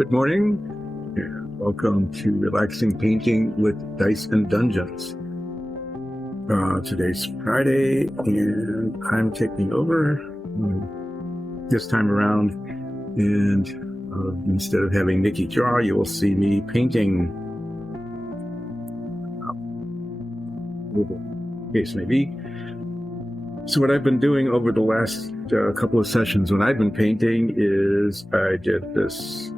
Good morning, and welcome to Relaxing Painting with Dice and Dungeons. Today's Friday, and I'm taking over this time around, and instead of having Nikki draw, you will see me painting. Case may be. So what I've been doing over the last couple of sessions when I've been painting is I did this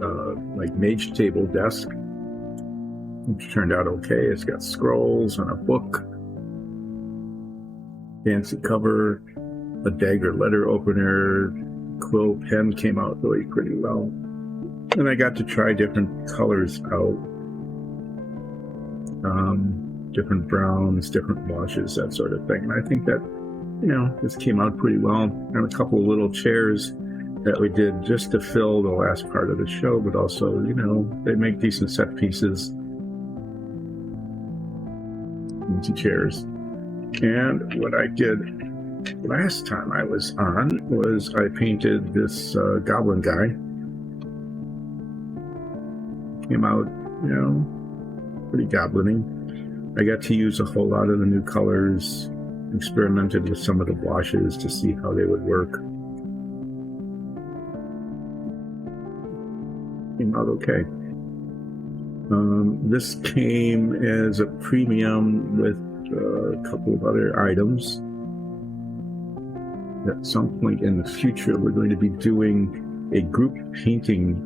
like mage table desk, which turned out okay. It's got scrolls and a book, fancy cover, a dagger letter opener, quill pen came out really pretty well. And I got to try different colors out, different browns, different washes, that sort of thing. And I think that, you know, this came out pretty well. And a couple of little chairs that we did just to fill the last part of the show, but also, you know, they make decent set pieces into chairs. And what I did last time I was on was I painted this goblin guy. Came out, you know, pretty goblin-y. I got to use a whole lot of the new colors, experimented with some of the washes to see how they would work. Came out okay. This came as a premium with a couple of other items. At some point in the future, we're going to be doing a group painting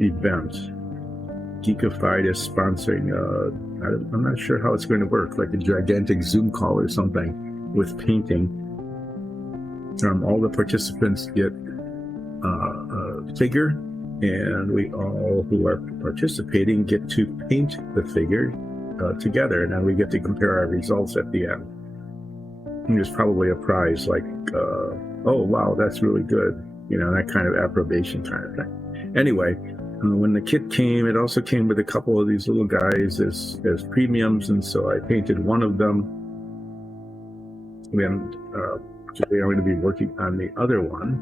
event. Geekified is sponsoring, I'm not sure how it's going to work, like a gigantic Zoom call or something with painting. All the participants get a figure, and we all who are participating get to paint the figure together, and then we get to compare our results at the end. And there's probably a prize like, oh wow, that's really good, you know, that kind of approbation kind of thing. Anyway, when the kit came, it also came with a couple of these little guys as premiums, and so I painted one of them. And today I'm going to be working on the other one,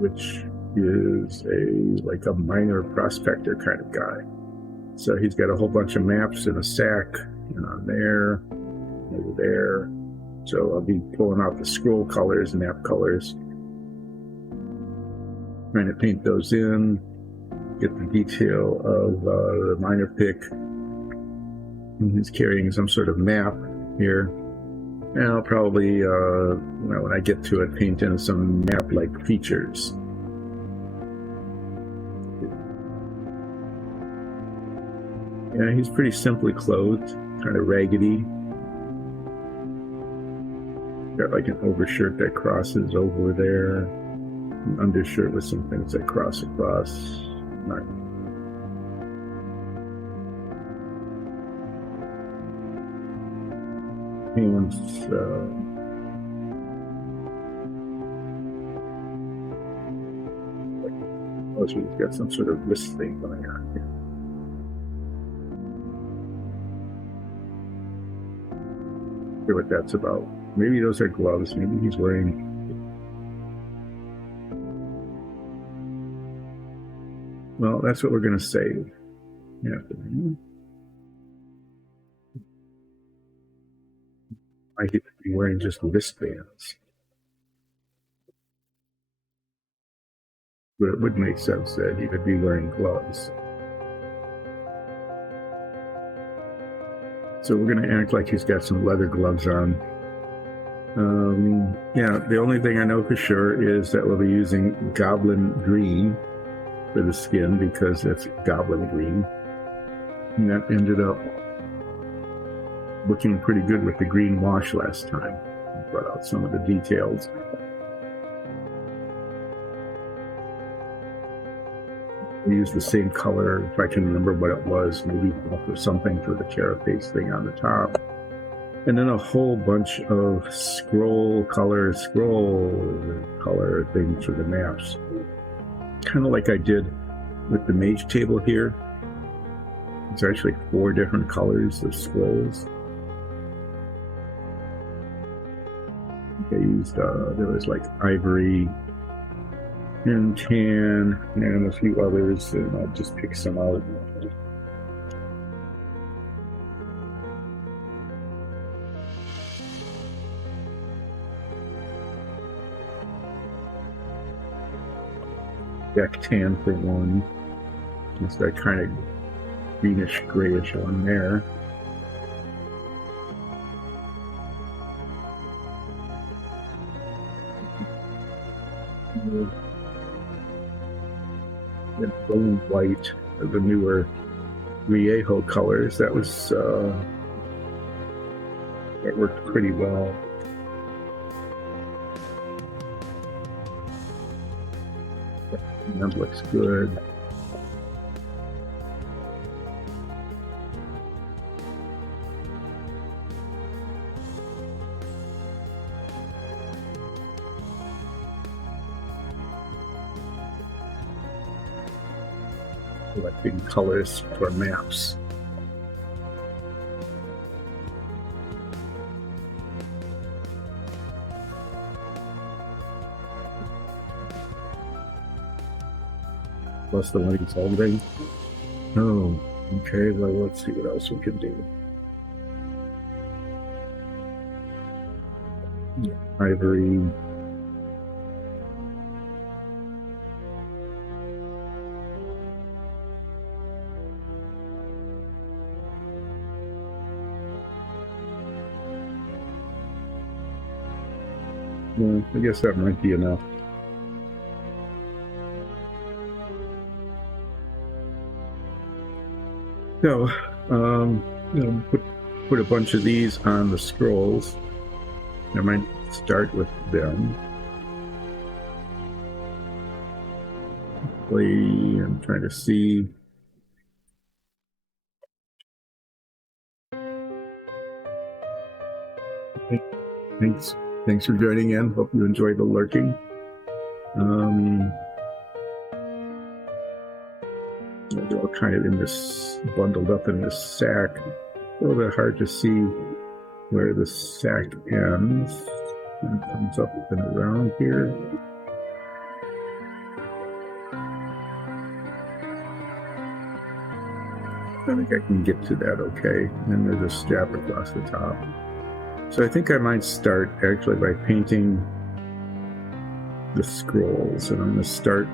which is like a minor prospector kind of guy. So he's got a whole bunch of maps in a sack, and on there, over there. So I'll be pulling out the scroll colors, map colors, trying to paint those in, get the detail of the minor pick. And he's carrying some sort of map here. And I'll probably, when I get to it, paint in some map-like features. Yeah, he's pretty simply clothed, kind of raggedy. Got like an overshirt that crosses over there. An undershirt with some things that cross across. And oh, so he's got some sort of wrist thing going on here. I wonder what that's about. Maybe those are gloves. Maybe he's wearing. Well, that's what we're going to save. Yeah. I could be wearing just wristbands. But it would make sense that he could be wearing gloves. So we're going to act like he's got some leather gloves on. Yeah, the only thing I know for sure is that we'll be using Goblin Green for the skin, because it's goblin green, and that ended up looking pretty good with the green wash last time. I brought out some of the details. We used the same color, if I can remember what it was, maybe for something for the carapace thing on the top, and then a whole bunch of scroll color things for the maps. Kind of like I did with the mage table here. It's actually 4 different colors of scrolls. I used, there was like ivory, and tan, and a few others, and I'll just pick some out. Black tan for one. It's that kind of greenish grayish one there. And blue and white are the newer Viejo colors. That was that worked pretty well. That looks good. Selecting colors for maps. Plus the lighting solving. Oh, okay, well, let's see what else we can do. Ivory. Well, I guess that might be enough. So, put a bunch of these on the scrolls. I might start with them. I'm trying to see. Thanks for joining in. Hope you enjoyed the lurking. They're all kind of in this, bundled up in this sack. A little bit hard to see where the sack ends. And it comes up and around here. I think I can get to that okay. And there's a strap across the top. So I think I might start actually by painting the scrolls. And I'm going to start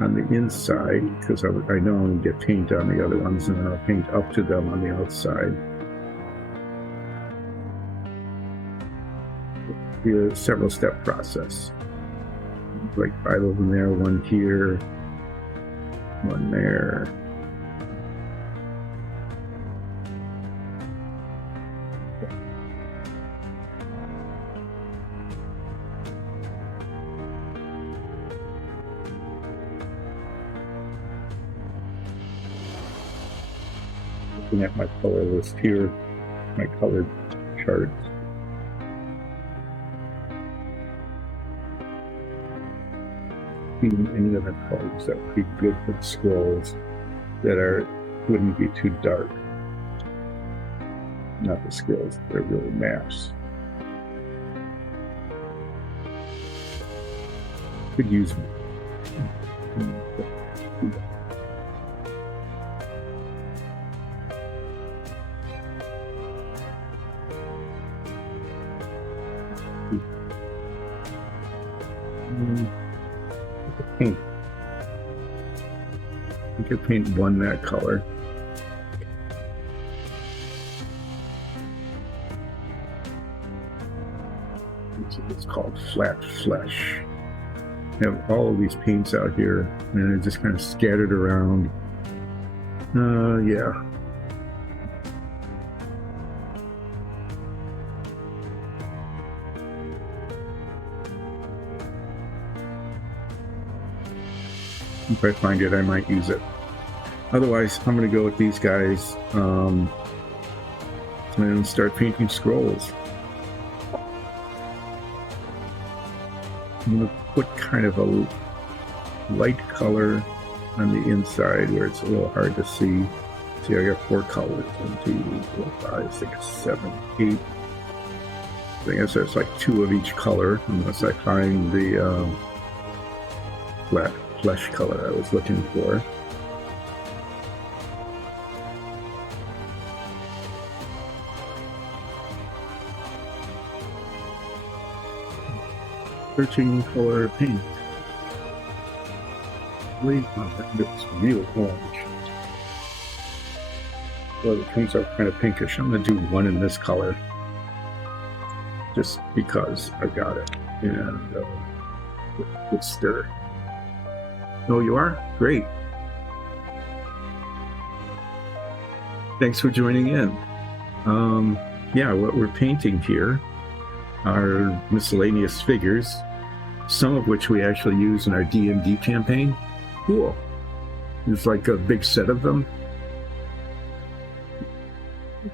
on the inside because I know I'm going to get paint on the other ones, and then I'll paint up to them on the outside. Be a several step process. Like 5 of them there, 1 here, 1 there. Looking at my color list here, my colored charts. Any other colors that would be good for the scrolls that wouldn't be too dark. Not the scrolls, they're really maps. Could use paint. You could paint 1 that color. It's called Flat Flesh. I have all of these paints out here, and they're just kind of scattered around. Yeah. If I find it, I might use it. Otherwise, I'm going to go with these guys and start painting scrolls. I'm going to put kind of a light color on the inside where it's a little hard to see. See, I got 4 colors. 1, 2, 4, 5, 6, 7, 8. I guess that's like 2 of each color, unless I find the Flesh color I was looking for. Searching for paint. Wait, oh, it's real orange. Well, it comes out kind of pinkish. I'm going to do one in this color. Just because I got it. And good stir. Oh, you are? Great. Thanks for joining in. Yeah, what we're painting here are miscellaneous figures, some of which we actually use in our D&D campaign. Cool. There's like a big set of them.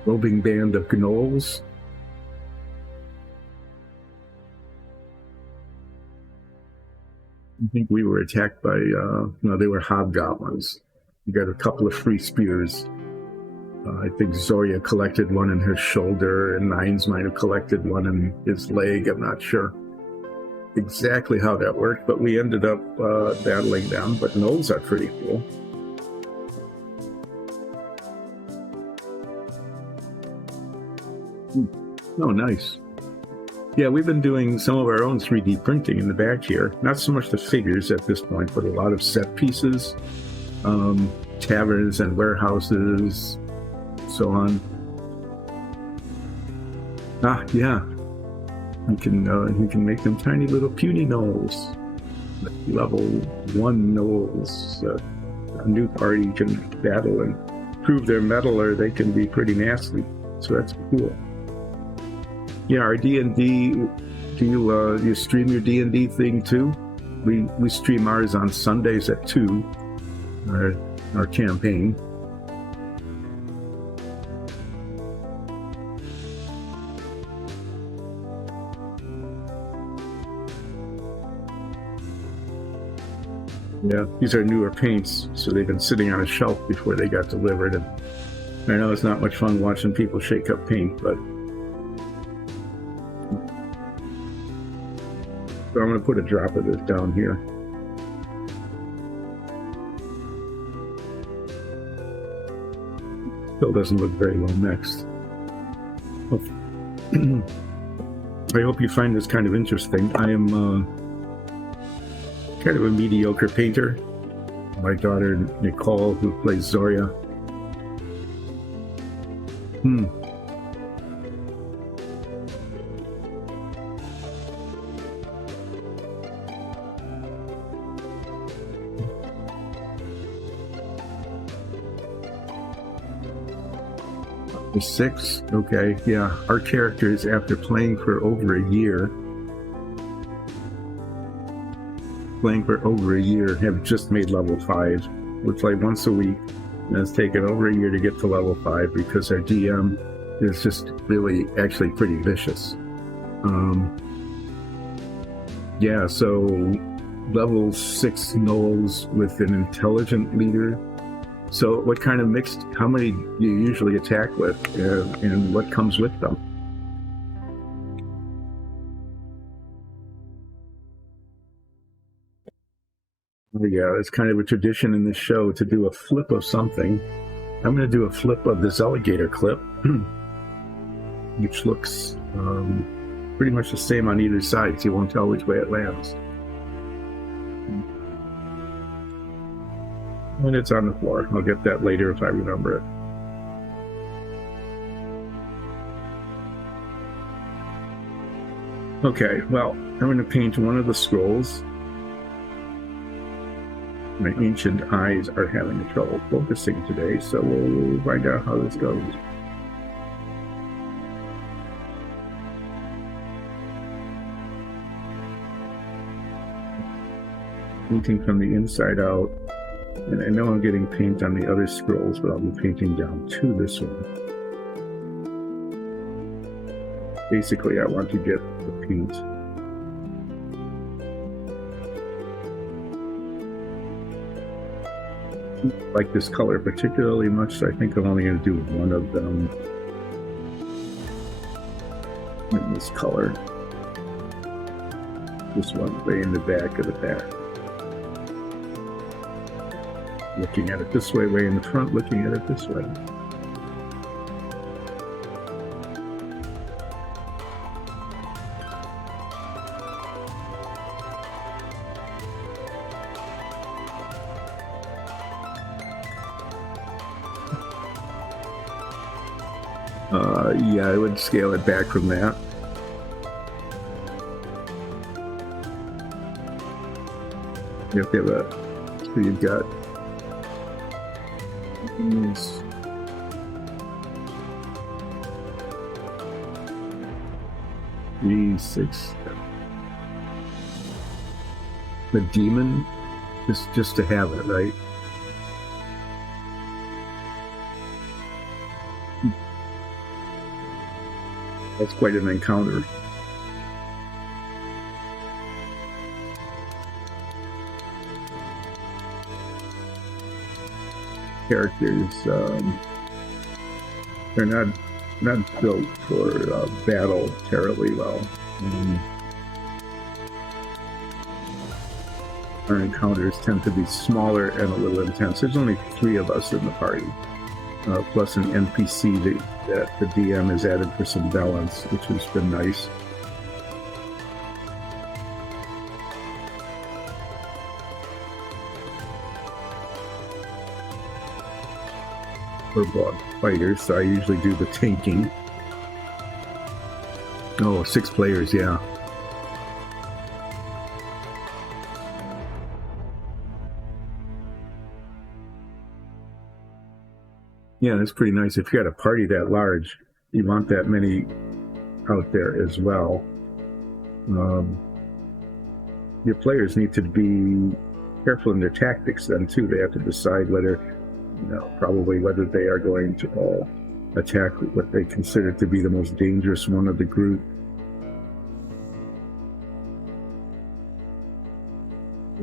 Roving band of gnolls. I think we were attacked by, no, they were hobgoblins. We got a couple of free spears. I think Zoria collected one in her shoulder, and Nines might have collected one in his leg. I'm not sure exactly how that worked, but we ended up battling them. But gnolls are pretty cool. Oh, nice. Yeah, we've been doing some of our own 3D printing in the back here. Not so much the figures at this point, but a lot of set pieces, taverns and warehouses, so on. Ah, yeah. You can make them tiny little puny gnolls. Level 1 gnolls. A new party can battle and prove their mettle, or they can be pretty nasty. So that's cool. Yeah, our D&D, do you stream your D&D thing too? We stream ours on Sundays at 2, our campaign. Yeah, these are newer paints, so they've been sitting on a shelf before they got delivered. And I know it's not much fun watching people shake up paint, but so I'm going to put a drop of this down here. Still doesn't look very well mixed. I hope you find this kind of interesting. I am kind of a mediocre painter. My daughter Nicole, who plays Zoria. The 6, okay, yeah. Our characters, after playing for over a year, have just made level 5. We play once a week, and it's taken over a year to get to level 5 because our DM is just really actually pretty vicious. Yeah, so level 6 gnolls with an intelligent leader. So what kind of mixed, how many do you usually attack with, and what comes with them? Yeah, it's kind of a tradition in this show to do a flip of something. I'm going to do a flip of this alligator clip, which looks pretty much the same on either side, so you won't tell which way it lands. And it's on the floor. I'll get that later if I remember it. Okay, well, I'm going to paint one of the scrolls. My ancient eyes are having trouble focusing today, so we'll find out how this goes. Painting from the inside out. And I know I'm getting paint on the other scrolls, but I'll be painting down to this one. Basically, I want to get the paint like this color particularly much, so I think I'm only going to do one of them in this color. This one way in the back of the back. looking at it this way, way in the front, looking at it this way. Yeah, I would scale it back from that. You have to have a, so you've got these, six. The demon is just to have it, right? That's quite an encounter. Characters, they're not built for battle terribly well. Our encounters tend to be smaller and a little intense. There's only 3 of us in the party, plus an NPC that the DM has added for some balance, which has been nice. For blood fighters, so I usually do the tanking. Oh, 6 players, yeah. Yeah, that's pretty nice. If you got a party that large, you want that many out there as well. Your players need to be careful in their tactics then too. They have to decide whether, probably whether they are going to attack what they consider to be the most dangerous one of the group.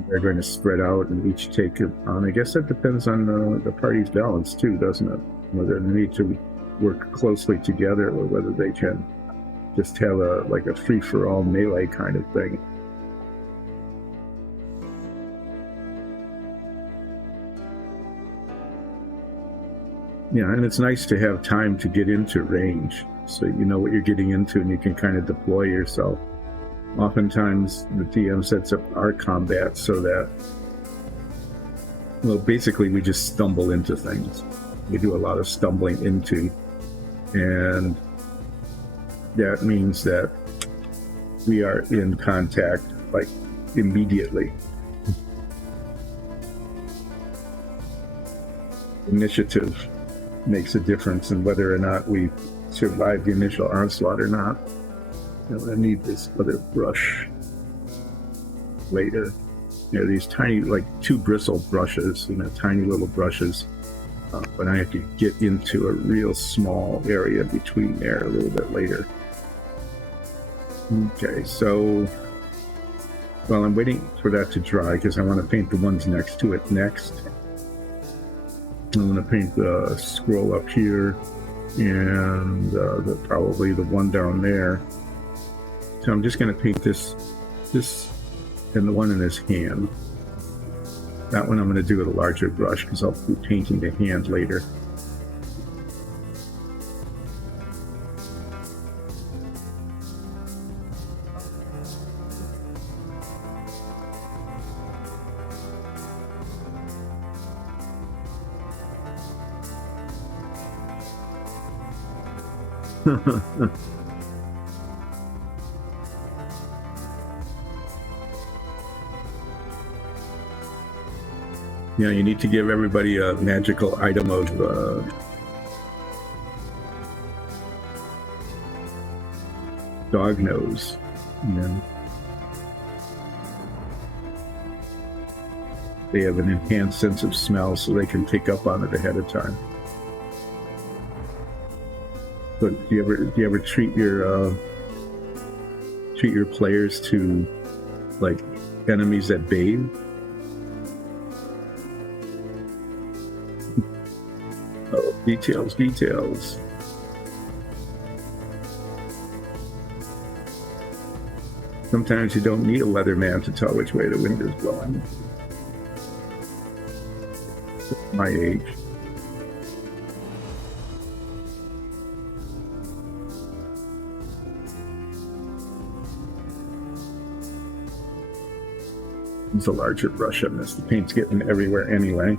They're going to spread out and each take it on. I guess that depends on the party's balance too, doesn't it? Whether they need to work closely together or whether they can just have a free-for-all melee kind of thing. Yeah, and it's nice to have time to get into range, so you know what you're getting into and you can kind of deploy yourself. Oftentimes, the DM sets up our combat so that, well, basically we just stumble into things. We do a lot of stumbling into, and that means that we are in contact, like, immediately. Initiative makes a difference in whether or not we survive the initial onslaught or not. I need this other brush later. These tiny, like 2 bristle brushes, tiny little brushes. But I have to get into a real small area between there a little bit later. Okay, so while I'm waiting for that to dry, because I want to paint the ones next to it next. I'm going to paint the scroll up here and probably the one down there. So I'm just going to paint this and the one in his hand. That one I'm going to do with a larger brush because I'll be painting the hand later. Yeah, you need to give everybody a magical item of dog nose. They have an enhanced sense of smell, so they can pick up on it ahead of time. But do you ever treat your players to like enemies that bathe? Oh, details. Sometimes you don't need a leather man to tell which way the wind is blowing. my age. Use a larger brush on this. The paint's getting everywhere anyway.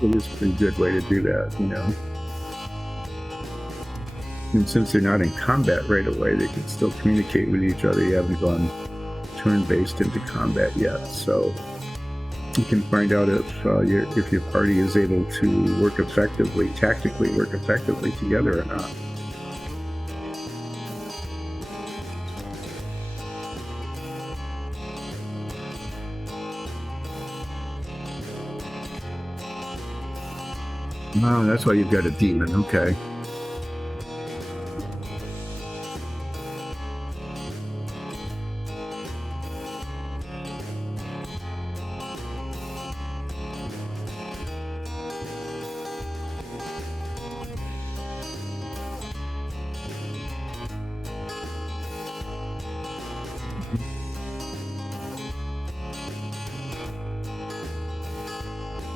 It is a pretty good way to do that, you know. And since they're not in combat right away, they can still communicate with each other. You haven't gone turn-based into combat yet, so you can find out if your party is able to work effectively, tactically work effectively together or not. Oh, that's why you've got a demon, okay.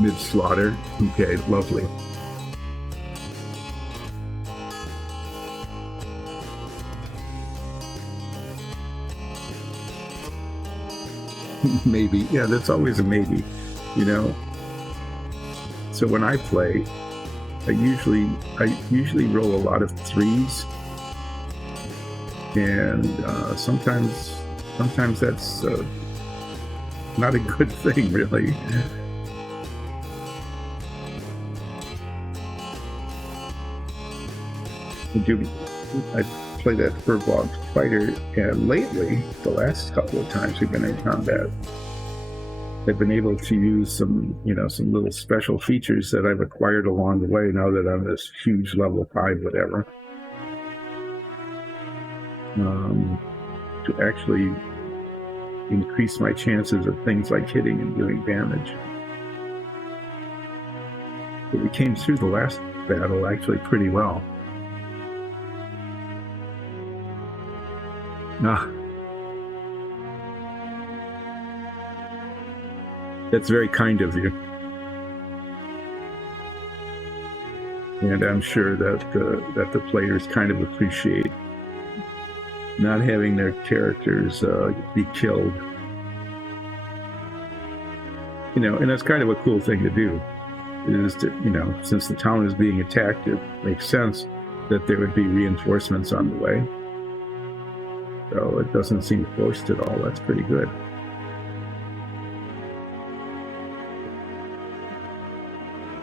Mid-slaughter, okay, lovely. Maybe, yeah, that's always a maybe, you know. So when I play, I usually roll a lot of threes, and sometimes that's not a good thing, really. I play that Furbolg fighter, and lately, the last couple of times we've been in combat, I've been able to use some little special features that I've acquired along the way now that I'm this huge level 5 whatever, to actually increase my chances of things like hitting and doing damage. But we came through the last battle actually pretty well. That's very kind of you. And I'm sure that the players kind of appreciate not having their characters be killed. You know, and that's kind of a cool thing to do, is to, you know, since the town is being attacked, it makes sense that there would be reinforcements on the way. So it doesn't seem forced at all. That's pretty good.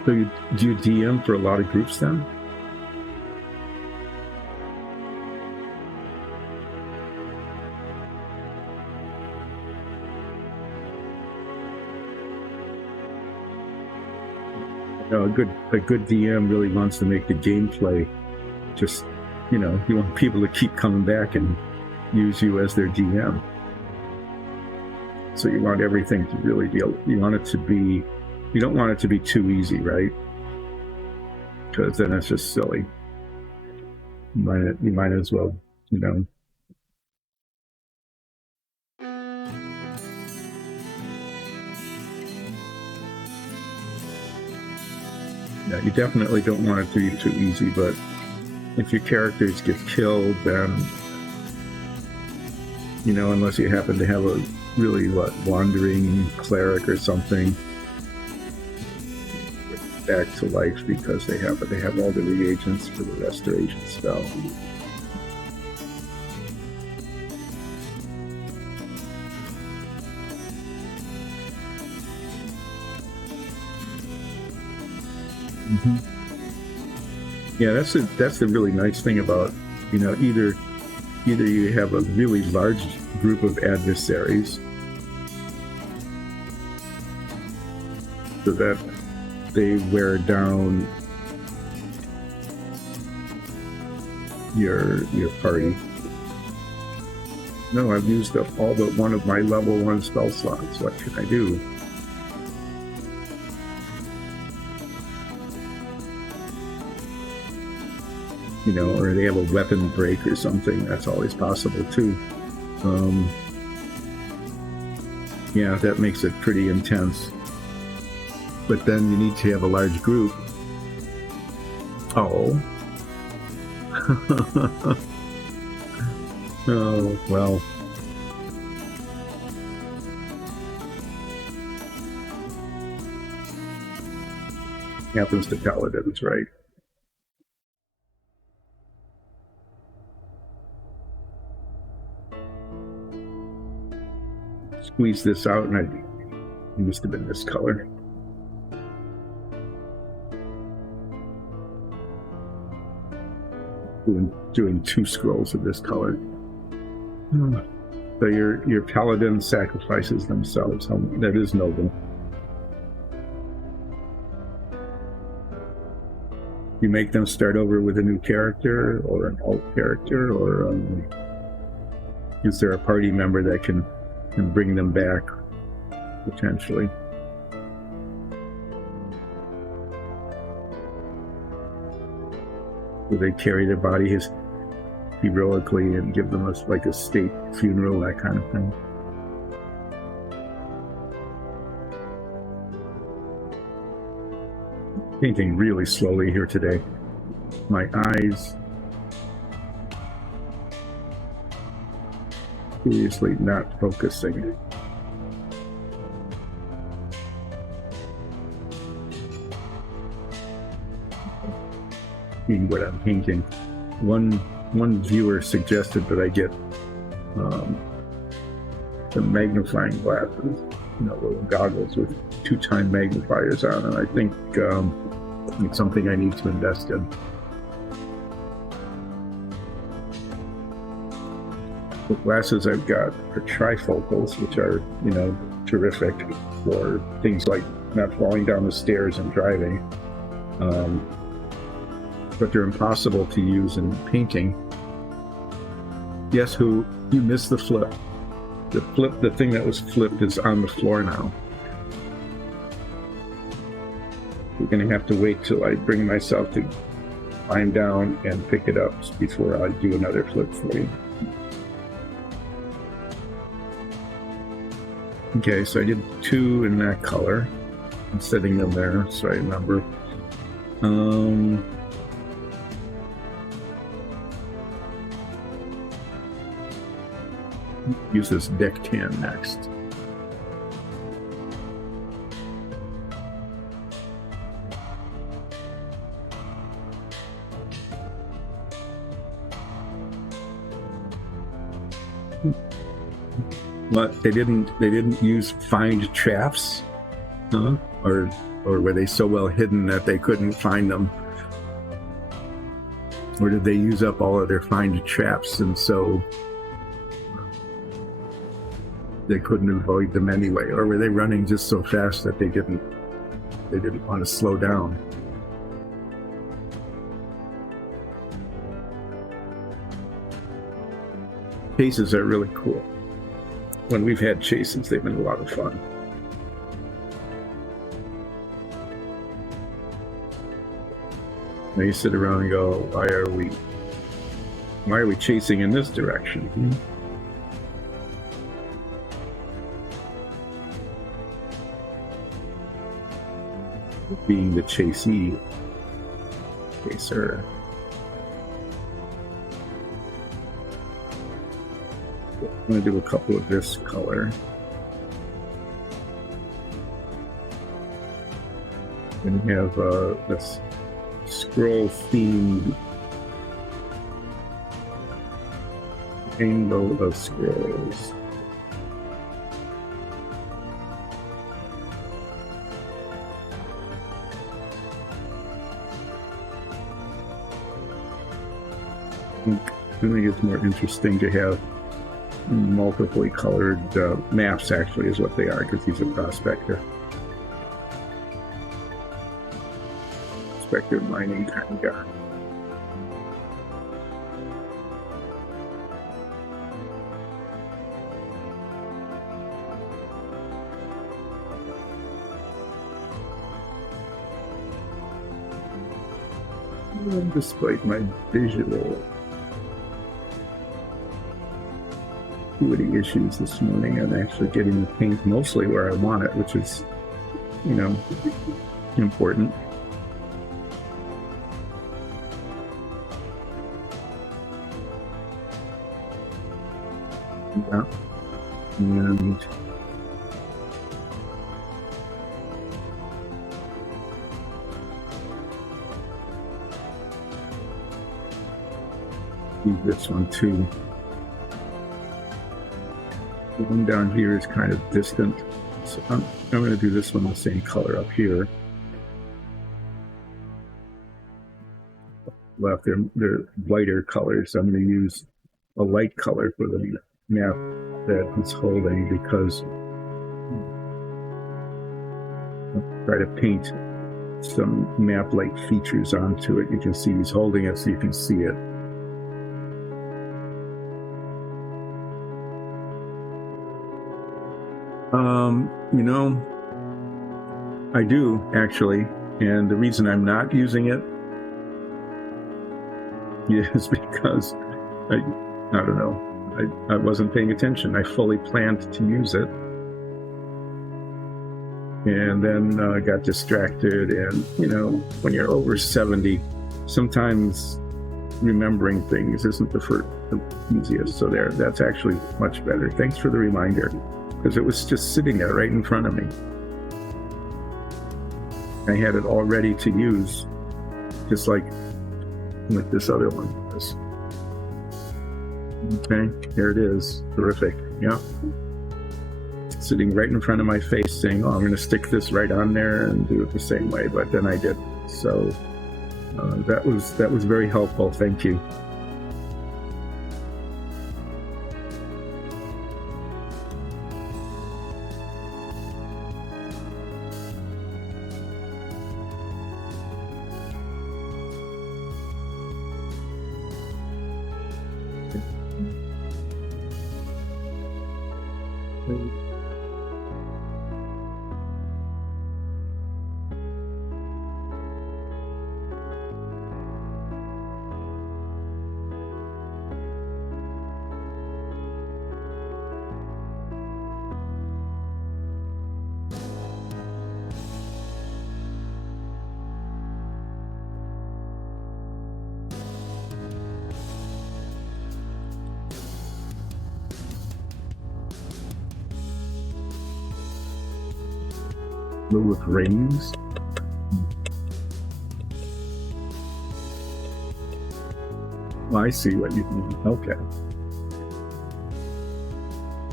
So do you DM for a lot of groups then? No, a good DM really wants to make the gameplay just, you know, you want people to keep coming back and use you as their DM. So you want everything to really be, you don't want it to be too easy, right? Because then it's just silly. You might as well, you know. Yeah, you definitely don't want it to be too easy, but if your characters get killed, then, you know, unless you happen to have a really wandering cleric or something, back to life because they have all the reagents for the restoration spell. Mm-hmm. Yeah, that's the really nice thing about, you know, either you have a really large group of adversaries so that they wear down your party. No, I've used up all but one of my level 1 spell slots. What can I do? You know, or they have a weapon break or something. That's always possible too. Yeah, that makes it pretty intense. But then you need to have a large group. Oh. Oh, well. Happens to paladins, right? Squeeze this out, and it must have been this color. Doing 2 scrolls of this color. So your paladin sacrifices themselves. That is noble. You make them start over with a new character or an alt character, or is there a party member that can bring them back potentially? Will they carry their body heroically and give them a state funeral, that kind of thing? Painting really slowly here today. My eyes seriously not focusing. What I'm painting. One viewer suggested that I get some magnifying glasses, you know, little goggles with 2-time magnifiers on, and I think it's something I need to invest in. The glasses I've got are trifocals, which are, you know, terrific for things like not falling down the stairs and driving. But they're impossible to use in painting. Yes, you missed the flip. The thing that was flipped is on the floor now. We're going to have to wait till I bring myself to climb down and pick it up before I do another flip for you. Okay, so I did 2 in that color. I'm setting them there so I remember. Use this deck 10 next. What, they didn't use find traps, huh? Or were they so well hidden that they couldn't find them? Or did they use up all of their find traps and so they couldn't avoid them anyway? Or were they running just so fast that they didn't want to slow down? Chases are really cool. When we've had chases, they've been a lot of fun. Now you sit around and go, why are we chasing in this direction? Mm-hmm. being the chasee. Chaser. I'm going to do a couple of this color. And we have this scroll themed rainbow of scrolls. I think it's more interesting to have multiply colored maps, actually, is what they are, because he's a prospector. Prospector mining kind of guy. Despite my visual acuity issues this morning, I'm actually getting the paint mostly where I want it, which is, you know, important. Yeah. And this one too. The one down here is kind of distant, so I'm going to do this one the same color up here. Left, they're lighter colors. I'm going to use a light color for the map that he's holding, because I'll try to paint some map-like features onto it. You can see he's holding it, so you can see it. You know, I do actually, and the reason I'm not using it is because I don't know, I wasn't paying attention. I fully planned to use it, and then got distracted. And you know, when you're over 70, sometimes remembering things isn't the easiest. So that's actually much better. Thanks for the reminder, because it was just sitting there right in front of me. I had it all ready to use, just like this other one was. Okay, there it is. Terrific. Yeah. Sitting right in front of my face saying, oh, I'm going to stick this right on there and do it the same way, but then I didn't. So that was very helpful. Thank you. With rings. Well, I see what you mean. Okay.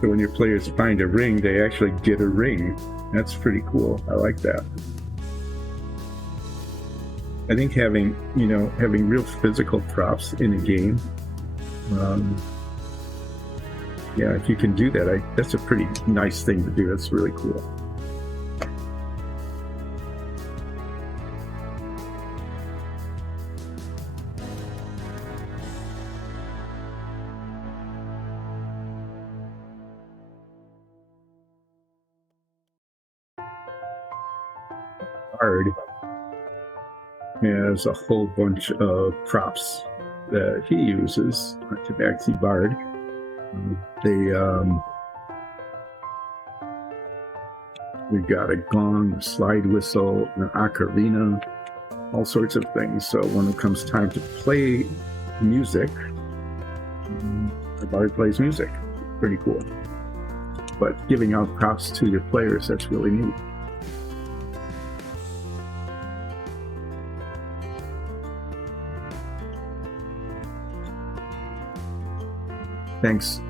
So when your players find a ring, they actually get a ring. That's pretty cool. I like that. I think having real physical props in a game, yeah, if you can do that, that's a pretty nice thing to do. That's really cool. Bard has a whole bunch of props that he uses. Tabaxi Bard. We've got a gong, a slide whistle, an ocarina, all sorts of things. So when it comes time to play music, everybody plays music. Pretty cool. But giving out props to your players, that's really neat. Thanks.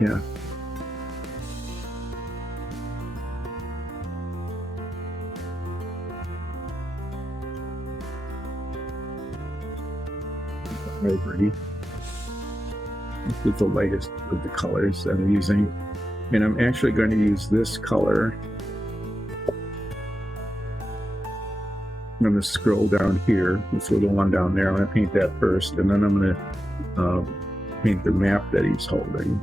Yeah. Ivory. This is the lightest of the colors that I'm using. And I'm actually going to use this color. I'm going to scroll down here, this little one down there. I'm going to paint that first, and then I'm going to paint the map that he's holding.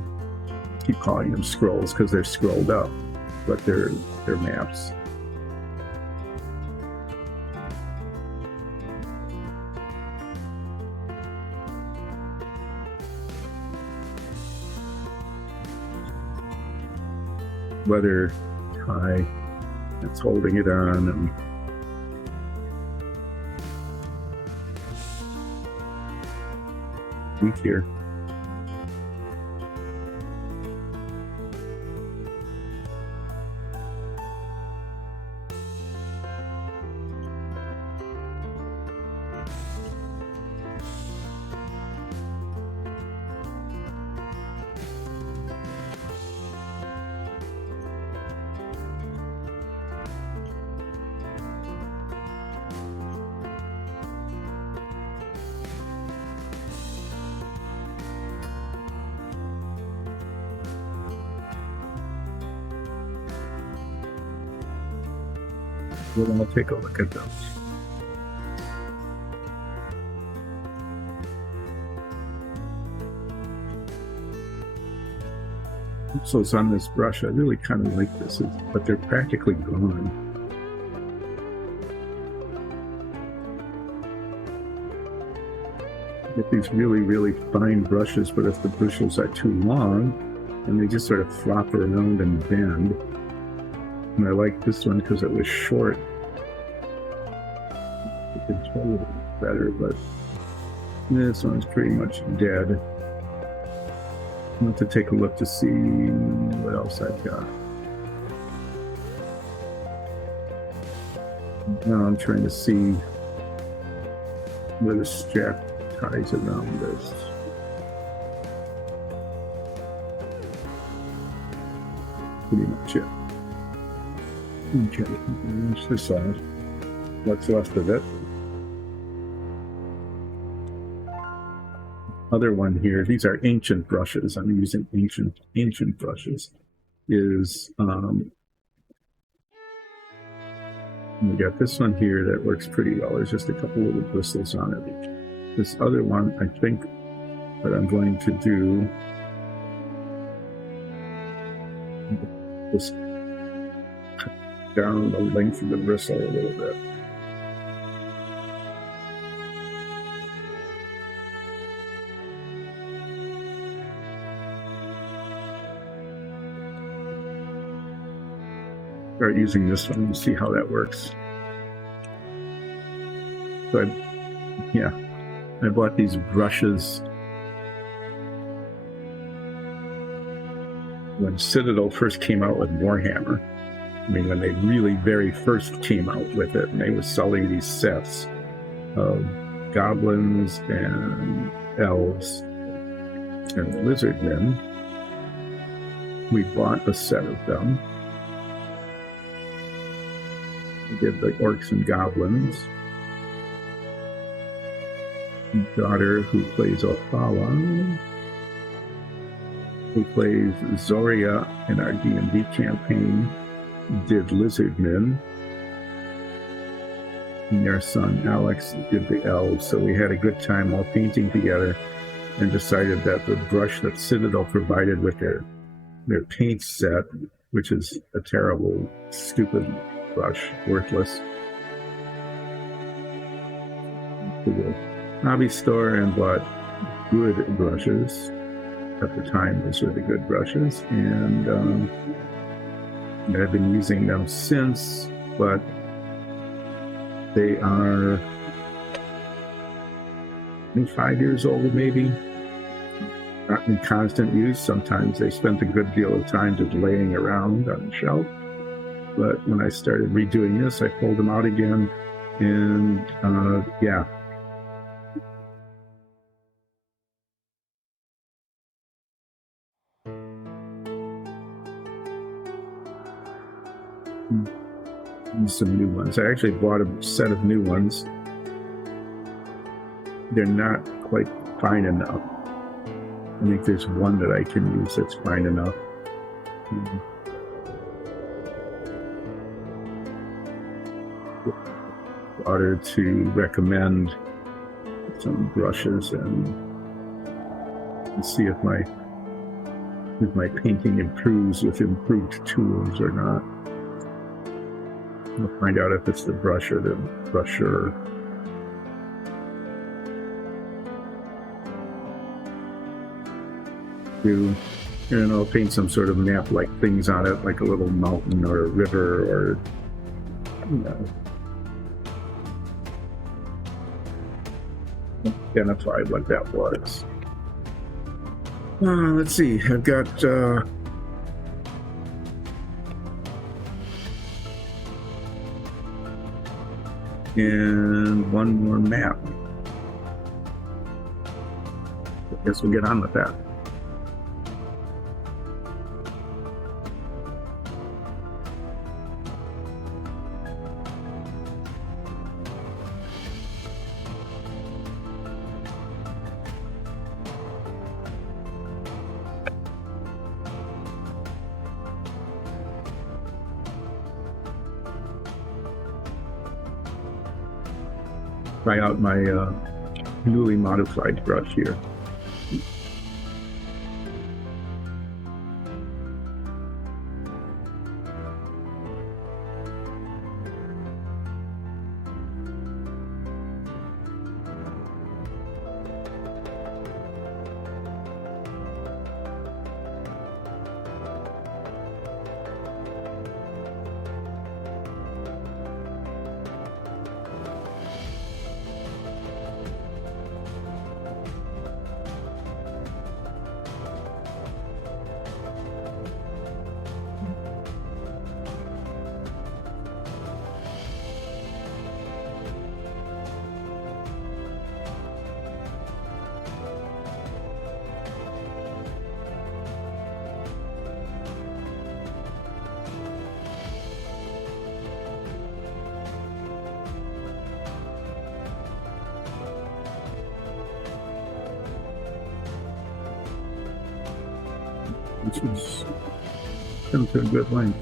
Keep calling them scrolls because they're scrolled up, but they're maps. Leather tie that's holding it on, and wheat here. We're going to take a look at those. So it's on this brush. I really kind of like this, but they're practically gone. Get these really, really fine brushes, but if the bristles are too long, and they just sort of flop around and bend. And I like this one because it was short. You can tell it better, but this one's pretty much dead. I want to take a look to see what else I've got. Now I'm trying to see where the strap ties around this. Pretty much it. Okay, finish this off. What's left of it? Other one here. These are ancient brushes. I'm using ancient brushes. Is we got this one here that works pretty well. There's just a couple little bristles on it. This other one, I think, what I'm going to do is down the length of the bristle a little bit. Start using this one and see how that works. So I bought these brushes when Citadel first came out with Warhammer. I mean, when they really very first came out with it, and they were selling these sets of goblins and elves and lizardmen. We bought a set of them. We did the orcs and goblins. Daughter, who plays Othala, who plays Zoria in our D&D campaign, did Lizardmen, and their son Alex did the elves. So we had a good time all painting together and decided that the brush that Citadel provided with their paint set, which is a terrible, stupid brush, worthless, to the hobby store and bought good brushes. At the time, those were the good brushes, and I've been using them since, but they are 5 years old, maybe. Not in constant use. Sometimes they spent a good deal of time just laying around on the shelf. But when I started redoing this, I pulled them out again, and yeah. Some new ones. I actually bought a set of new ones. They're not quite fine enough. I think there's one that I can use that's fine enough. Order to recommend some brushes and see if my painting improves with improved tools or not. We'll find out if it's the brush or the brusher. And I'll paint some sort of map-like things on it, like a little mountain or a river or, you know, identify what that was. Let's see, I've got and one more map. I guess we'll get on with that. Try out my newly modified brush here. Which is come to a good length.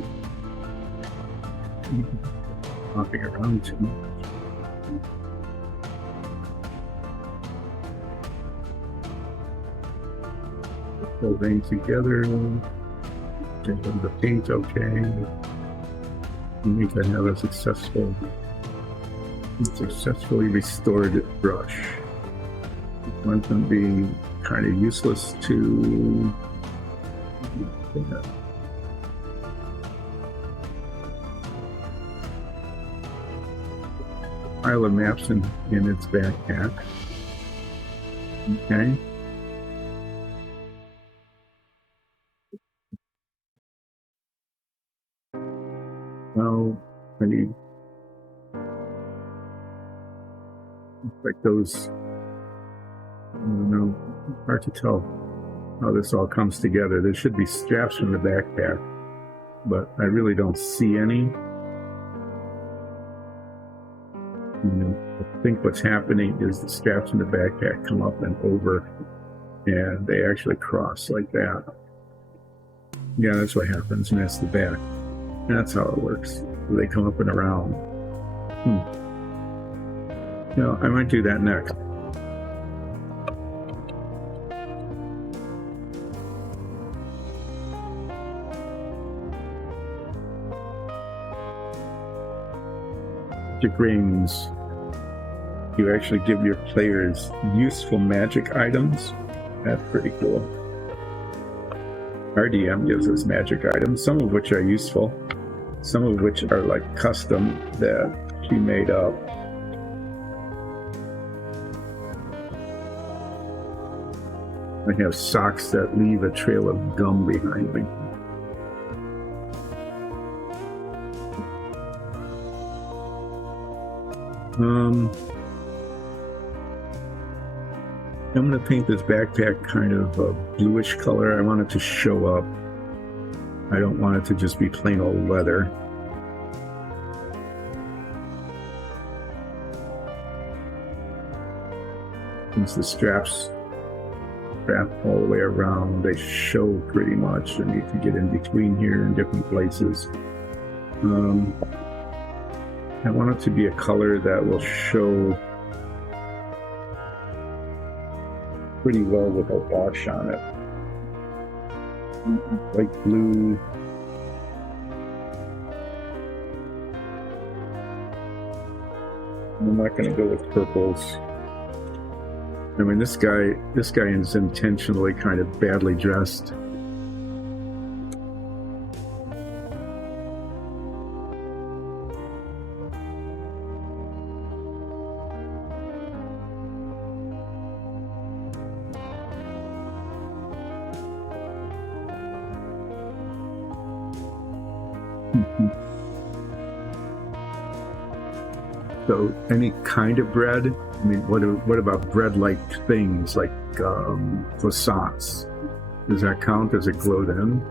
Hopping around too much. Holding together. Getting the paint okay. We can have a successfully restored brush. Went from being kind of useless to pile of maps in its backpack. Okay. Well, I need like those. I don't know. Hard to tell how this all comes together. There should be straps from the backpack, but I really don't see any. You know, I think what's happening is the straps in the backpack come up and over, and they actually cross like that. Yeah, that's what happens, and that's the back. That's how it works. They come up and around. You know, I might do that next. Magic rings. You actually give your players useful magic items. That's pretty cool. Our DM gives us magic items, some of which are useful. some of which are like custom that she made up. I have socks that leave a trail of gum behind me. I'm going to paint this backpack kind of a bluish color. I want it to show up. I don't want it to just be plain old leather. Since the straps wrap all the way around, they show pretty much. I need to get in between here in different places. I want it to be a color that will show pretty well with a wash on it. Light blue. I'm not going to go with purples. I mean, this guy is intentionally kind of badly dressed. So any kind of bread? I mean, what about bread-like things like croissants? Does that count as a glowed in?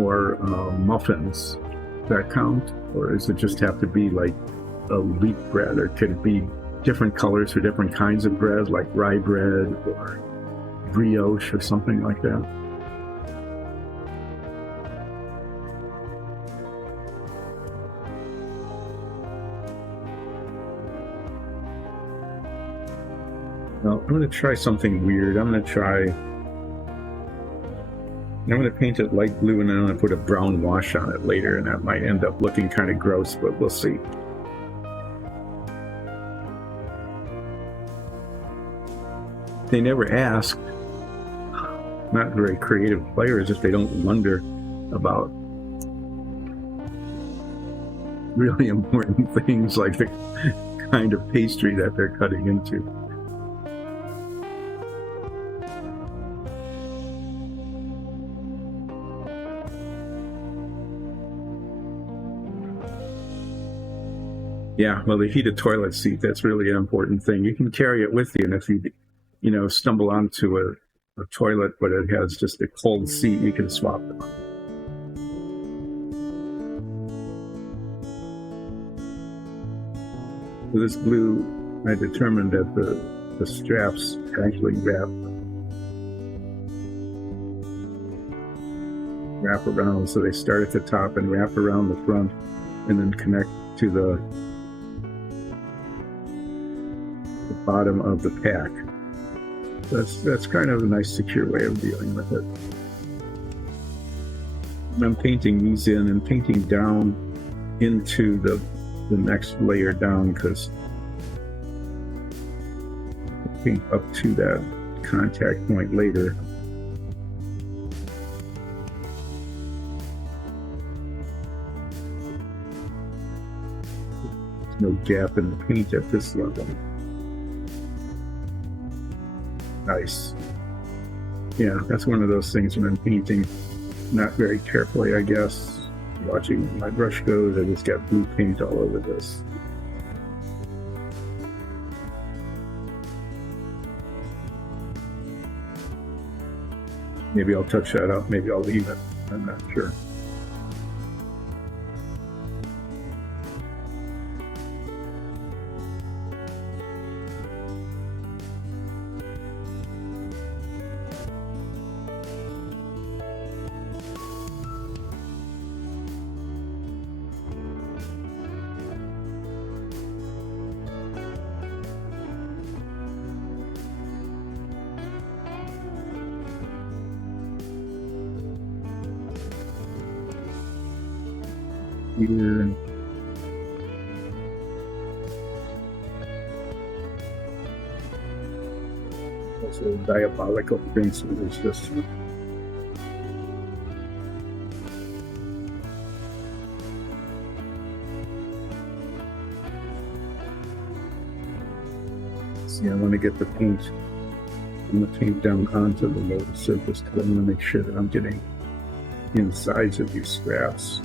Or muffins? Does that count? Or does it just have to be like a wheat bread? Or could it be different colors for different kinds of bread, like rye bread or brioche or something like that? Well, I'm going to try something weird. I'm going to paint it light blue, and then I'm going to put a brown wash on it later, and that might end up looking kind of gross, but we'll see. They never ask, not very creative players, if they don't wonder about really important things like the kind of pastry that they're cutting into. Yeah, well, the heated toilet seat, that's really an important thing. You can carry it with you, and if you stumble onto a toilet, but it has just a cold seat, you can swap it. For this blue, I determined that the straps actually wrap around, so they start at the top and wrap around the front, and then connect to the bottom of the pack. That's kind of a nice secure way of dealing with it. I'm painting these in and painting down into the next layer down, because I'll paint up to that contact point later. There's no gap in the paint at this level. Nice. Yeah, that's one of those things when I'm painting not very carefully, I guess. Watching my brush goes, I just got blue paint all over this. Maybe I'll touch that up, maybe I'll leave it. I'm not sure. Here. Also diabolical things. It's just See, I want to get the paint. I'm going to paint down onto the lower surface because I want to make sure that I'm getting insides of these scraps.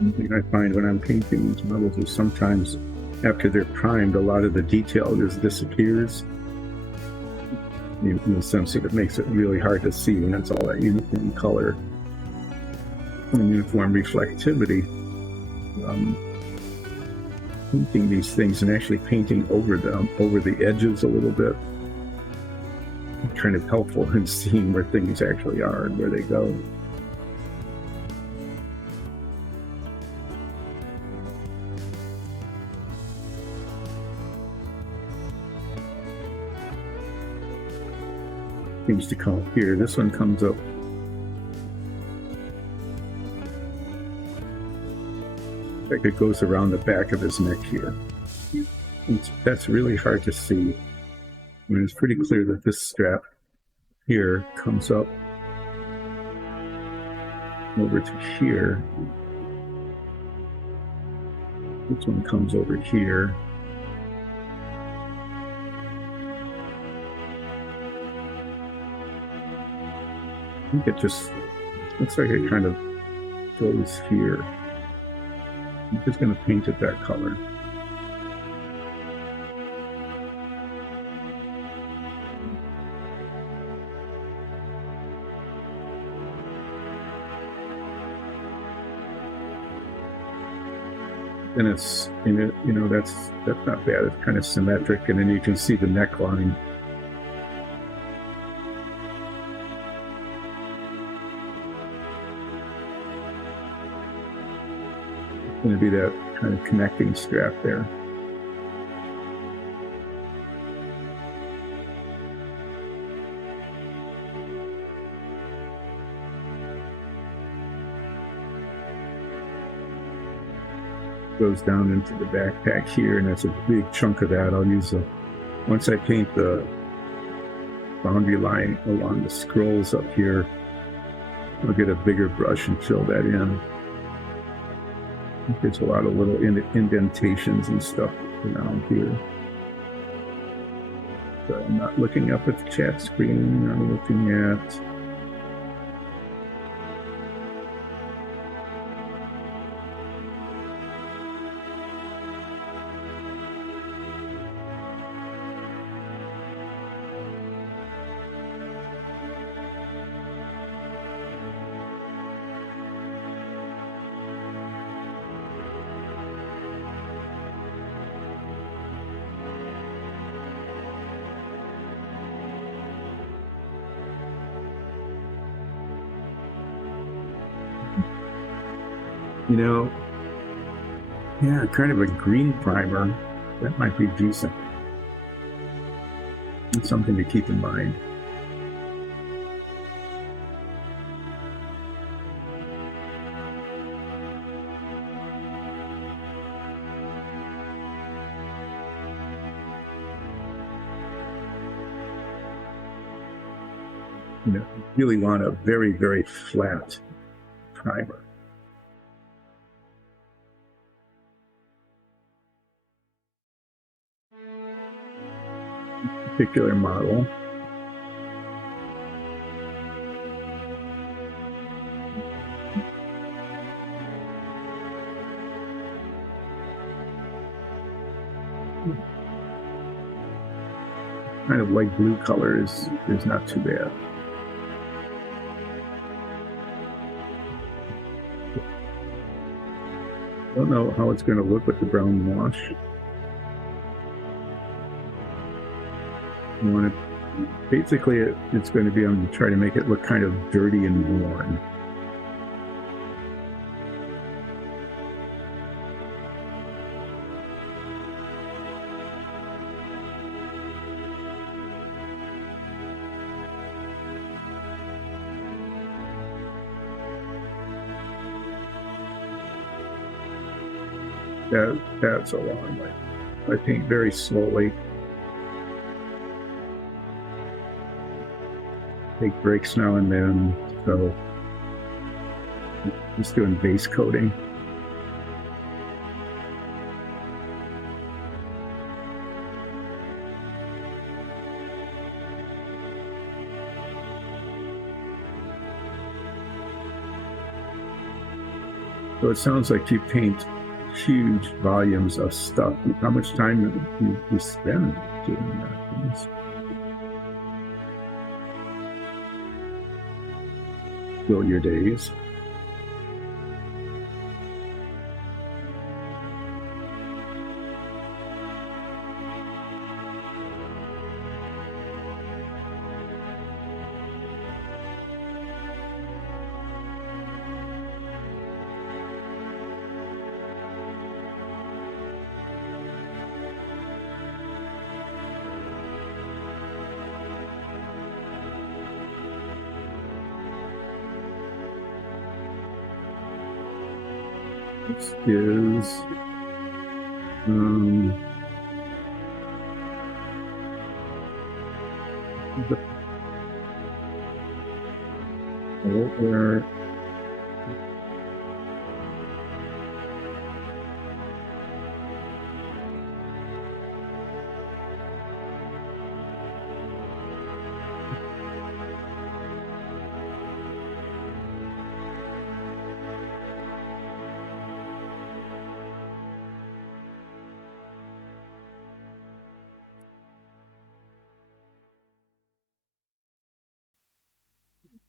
One thing I find when I'm painting these models is sometimes after they're primed, a lot of the detail just disappears. In the sense that it makes it really hard to see when it's all that uniform color and uniform reflectivity. Painting these things and actually painting over them, over the edges a little bit, kind of helpful in seeing where things actually are and where they go. Things to come up here. This one comes up like it goes around the back of his neck here. That's really hard to see. I mean, it's pretty clear that this strap here comes up over to here. This one comes over here. I think it just looks like it kind of goes here. I'm just going to paint it that color. And it's, you know, that's not bad. It's kind of symmetric, and then you can see the neckline. Going to be that kind of connecting strap there. Goes down into the backpack here, and that's a big chunk of that. I'll use once I paint the boundary line along the scrolls up here, I'll get a bigger brush and fill that in. There's a lot of little indentations and stuff around here. But I'm not looking up at the chat screen. I'm looking at yeah, kind of a green primer. That might be decent. It's something to keep in mind. You really want a very, very flat primer. Particular model. Kind of light blue color is not too bad. Don't know how it's going to look with the brown wash. You want to, basically it's going to be, I'm going to try to make it look kind of dirty and worn. That's a long way. I paint very slowly. Take breaks now and then, so just doing base coating. So it sounds like you paint huge volumes of stuff. How much time do you spend doing that? Fill your days. This is where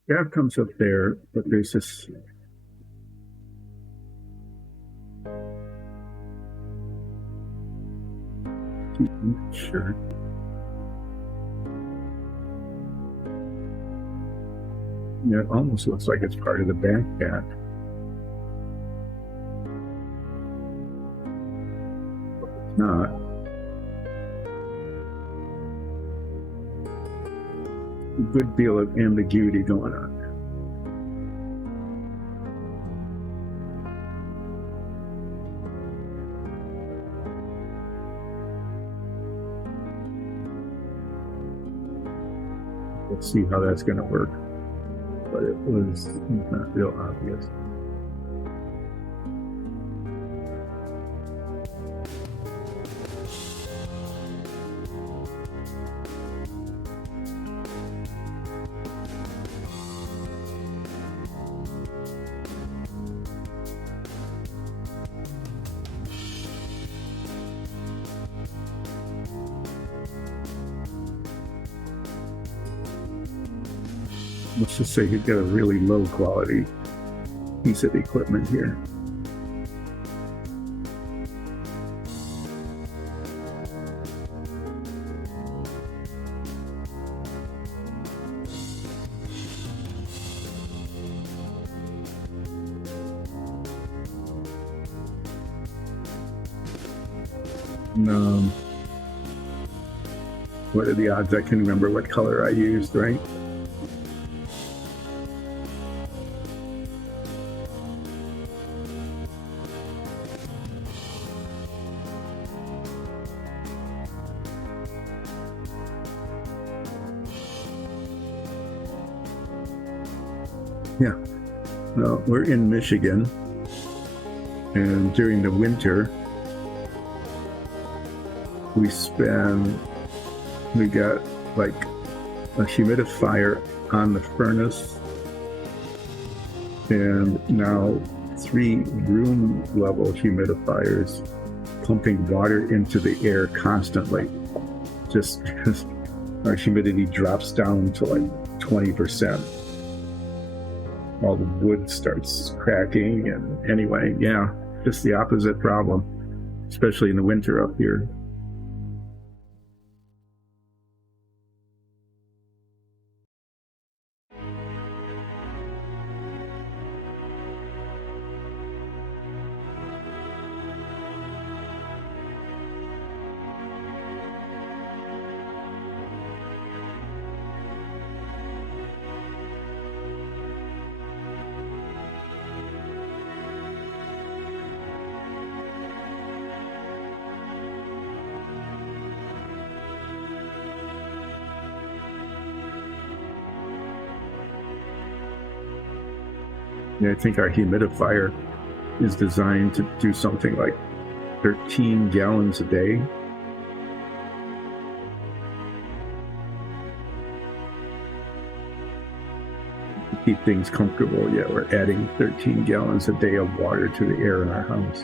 that comes up there, but there's this sure. Yeah, it almost looks like it's part of the backpack. But it's not. A good deal of ambiguity going on. Let's see how that's going to work. But it was not real obvious. Let's just say you've got a really low quality piece of equipment here. What are the odds I can remember what color I used, right? Yeah, well, we're in Michigan, and during the winter, we got like a humidifier on the furnace, and now 3 room level humidifiers pumping water into the air constantly, just because our humidity drops down to like 20%. All the wood starts cracking, and anyway, yeah, just the opposite problem, especially in the winter up here. I think our humidifier is designed to do something like 13 gallons a day. To keep things comfortable, yeah, we're adding 13 gallons a day of water to the air in our house.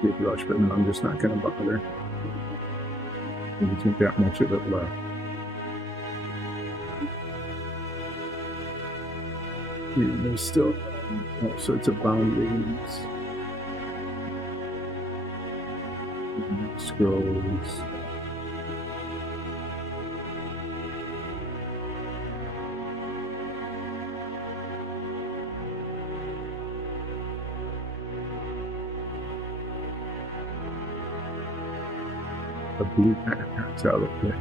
Big rush, but no, I'm just not going to bother. There isn't that much of it left. Yeah, there's still all sorts of boundaries, scrolls. The blue kind of comes out of play.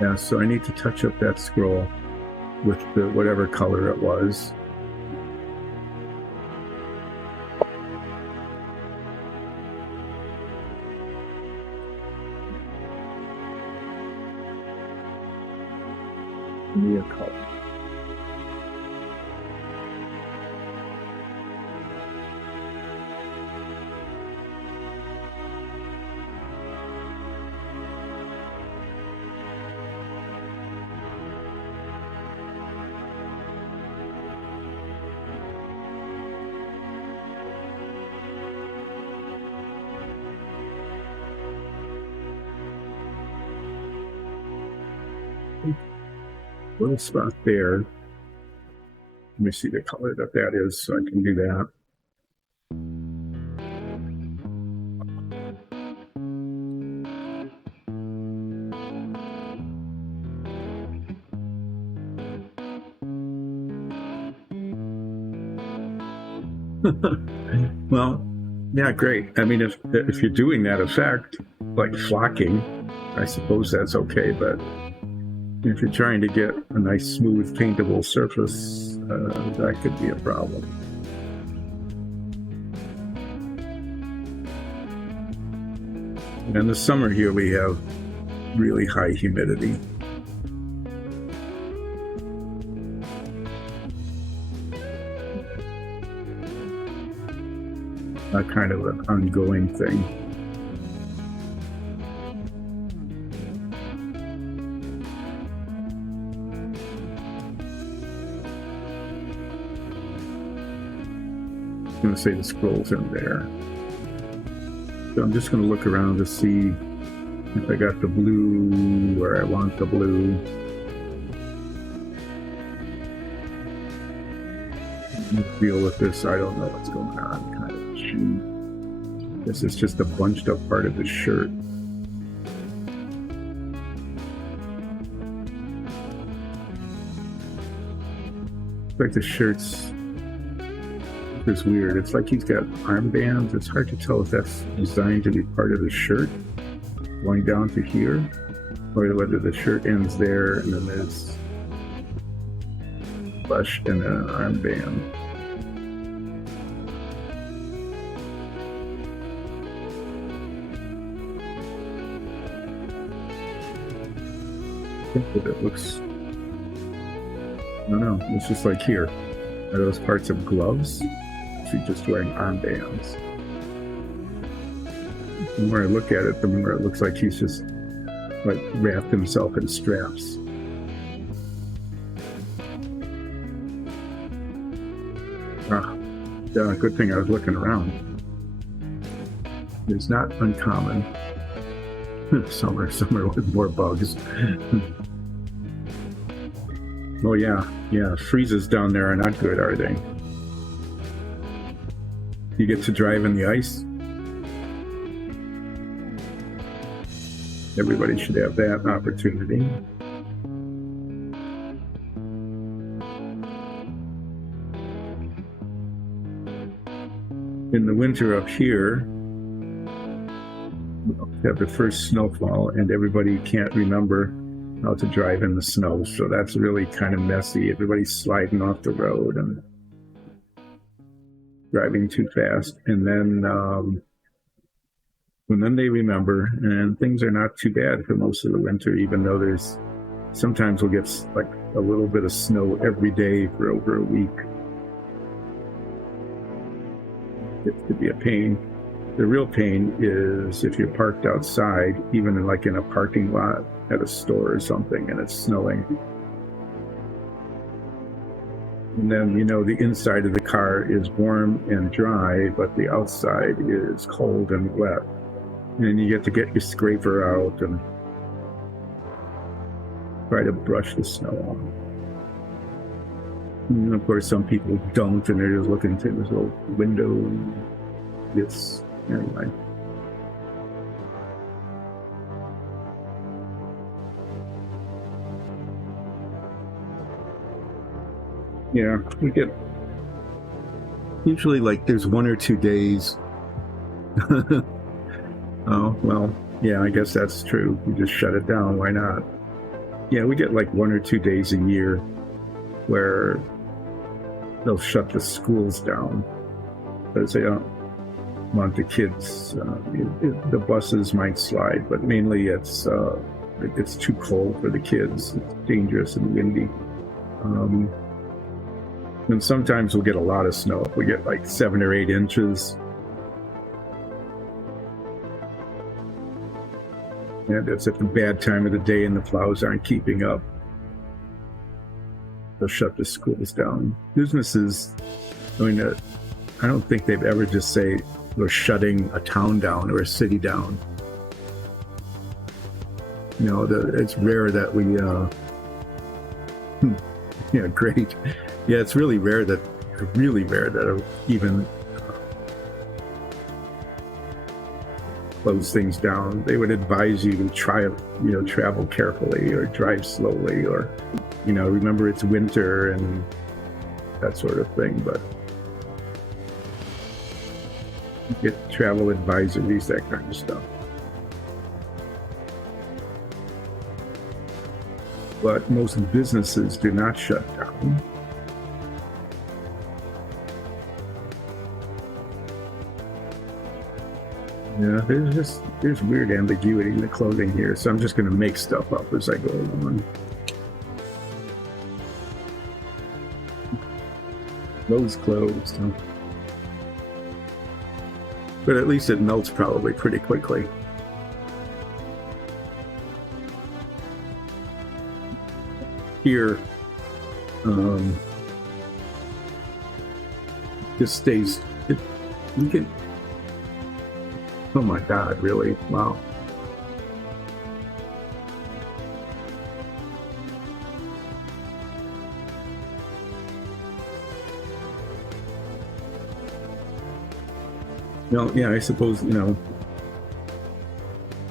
Yeah, so I need to touch up that scroll with the whatever color it was. Give me a color. Little spot there. Let me see the color that is so I can do that. Well, yeah, great. I mean, if you're doing that effect, like flocking, I suppose that's okay, but if you're trying to get a nice, smooth, paintable surface, that could be a problem. And in the summer here, we have really high humidity. That kind of an ongoing thing. I'm going to say the scroll's in there. So I'm just going to look around to see if I got the blue where I want the blue. Deal with this. I don't know what's going on. Kind of cheap. This is just a bunched up part of the shirt. It's like the shirt's is weird. It's like he's got armbands. It's hard to tell if that's designed to be part of the shirt going down to here, or whether the shirt ends there and then there's flesh and then an armband. I think that it looks, I don't know, it's just like here. Are those parts of gloves? He's just wearing armbands. The more I look at it, the more it looks like he's just like wrapped himself in straps. Yeah, good thing I was looking around. It's not uncommon. Summer with more bugs. Oh yeah, freezes down there are not good, are they? You get to drive in the ice. Everybody should have that opportunity. In the winter up here, we have the first snowfall, and everybody can't remember how to drive in the snow, so that's really kind of messy. Everybody's sliding off the road and driving too fast, and then they remember, and things are not too bad for most of the winter, even though there's sometimes we'll get like a little bit of snow every day for over a week. It could be a pain. The real pain is if you're parked outside, even in a parking lot at a store or something, and it's snowing. And then, the inside of the car is warm and dry, but the outside is cold and wet. And you get to get your scraper out and try to brush the snow off. And of course, some people don't, and they're just looking through this little window. Anyway. Yeah, we get usually there's 1 or 2 days. Oh, well, yeah, I guess that's true. You just shut it down. Why not? Yeah, we get 1 or 2 days a year where they'll shut the schools down because they don't want the kids. The buses might slide, but mainly it's too cold for the kids. It's dangerous and windy. And sometimes we'll get a lot of snow. We get 7 or 8 inches. And it's at the bad time of the day and the plows aren't keeping up. They'll shut the schools down. Businesses, I don't think they've ever just say we're shutting a town down or a city down. It's rare that we, yeah, great. Yeah, it's really rare that even close things down. They would advise you to travel carefully or drive slowly, or, remember it's winter and that sort of thing. But you get travel advisories, that kind of stuff. But most businesses do not shut down. Yeah, there's weird ambiguity in the clothing here, so I'm just going to make stuff up as I go along. Those closed, huh? But at least it melts probably pretty quickly. Here, just stays. You can. Oh my God! Really? Wow. Well, yeah, I suppose it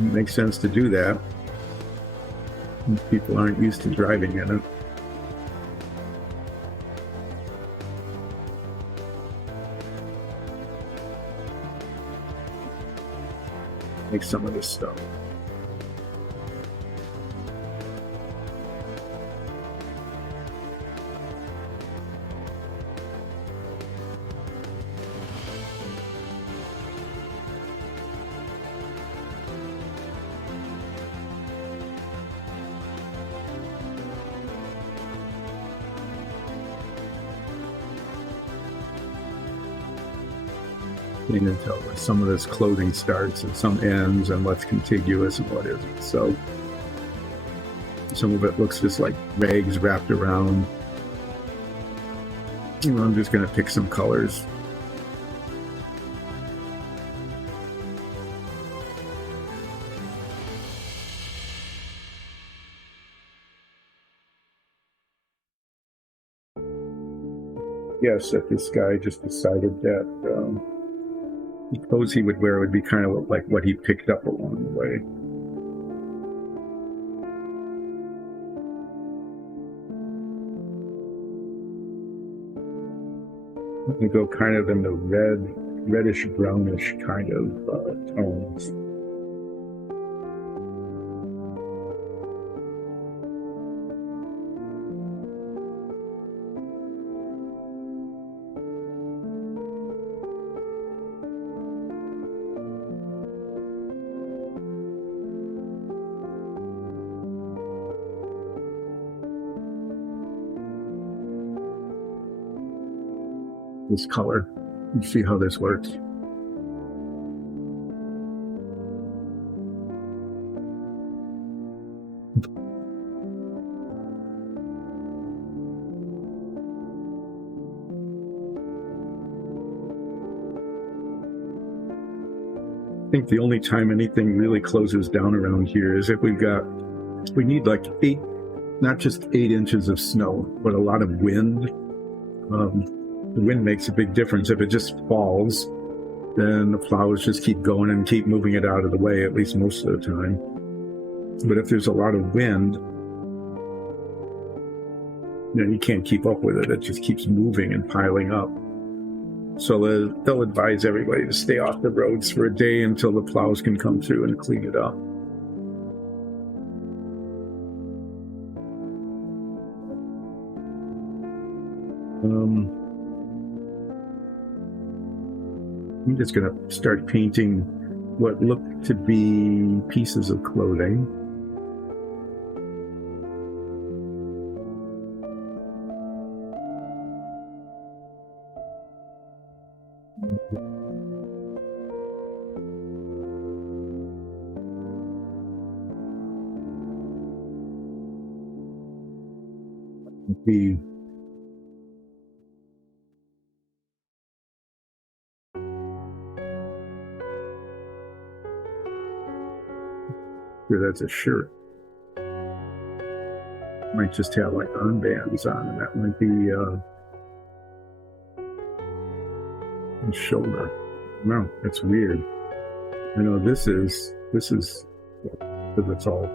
makes sense to do that. People aren't used to driving in it. Make some of this stuff. Until some of this clothing starts and some ends, and what's contiguous and what isn't. So some of it looks just like rags wrapped around. I'm just going to pick some colors. Yes, that this guy just decided that the clothes he would wear would be kind of like what he picked up along the way. We go kind of in the reddish brownish kind of tones. This color. Let's see how this works. I think the only time anything really closes down around here is if we need like not just 8 inches of snow, but a lot of wind. The wind makes a big difference. If it just falls, then the plows just keep going and keep moving it out of the way, at least most of the time. But if there's a lot of wind, you can't keep up with it. It just keeps moving and piling up. So they'll advise everybody to stay off the roads for a day until the plows can come through and clean it up. I'm just going to start painting what look to be pieces of clothing. Here, that's a shirt. Might just have like armbands on, and that might be the shoulder. No, that's weird. I know this is because it's all.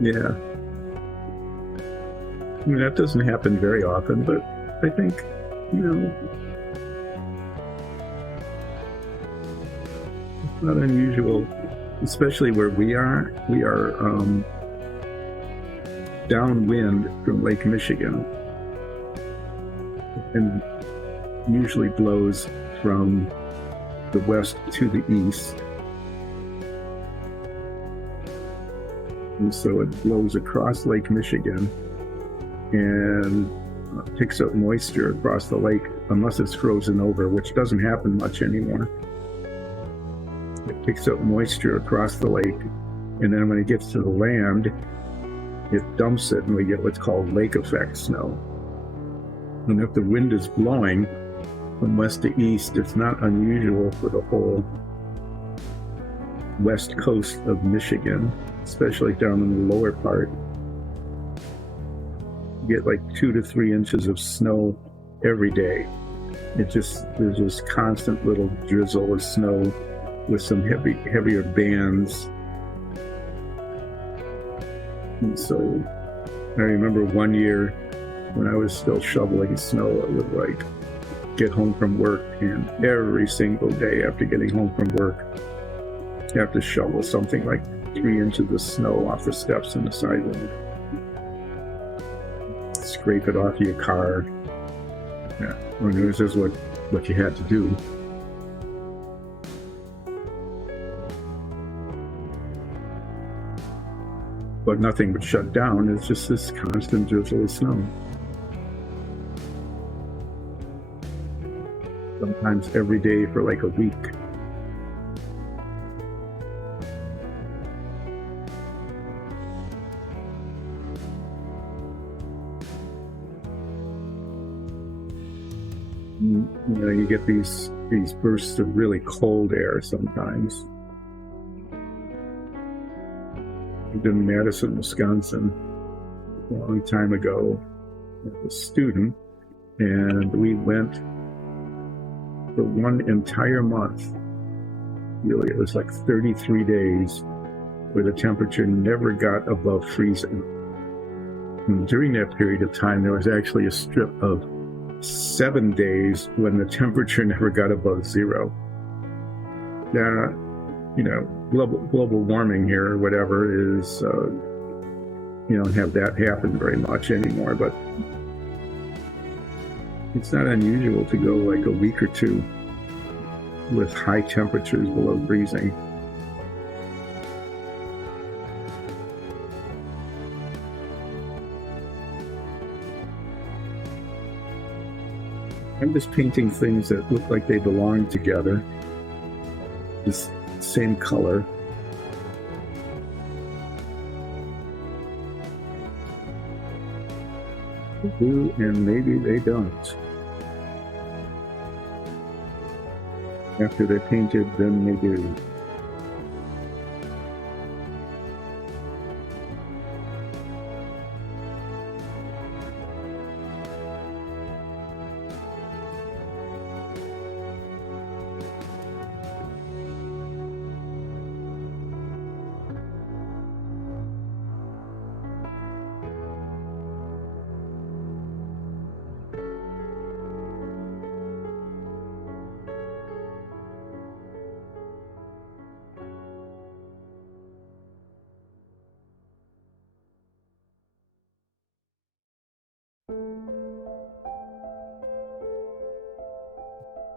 Yeah. I mean, that doesn't happen very often, but I think, it's not unusual, especially where we are. We are downwind from Lake Michigan, and usually blows from the west to the east. And so it blows across Lake Michigan and picks up moisture across the lake, unless it's frozen over, which doesn't happen much anymore. It picks up moisture across the lake, and then when it gets to the land, it dumps it, and we get what's called lake effect snow. And if the wind is blowing from west to east, it's not unusual for the whole west coast of Michigan, especially down in the lower part, get like 2 to 3 inches of snow every day. There's this constant little drizzle of snow with some heavier bands. And so I remember one year when I was still shoveling snow, I would like get home from work, and every single day after getting home from work, you have to shovel something like 3 inches of snow off the steps and the sidewalk. Scrape it off your car. Yeah, I mean, this is what you had to do. But nothing would shut down. It's just this constant drizzle of snow. Sometimes every day for like a week. You get these bursts of really cold air sometimes. lived in Madison, Wisconsin a long time ago as a student, and we went for one entire month. Really, it was like 33 days where the temperature never got above freezing. And during that period of time, there was actually a strip of 7 days when the temperature never got above zero. Now, global warming here or whatever is, you don't have that happen very much anymore, but it's not unusual to go like a week or two with high temperatures below freezing. I'm just painting things that look like they belong together. This same color. They do, and maybe they don't. After they're painted, then they do.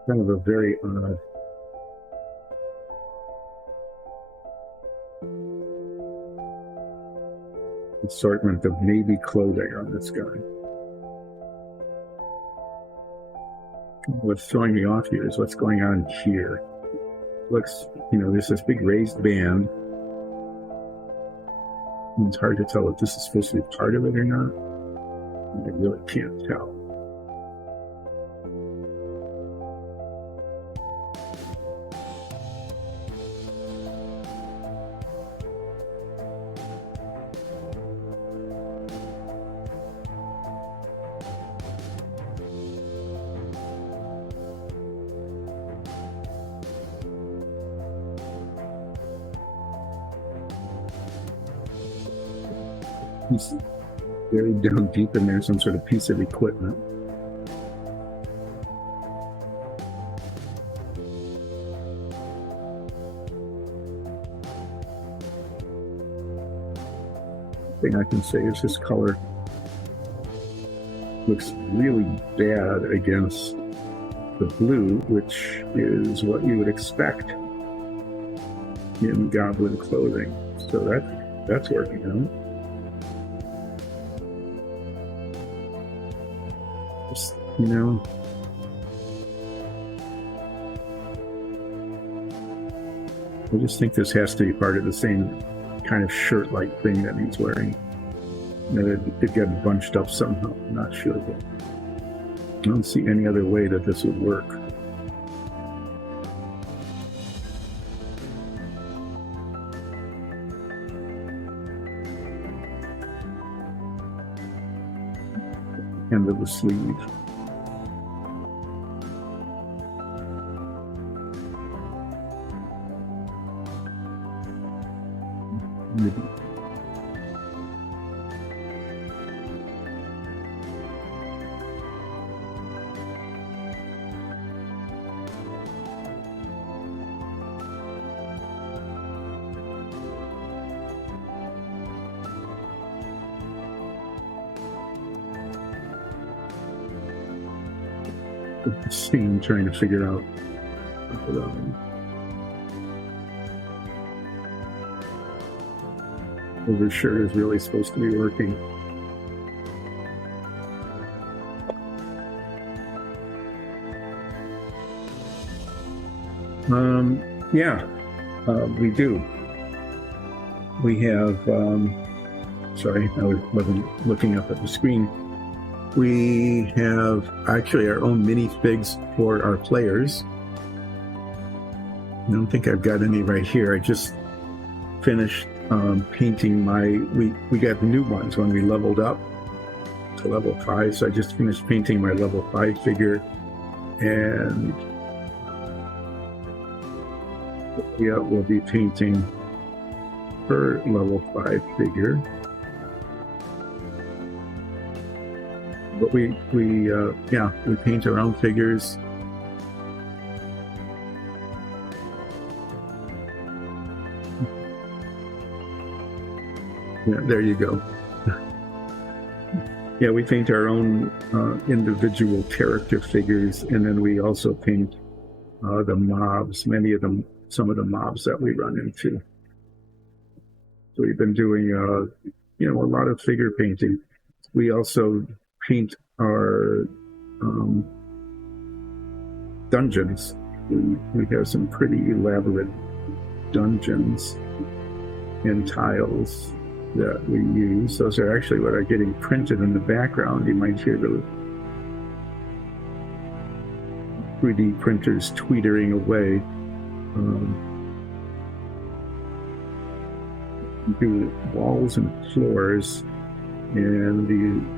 Kind of a very odd assortment of navy clothing on this guy. What's throwing me off here is what's going on here. Looks, there's this big raised band. It's hard to tell if this is supposed to be part of it or not. I really can't tell. He's buried down deep in there, some sort of piece of equipment. The thing I can say is his color looks really bad against the blue, which is what you would expect in goblin clothing. So that's working out. I just think this has to be part of the same kind of shirt-like thing that he's wearing. It got bunched up somehow. I'm not sure, but I don't see any other way that this would work. End of the sleeve. I'm trying to figure out if this shirt is really supposed to be working. We do. We have, sorry, I wasn't looking up at the screen. We have actually our own minifigs for our players. I don't think I've got any right here. I just finished painting we got new ones when we leveled up to level 5, so I just finished painting my level 5 figure, and yeah, we'll be painting her level 5 figure. But we paint our own figures. Yeah, there you go. Yeah, we paint our own individual character figures, and then we also paint the mobs, some of the mobs that we run into. So we've been doing, a lot of figure painting. We also paint our dungeons. We have some pretty elaborate dungeons and tiles that we use. Those are actually what are getting printed in the background. You might hear the 3D printers tweetering away. Do walls and floors, and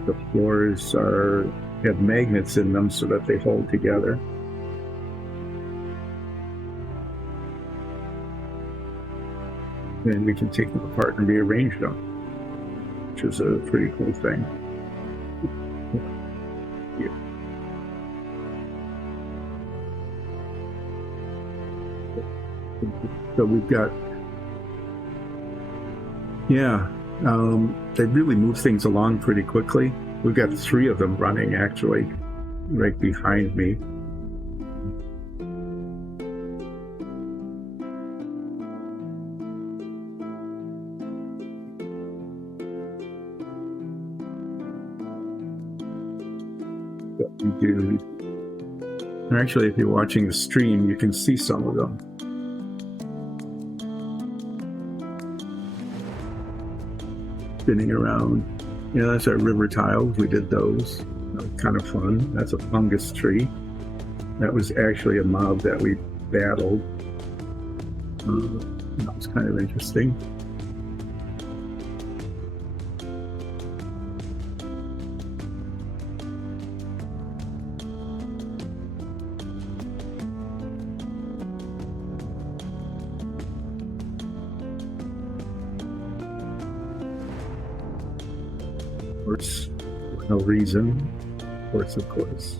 the floors have magnets in them so that they hold together. And we can take them apart and rearrange them, which is a pretty cool thing. Yeah. So we've got, they really move things along pretty quickly. We've got 3 of them running actually right behind me. That we do. And actually, if you're watching the stream, you can see some of them. Spinning around. Yeah, that's our river tiles. We did those. That was kind of fun. That's a fungus tree. That was actually a mob that we battled. That was kind of interesting. Course, for no reason. Of course.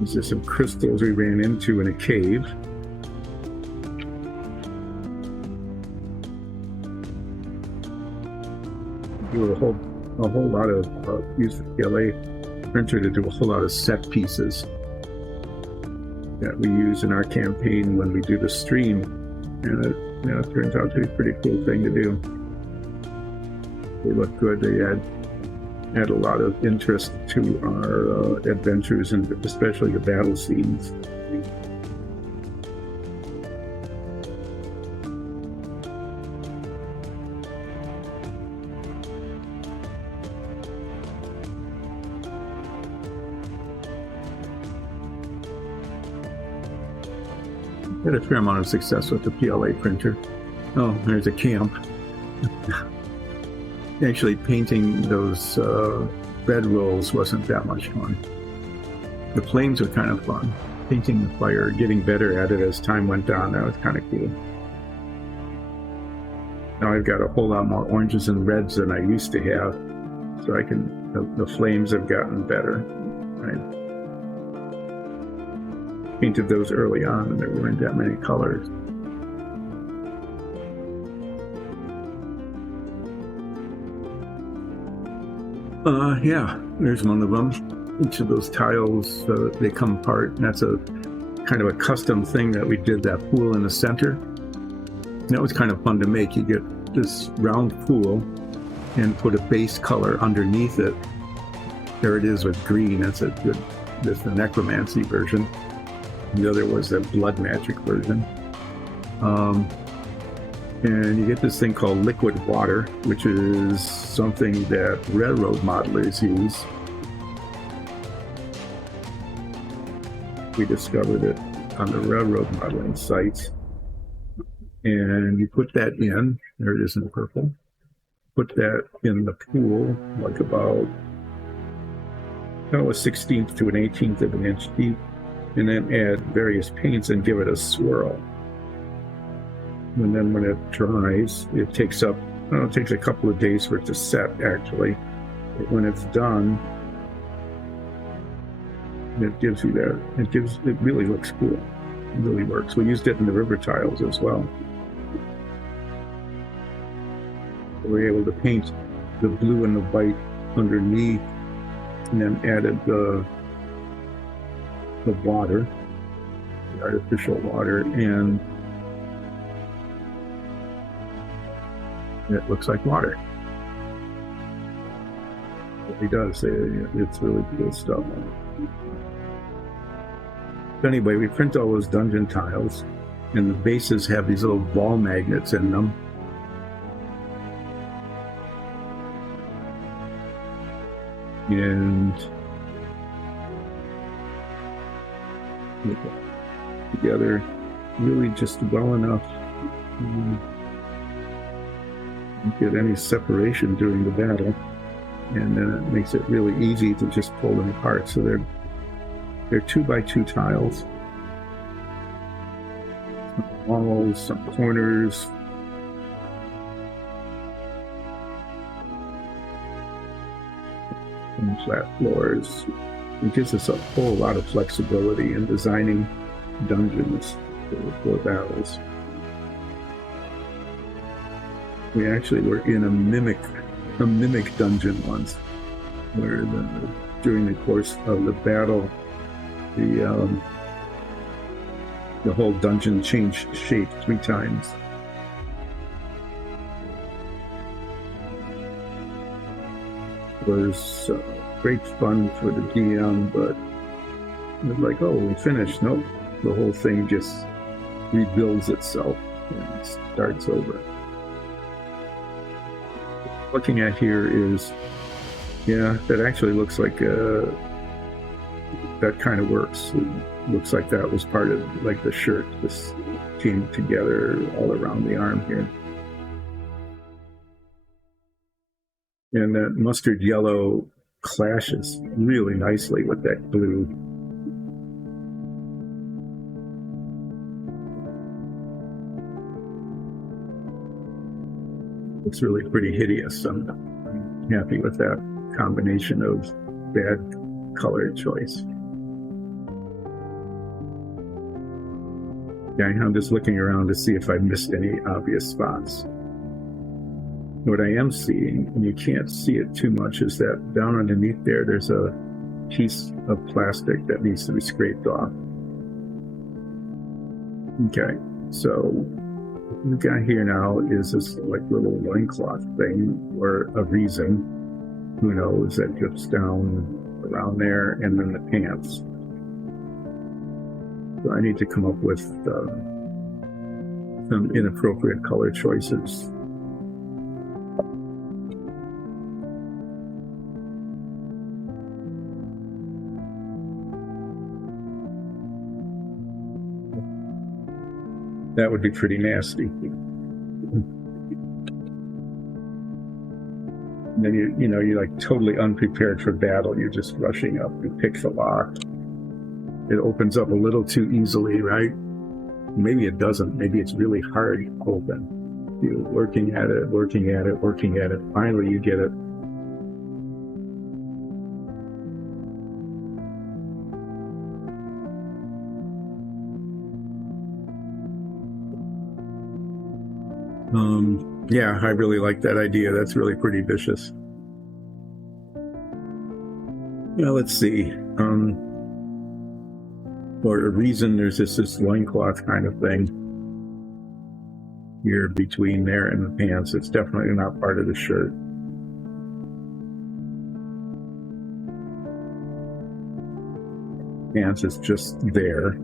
These are some crystals we ran into in a cave. Do a whole lot of use the PLA printer to do a whole lot of set pieces that we use in our campaign when we do the stream, and it turns out to be a pretty cool thing to do. They look good. They add a lot of interest to our adventures, and especially the battle scenes. Had a fair amount of success with the PLA printer. Oh, there's a camp. Actually, painting those bed rolls wasn't that much fun. The flames were kind of fun. Painting the fire, getting better at it as time went on, that was kind of cool. Now I've got a whole lot more oranges and reds than I used to have, so the flames have gotten better. I painted those early on, and there weren't that many colors. There's one of them. Each of those tiles, they come apart, and that's a kind of a custom thing that we did, that pool in the center. And that was kind of fun to make. You get this round pool and put a base color underneath it. There it is with green. That's the necromancy version. The other was the blood magic version. And you get this thing called liquid water, which is something that railroad modelers use. We discovered it on the railroad modeling sites. And you put that in, there it is in purple, put that in the pool, like about a 1/16 to an 1/18 of an inch deep, and then add various paints and give it a swirl. And then when it dries, it takes up, it takes a couple of days for it to set, actually. But when it's done, it gives you that, it really looks cool. It really works. We used it in the river tiles as well. We were able to paint the blue and the white underneath, and then added the water, the artificial water, and it looks like water. It really does. It's really cool stuff. Anyway, we print all those dungeon tiles, and the bases have these little ball magnets in them. And together really just well enough to get any separation during the battle, and then it makes it really easy to just pull them apart. So they're 2x2 tiles, some walls, some corners, and flat floors. It gives us a whole lot of flexibility in designing dungeons for battles. We actually were in a mimic dungeon once, where during the course of the battle, the whole dungeon changed shape 3 times. It was great fun for the DM, but it was like, oh, we finished. Nope, the whole thing just rebuilds itself and starts over. Looking at here is, yeah, that actually looks like that kind of works. It looks like that was part of like the shirt. This came together all around the arm here. And that mustard yellow clashes really nicely with that blue. It's really pretty hideous. I'm happy with that combination of bad color choice. Yeah, I'm just looking around to see if I missed any obvious spots. What I am seeing, and you can't see it too much, is that down underneath there's a piece of plastic that needs to be scraped off. Okay, so what we've got here now is this like little loincloth thing, or a reason, who knows, that drips down around there, and then the pants. So I need to come up with some inappropriate color choices. That would be pretty nasty. And then you're like totally unprepared for battle. You're just rushing up and pick the lock. It opens up a little too easily, right? Maybe it doesn't. Maybe it's really hard to open. You're working at it. Finally, you get it. Yeah, I really like that idea. That's really pretty vicious. Now let's see. For a reason, there's this loincloth kind of thing here between there and the pants. It's definitely not part of the shirt. Pants is just there.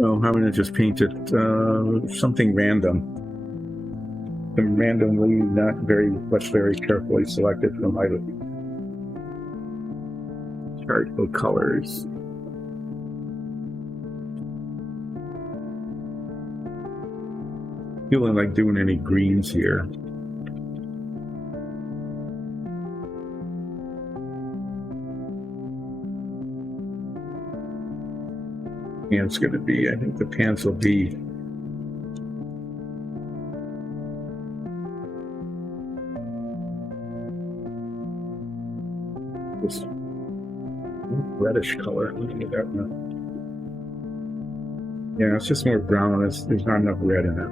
Well, I'm going to just paint it something random. Some randomly, not very carefully selected from my chart of colors. Feeling like doing any greens here. And it's going to be, I think the pants will be this reddish color. Yeah, it's just more brown. There's not enough red in it.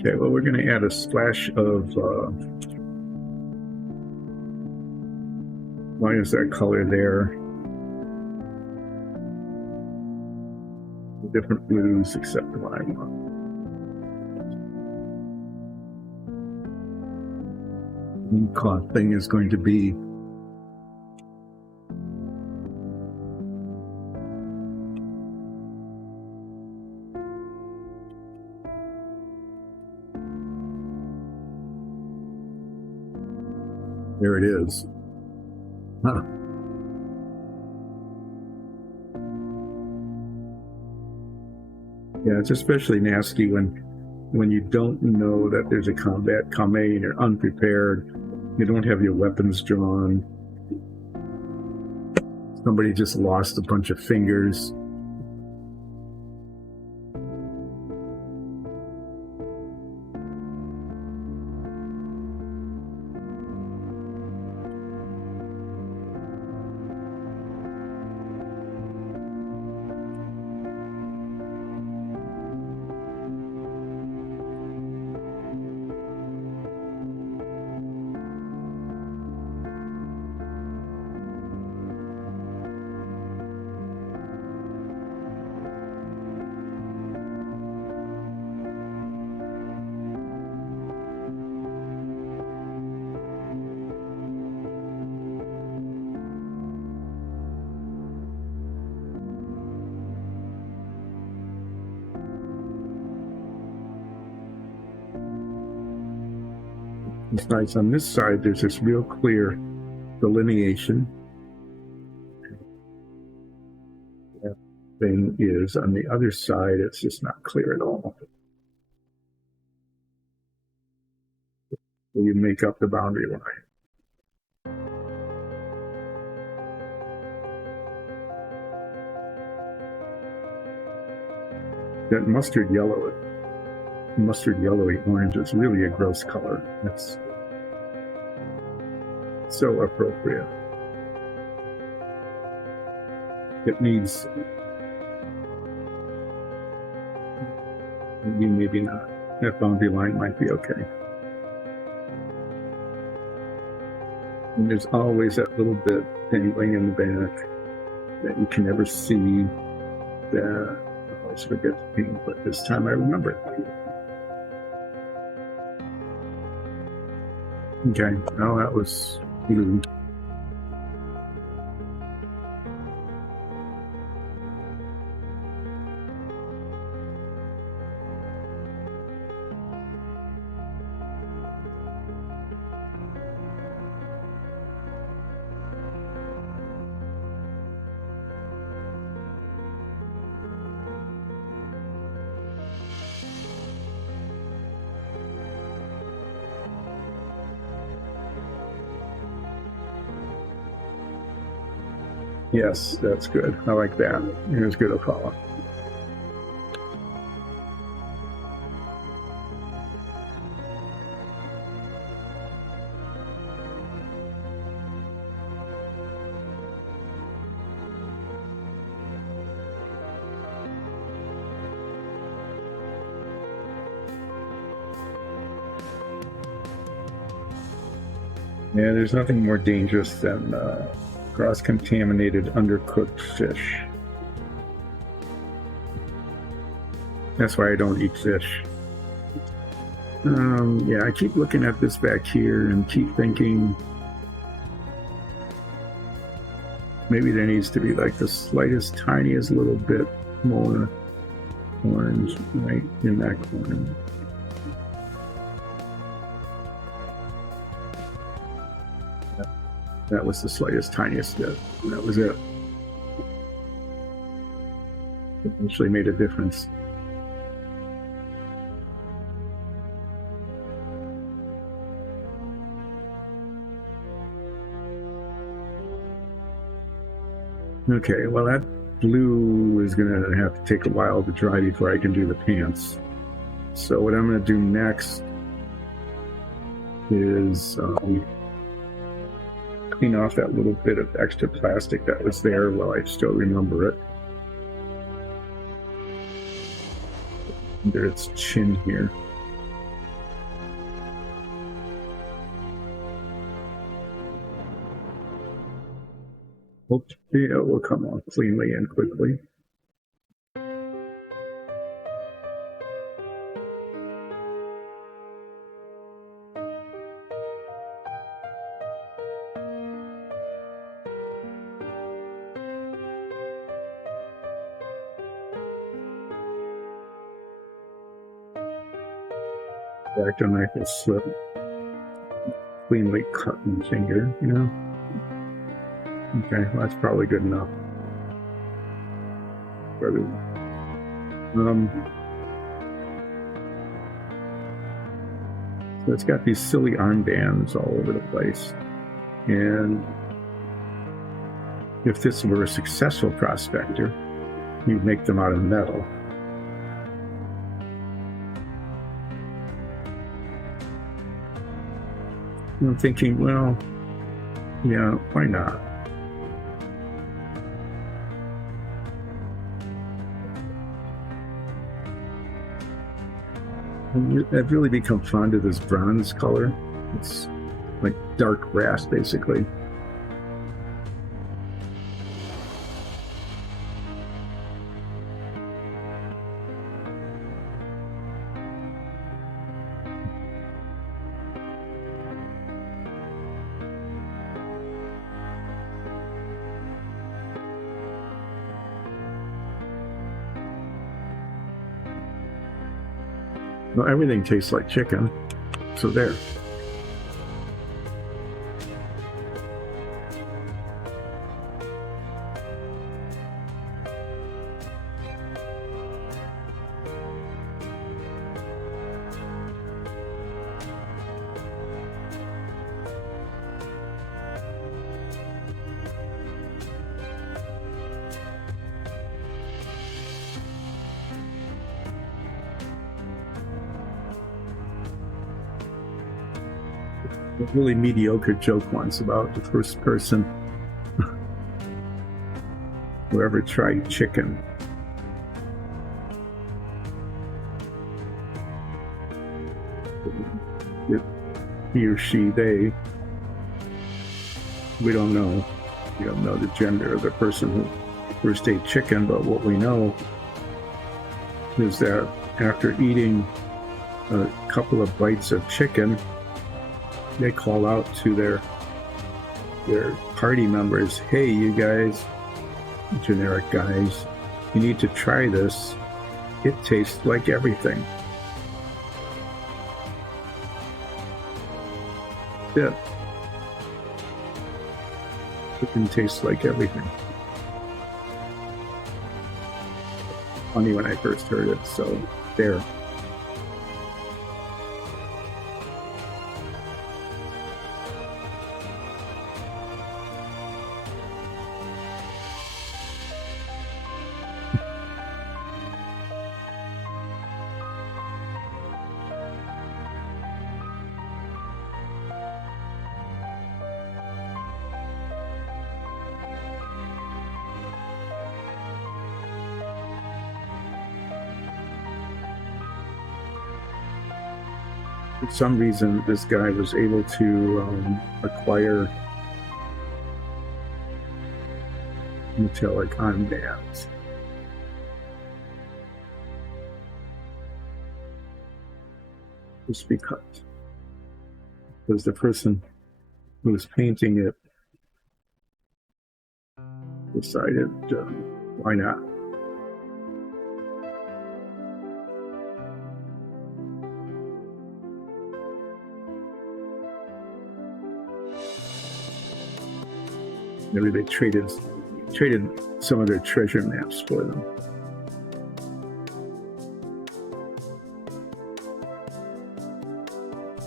Okay, well, we're going to add a splash of why is that color there? Different blues except the what I want. The cloth thing is going to be there it is. Huh. Yeah, it's especially nasty when you don't know that there's a combat coming, you're unprepared, you don't have your weapons drawn. Somebody just lost a bunch of fingers. It's nice on this side, there's this real clear delineation. That thing is on the other side, it's just not clear at all. So you make up the boundary line. That mustard yellowy orange is really a gross color. That's so appropriate. It needs maybe not. That boundary line might be okay. And there's always that little bit dangling in the back that you can never see. That I always forget to paint, but this time I remember. Okay, well, that was blue. Yes, that's good. I like that. Here's good a follow. Yeah, there's nothing more dangerous than cross-contaminated, undercooked fish. That's why I don't eat fish. Yeah, I keep looking at this back here and keep thinking maybe there needs to be like the slightest, tiniest little bit more orange right in that corner. That was the slightest, tiniest bit. That was it. It actually made a difference. Okay, well that blue is going to have to take a while to dry before I can do the pants. So what I'm going to do next is clean off that little bit of extra plastic that was there while I still remember it. Under its chin here. Hopefully it will come off cleanly and quickly. Back on knife will slip. Cleanly cut in finger, you know? Okay, well, that's probably good enough. So it's got these silly armbands all over the place. And if this were a successful prospector, you'd make them out of metal. I'm thinking, well, yeah, why not? I've really become fond of this bronze color. It's like dark brass, basically. Well, everything tastes like chicken, so there. A really mediocre joke once about the first person who ever tried chicken. He or she, they, we don't know. We don't know the gender of the person who first ate chicken, but what we know is that after eating a couple of bites of chicken, they call out to their party members, hey, you guys, generic guys, you need to try this. It tastes like everything. Yeah. It can taste like everything. Funny when I first heard it, so there. For some reason, this guy was able to acquire metallic armbands. just because the person who was painting it decided, why not? Maybe they traded some of their treasure maps for them.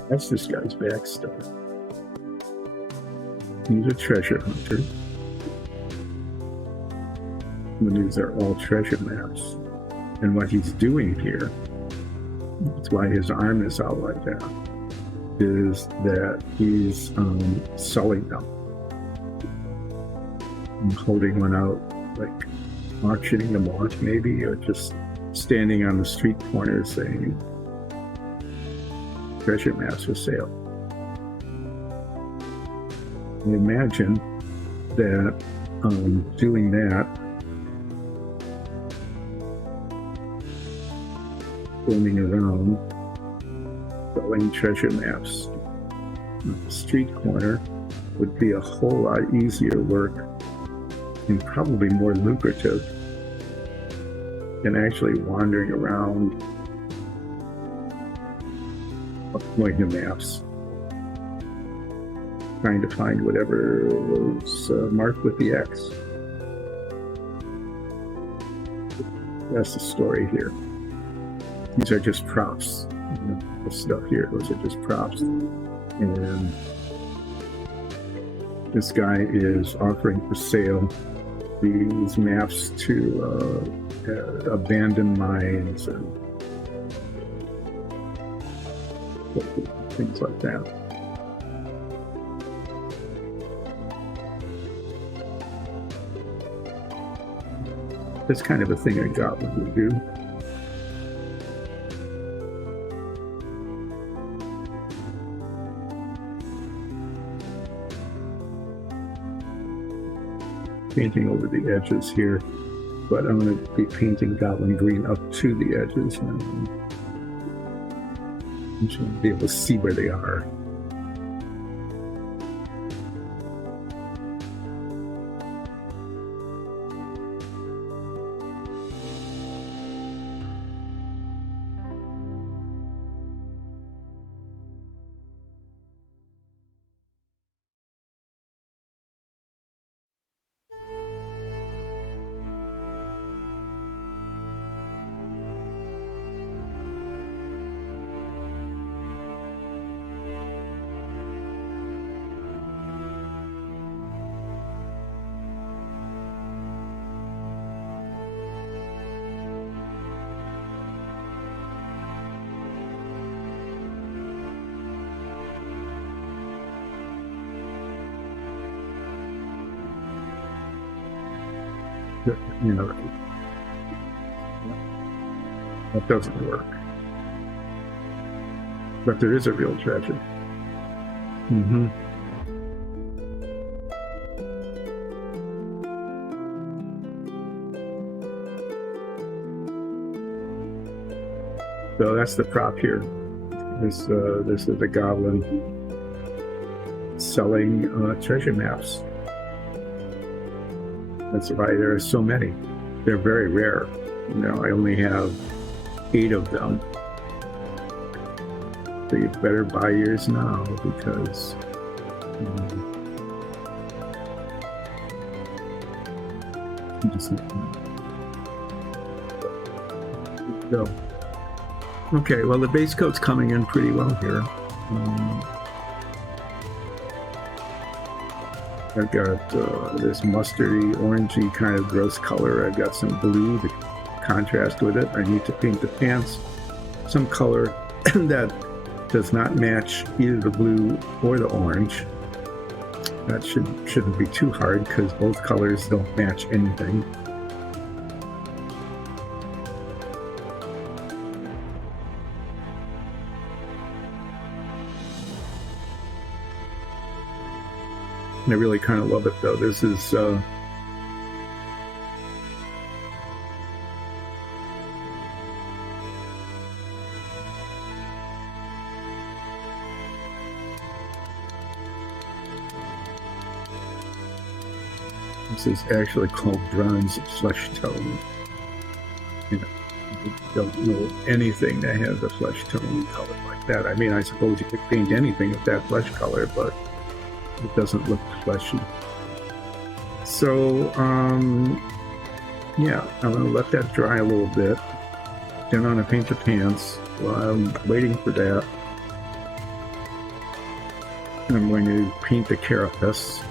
That's this guy's backstory. He's a treasure hunter. And these are all treasure maps. And what he's doing here, that's why his arm is out like that, is that he's selling them. And holding one out, like auctioning them off maybe, or just standing on the street corner saying, treasure maps for sale. I imagine that doing that, roaming around, selling treasure maps on the street corner would be a whole lot easier work and probably more lucrative than actually wandering around going to maps, trying to find whatever was marked with the X. That's the story here. These are just props. The stuff here, those are just props. And this guy is offering for sale these maps to abandoned mines and things like that. That's kind of a thing a goblin would do. Painting over the edges here, but I'm going to be painting goblin green up to the edges, and you should be able to see where they are. You know, that doesn't work. But there is a real treasure. Mm-hmm. So that's the prop here. This is a goblin selling treasure maps. That's why there are so many. They're very rare. You know, I only have 8 of them. So you better buy yours now because you just go. Okay, well the base coat's coming in pretty well here. I've got this mustardy, orangey kind of gross color. I've got some blue to contrast with it. I need to paint the pants some color that does not match either the blue or the orange. That shouldn't be too hard because both colors don't match anything. I really kind of love it though. This is This is actually called bronze flesh tone. You know, I don't know anything that has a flesh tone color like that. I mean, I suppose you could paint anything with that flesh color, but it doesn't look fleshy. So, yeah, I'm going to let that dry a little bit. Then I'm going to paint the pants while I'm waiting for that. I'm going to paint the carapace.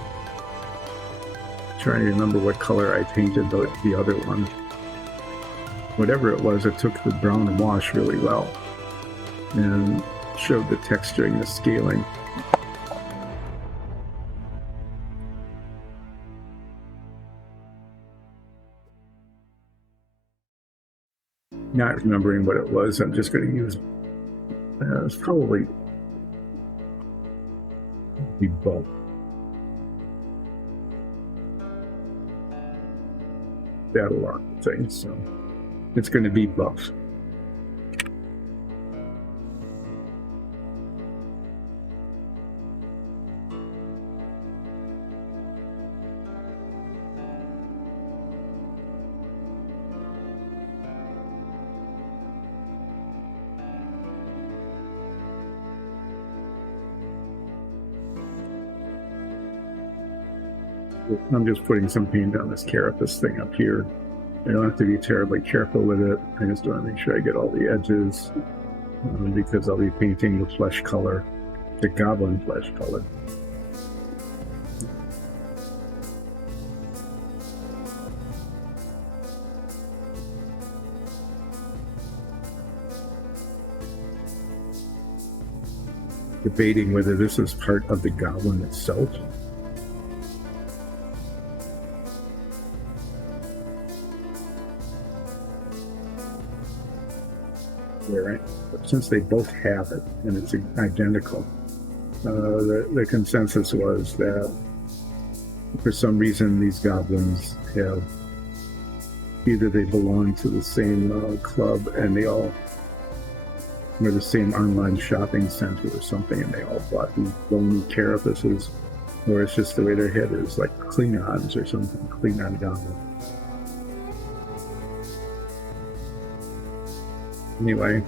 Trying to remember what color I painted the other one. Whatever it was, it took the brown wash really well and showed the texturing, the scaling. Not remembering what it was, I'm just going to use, it's probably be both. That a lot of things, so it's going to be buff. I'm just putting some paint on this carapace thing up here. I don't have to be terribly careful with it. I just want to make sure I get all the edges because I'll be painting the flesh color, the Goblin Flesh color. Debating whether this is part of the Goblin itself. Right? But since they both have it and it's identical, the consensus was that for some reason these goblins have either they belong to the same club and they all were the same online shopping center or something, and they all bought these lonely carapaces, or it's just the way their head is, like Klingons or something, Klingon goblin. Anyway,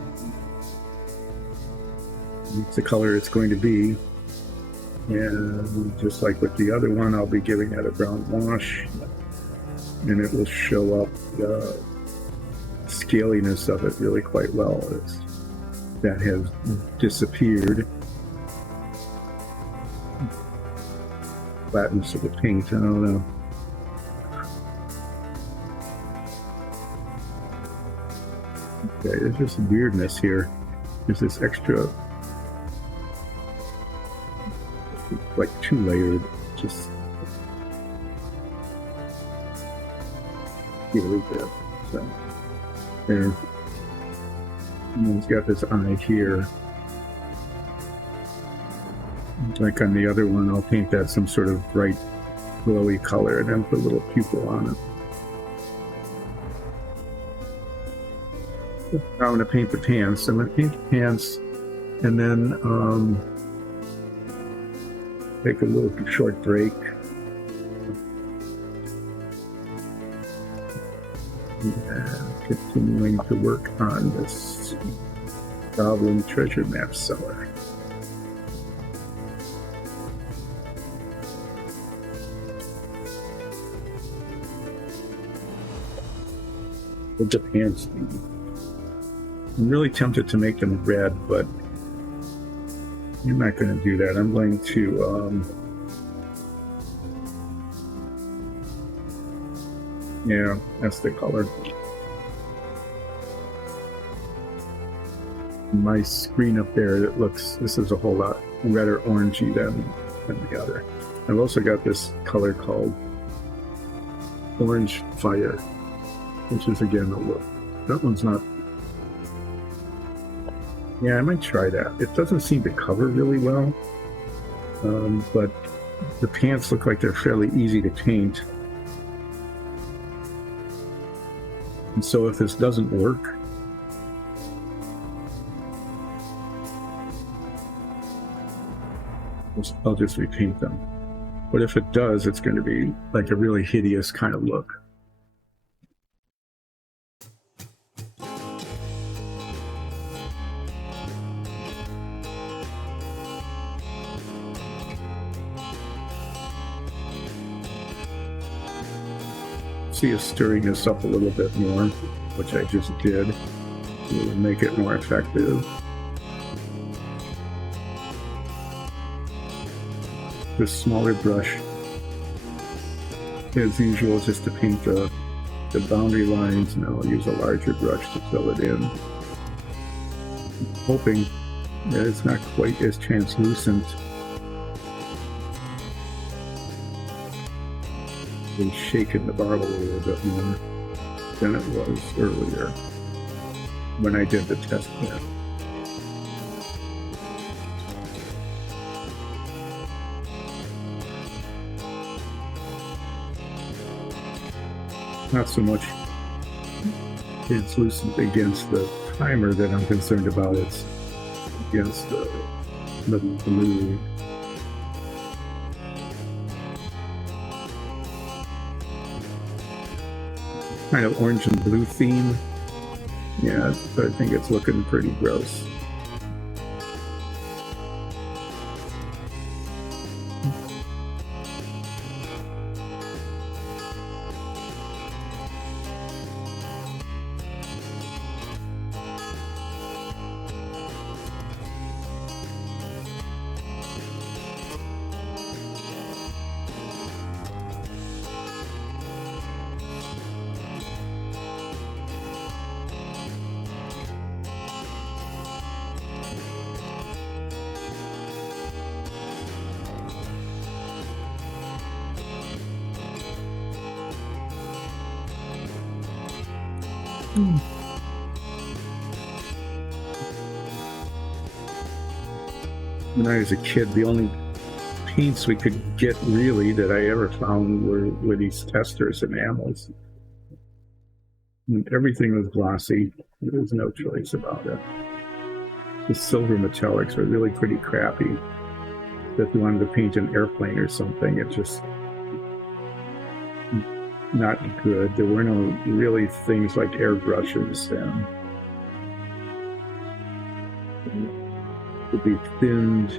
it's the color it's going to be, and just like with the other one, I'll be giving it a brown wash, and it will show up the scaliness of it really quite well. That has disappeared. Flatness of the paint, I don't know. Okay, there's just weirdness here. There's this extra, like 2-layered, just here we go. So there, and then it's got this eye here. Like on the other one, I'll paint that some sort of bright, glowy color, and then put a little pupil on it. Now I'm going to paint the pants. I'm going to paint the pants and then take a little short break. And continuing to work on this Goblin treasure map cellar. What's the pants do? I'm really tempted to make them red, but I'm not going to do that. I'm going to, yeah, that's the color. My screen up there, it looks, this is a whole lot redder orangey than the other. I've also got this color called Orange Fire, which is again a look. That one's not. Yeah, I might try that. It doesn't seem to cover really well, but the pants look like they're fairly easy to paint. And so if this doesn't work, I'll just repaint them. But if it does, it's going to be like a really hideous kind of look. See us stirring this up a little bit more, which I just did. It will make it more effective. This smaller brush, as usual, just to paint the boundary lines, and I'll use a larger brush to fill it in. I'm hoping that it's not quite as translucent and shaken the barb a little bit more than it was earlier when I did the test kit. Not so much translucent against the primer that I'm concerned about, it's against the blue. Kind of orange and blue theme. Yeah, but I think it's looking pretty gross. When I was a kid, the only paints we could get really that I ever found were these testers enamels. And everything was glossy. There was no choice about it. The silver metallics were really pretty crappy. If you wanted to paint an airplane or something, it just not good. There were no really things like airbrushes and would be thinned.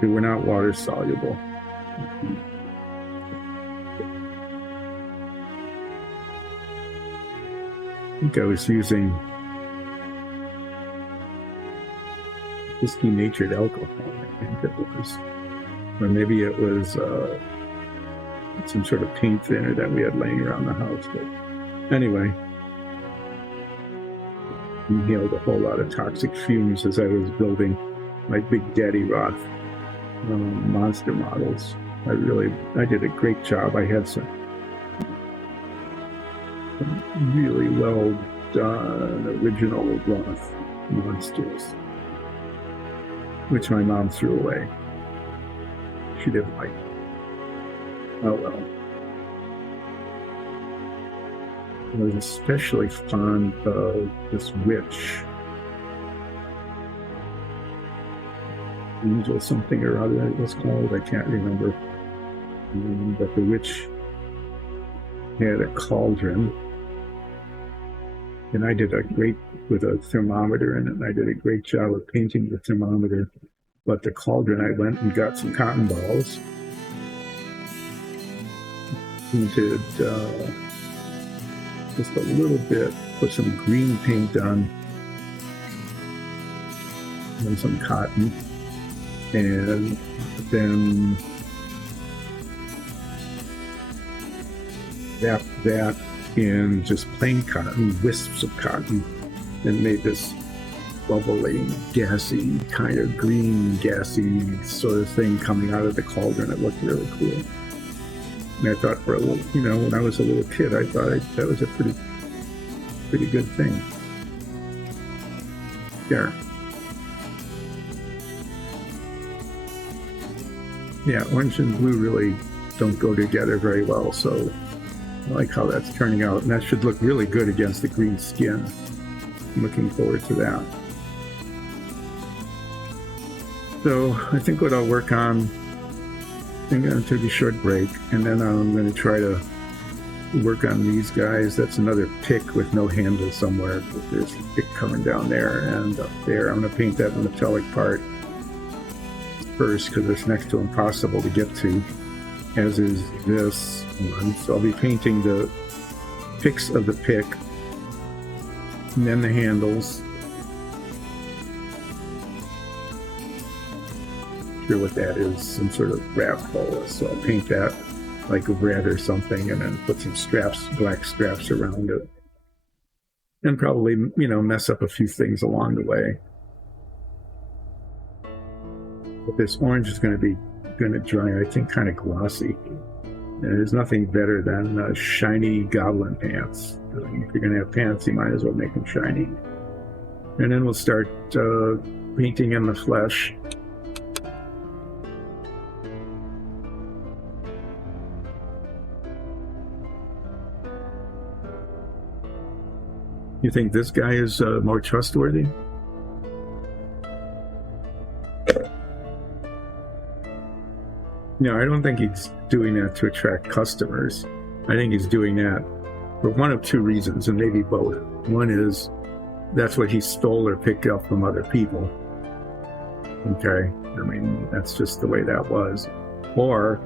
They were not water soluble. I think I was using whiskey natured alcohol, I think it was. Or maybe it was some sort of paint thinner that we had laying around the house. But anyway, inhaled a whole lot of toxic fumes as I was building my Big Daddy Roth monster models. I did a great job. I had some really well done original Roth monsters, which my mom threw away. She didn't like them. Oh well. I was especially fond of this witch. Angel something or other it was called, I can't remember. But the witch had a cauldron. And I did with a thermometer in it, and I did a great job of painting the thermometer. But the cauldron, I went and got some cotton balls. Painted just a little bit, put some green paint on, and some cotton. And then wrapped that in just plain cotton, wisps of cotton, and made this bubbly, gassy, kind of green, gassy sort of thing coming out of the cauldron. It looked really cool. And I thought for a little, when I was a little kid, I thought that was a pretty good thing. There. Yeah, orange and blue really don't go together very well, so I like how that's turning out. And that should look really good against the green skin. I'm looking forward to that. So I think what I'll work on I'm going to take a short break, and then I'm going to try to work on these guys. That's another pick with no handle somewhere. There's a pick coming down there and up there. I'm going to paint that metallic part first because it's next to impossible to get to, as is this one. So I'll be painting the picks of the pick, and then the handles. Sure what that is, some sort of wrap hole. So I'll paint that like red or something, and then put some straps, black straps around it, and probably, you know, mess up a few things along the way. But this orange is going to dry, I think, kind of glossy. And there's nothing better than shiny Goblin pants. If you're going to have pants, you might as well make them shiny. And then we'll start painting in the flesh. You think this guy is more trustworthy? No, I don't think he's doing that to attract customers. I think he's doing that for one of two reasons, and maybe both. One is that's what he stole or picked up from other people. Okay, I mean, that's just the way that was. Or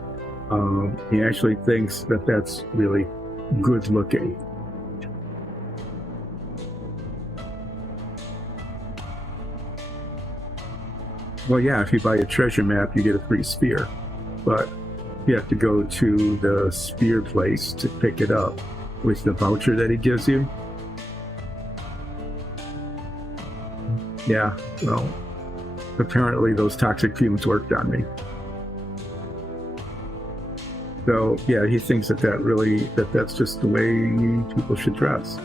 he actually thinks that that's really good looking. Well, yeah, if you buy a treasure map, you get a free spear. But you have to go to the spear place to pick it up with the voucher that he gives you. Yeah, well, apparently those toxic fumes worked on me. So, yeah, he thinks that's just the way people should dress.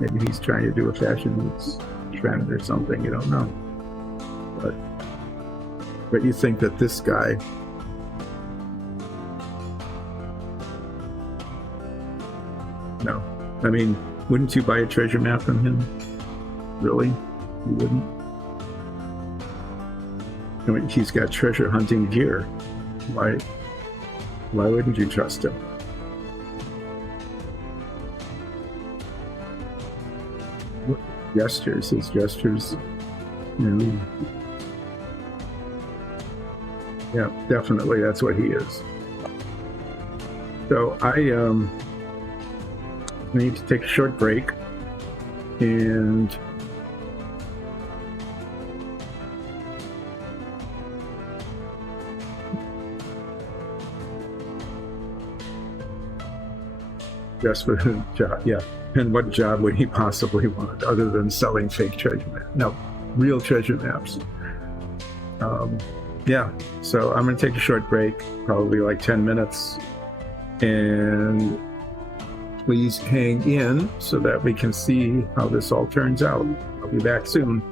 Maybe he's trying to do a fashion trend or something, you don't know. But you think that this guy, no. I mean, wouldn't you buy a treasure map from him? Really? You wouldn't? I mean, he's got treasure hunting gear. Why wouldn't you trust him? His gestures, you know. Yeah, definitely, that's what he is. So I need to take a short break, and just for the job, yeah. And what job would he possibly want other than selling fake treasure maps? No, real treasure maps. Yeah, so I'm going to take a short break, probably like 10 minutes, and please hang in so that we can see how this all turns out. I'll be back soon.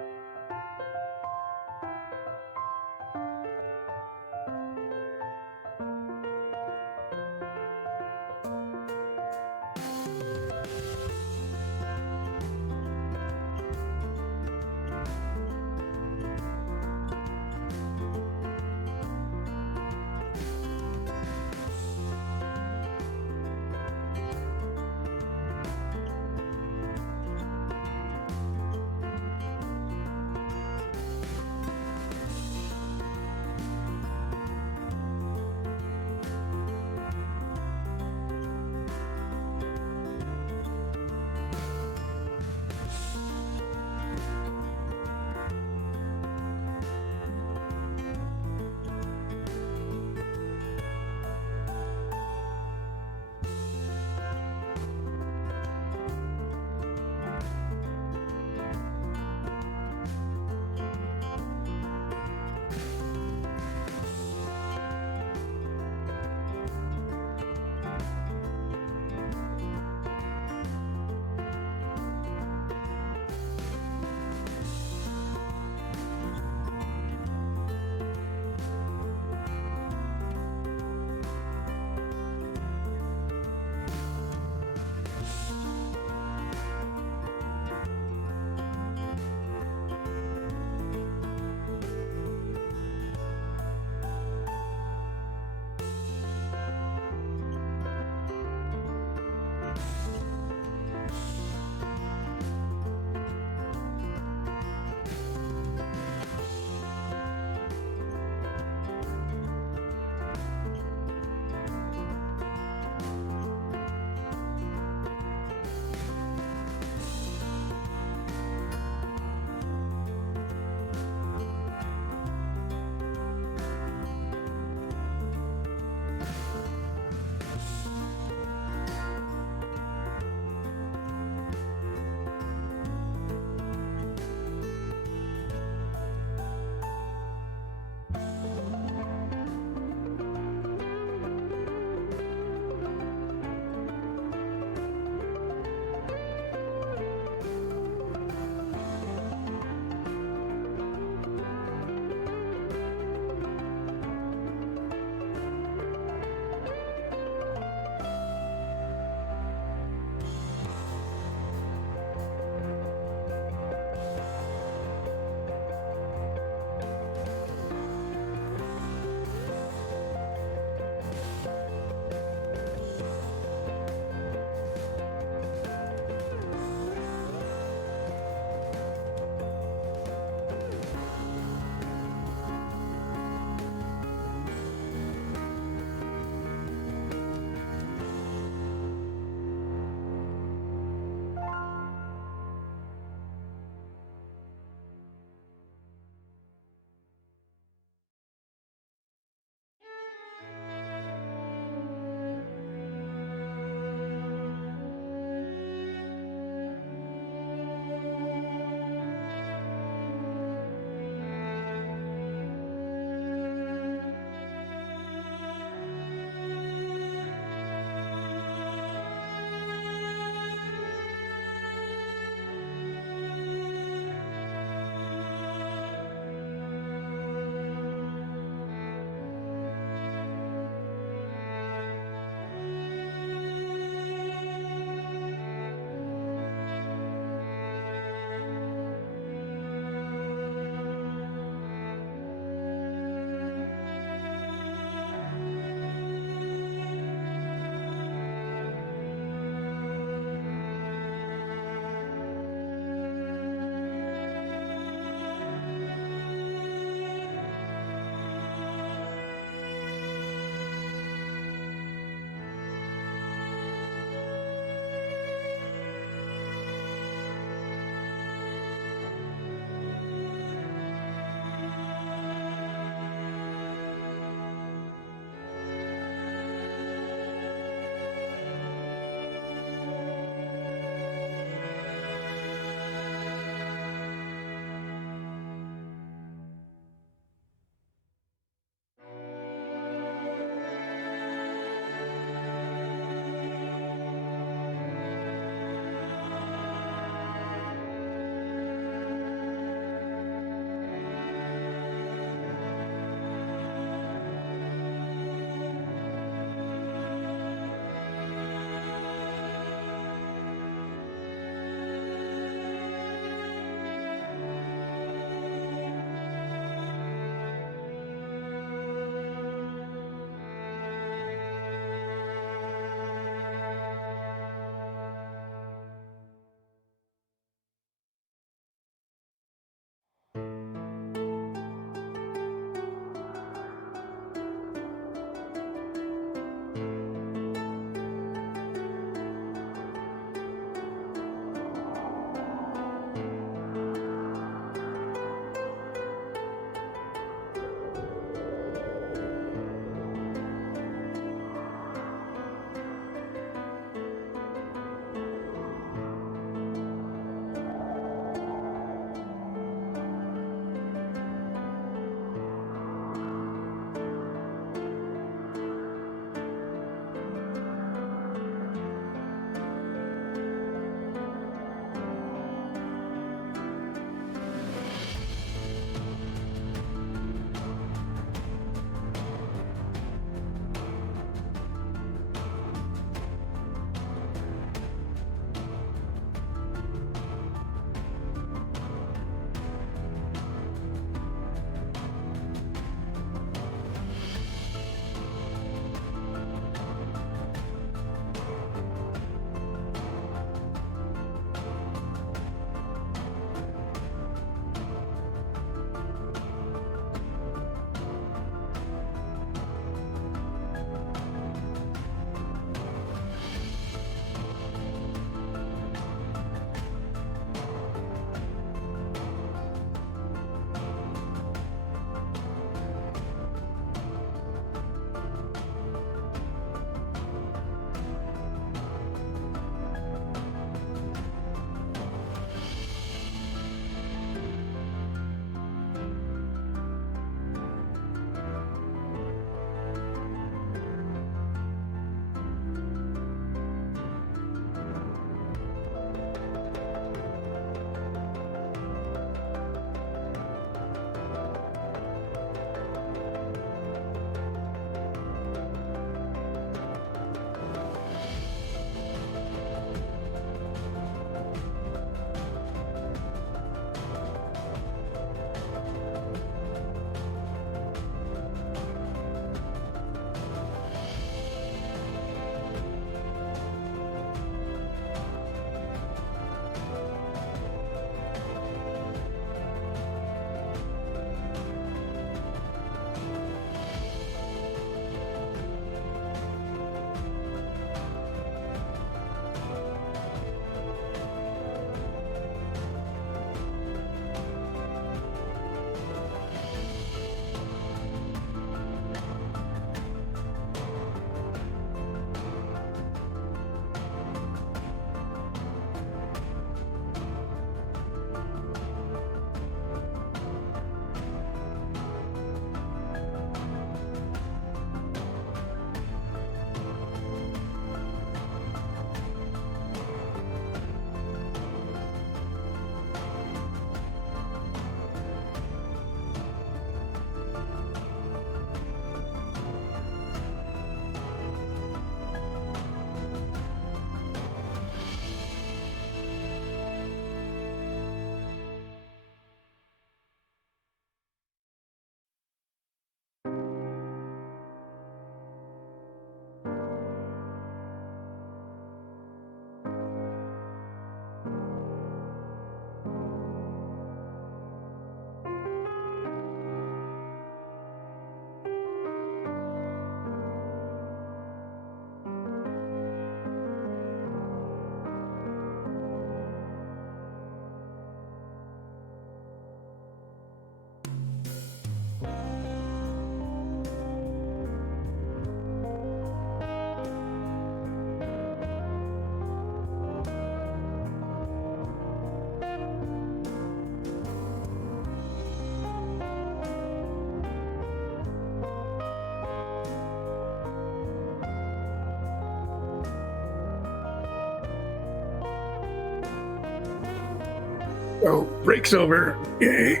Oh, break's over. Yay.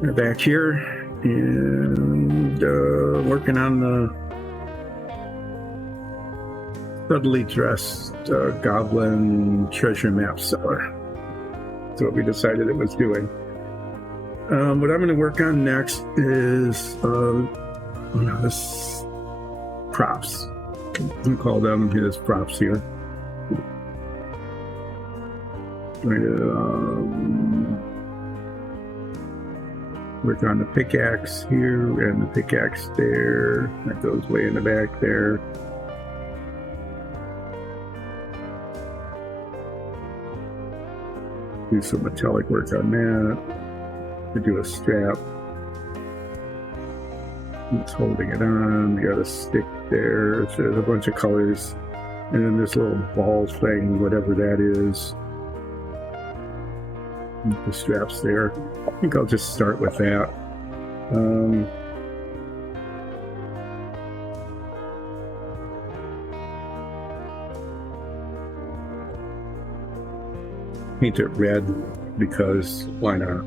We're back here and working on the subtly dressed Goblin treasure map seller. That's what we decided it was doing. What I'm going to work on next is this props. We call them his props here. Going to work on the pickaxe here and the pickaxe there. That goes way in the back there. Do some metallic work on that. To do a strap. It's holding it on. We got a stick there. So there's a bunch of colors. And then this little ball thing, whatever that is. The straps there. I think I'll just start with that. Paint it red because why not?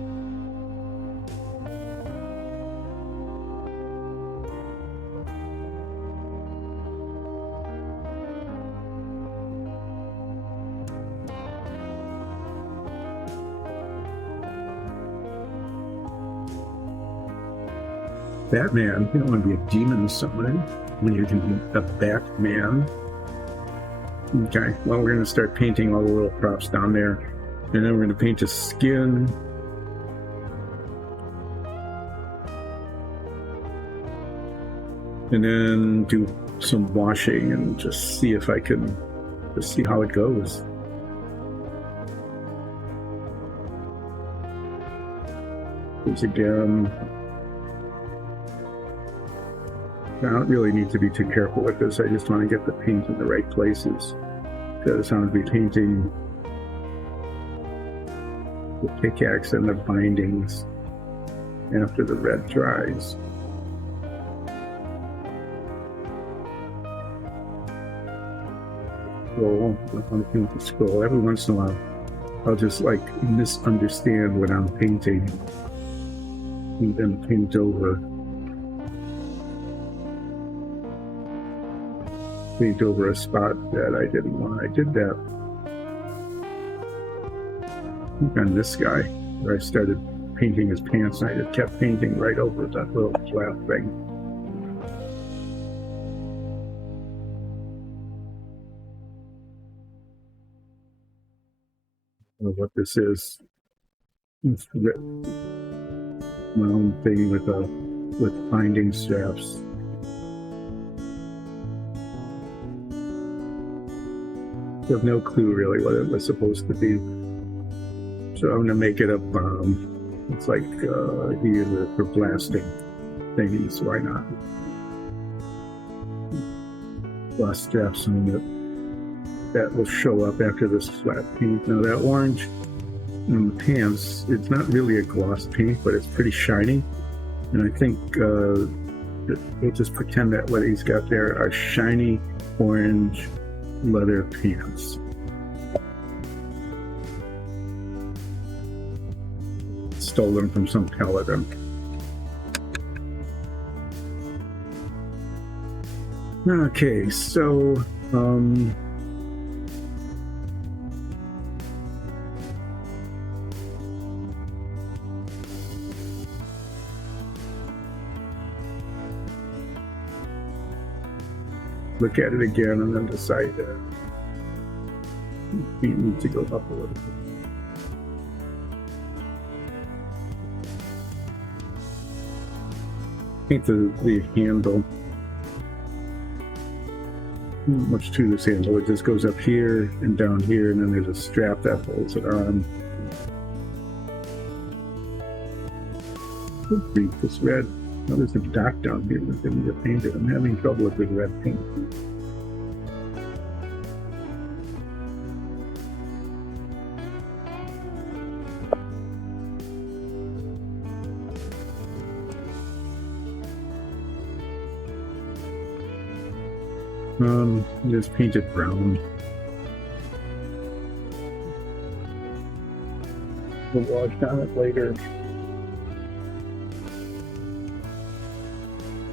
Batman, you don't want to be a demon summoning when you're doing a Batman. Okay, well, we're going to start painting all the little props down there. And then we're going to paint his skin. And then do some washing and just see if I can just see how it goes. Once again, I don't really need to be too careful with this. I just want to get the paint in the right places. Because I'm going to be painting the pickaxe and the bindings after the red dries. Scroll. I want to paint the scroll. Every once in a while, I'll just like misunderstand what I'm painting and then paint over. Paint over a spot that I didn't want. I did that on this guy, where I started painting his pants, and I just kept painting right over that little flat thing. I don't know what this is. It's my own thing with binding straps. I have no clue really what it was supposed to be. So I'm gonna make it a bomb. It's like either for blasting thingies, why not? Blast straps on it. That will show up after this flat paint. Now that orange in the pants, it's not really a gloss paint, but it's pretty shiny. And I think we'll just pretend that what he's got there are shiny orange leather pants. Stole them from some paladin. Okay, so look at it again and then decide we need to go up a little bit. Paint the handle. Not much to this handle. It just goes up here and down here, and then there's a strap that holds it on. Good grief, this red. Oh, there's a dot down here that didn't get painted. I'm having trouble with the red paint. Just paint it brown. the wash on it later.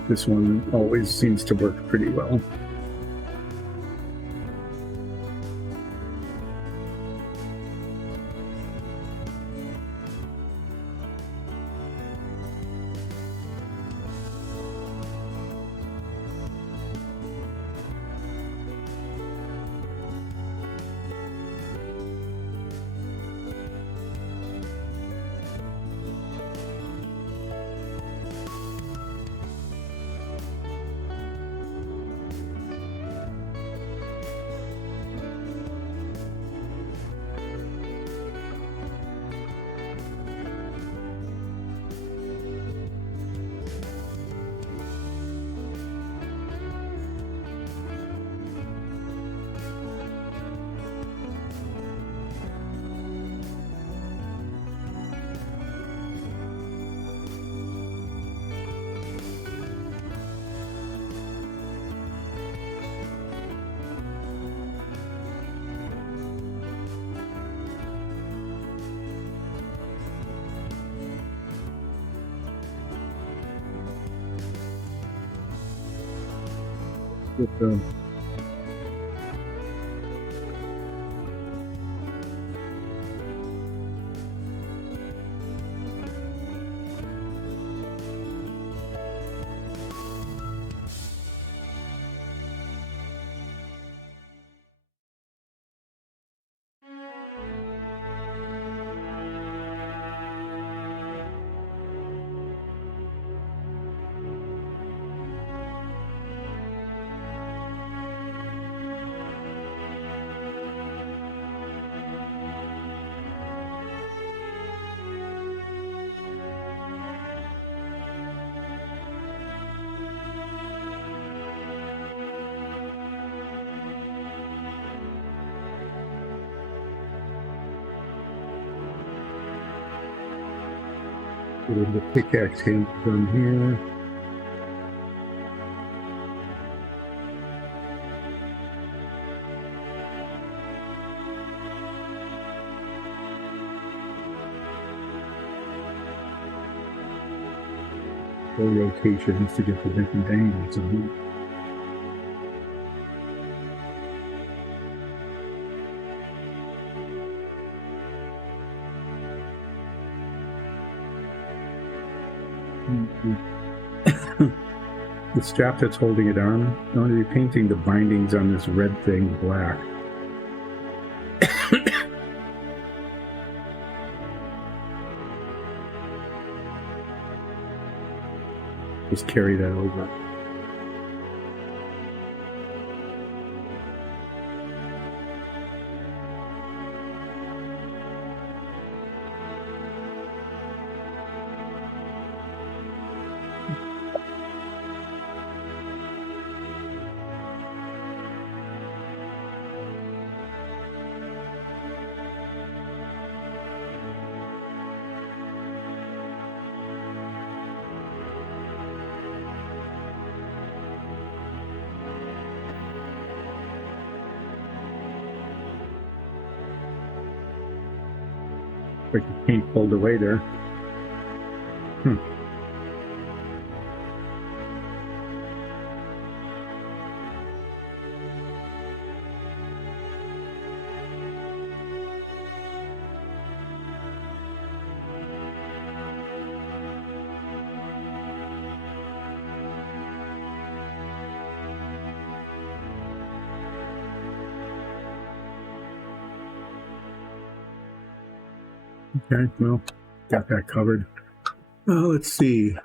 This one always seems to work pretty well. With the pickaxe hand from here. Full rotations to get the different angles on it. The strap that's holding it on, I'm going to be painting the bindings on this red thing black. Just carry that over. Like the paint pulled away there. Okay, well, got that covered. Let's see.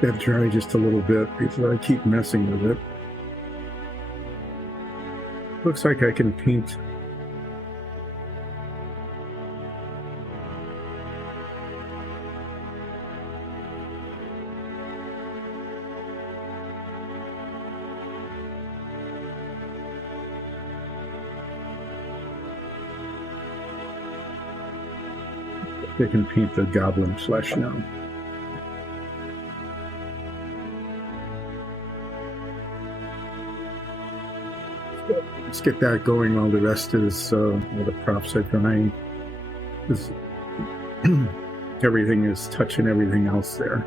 That dry just a little bit before I keep messing with it. Looks like I can paint They can paint the Goblin Flesh now. Let's get that going while the rest is, all the props are drying. Everything is touching everything else there.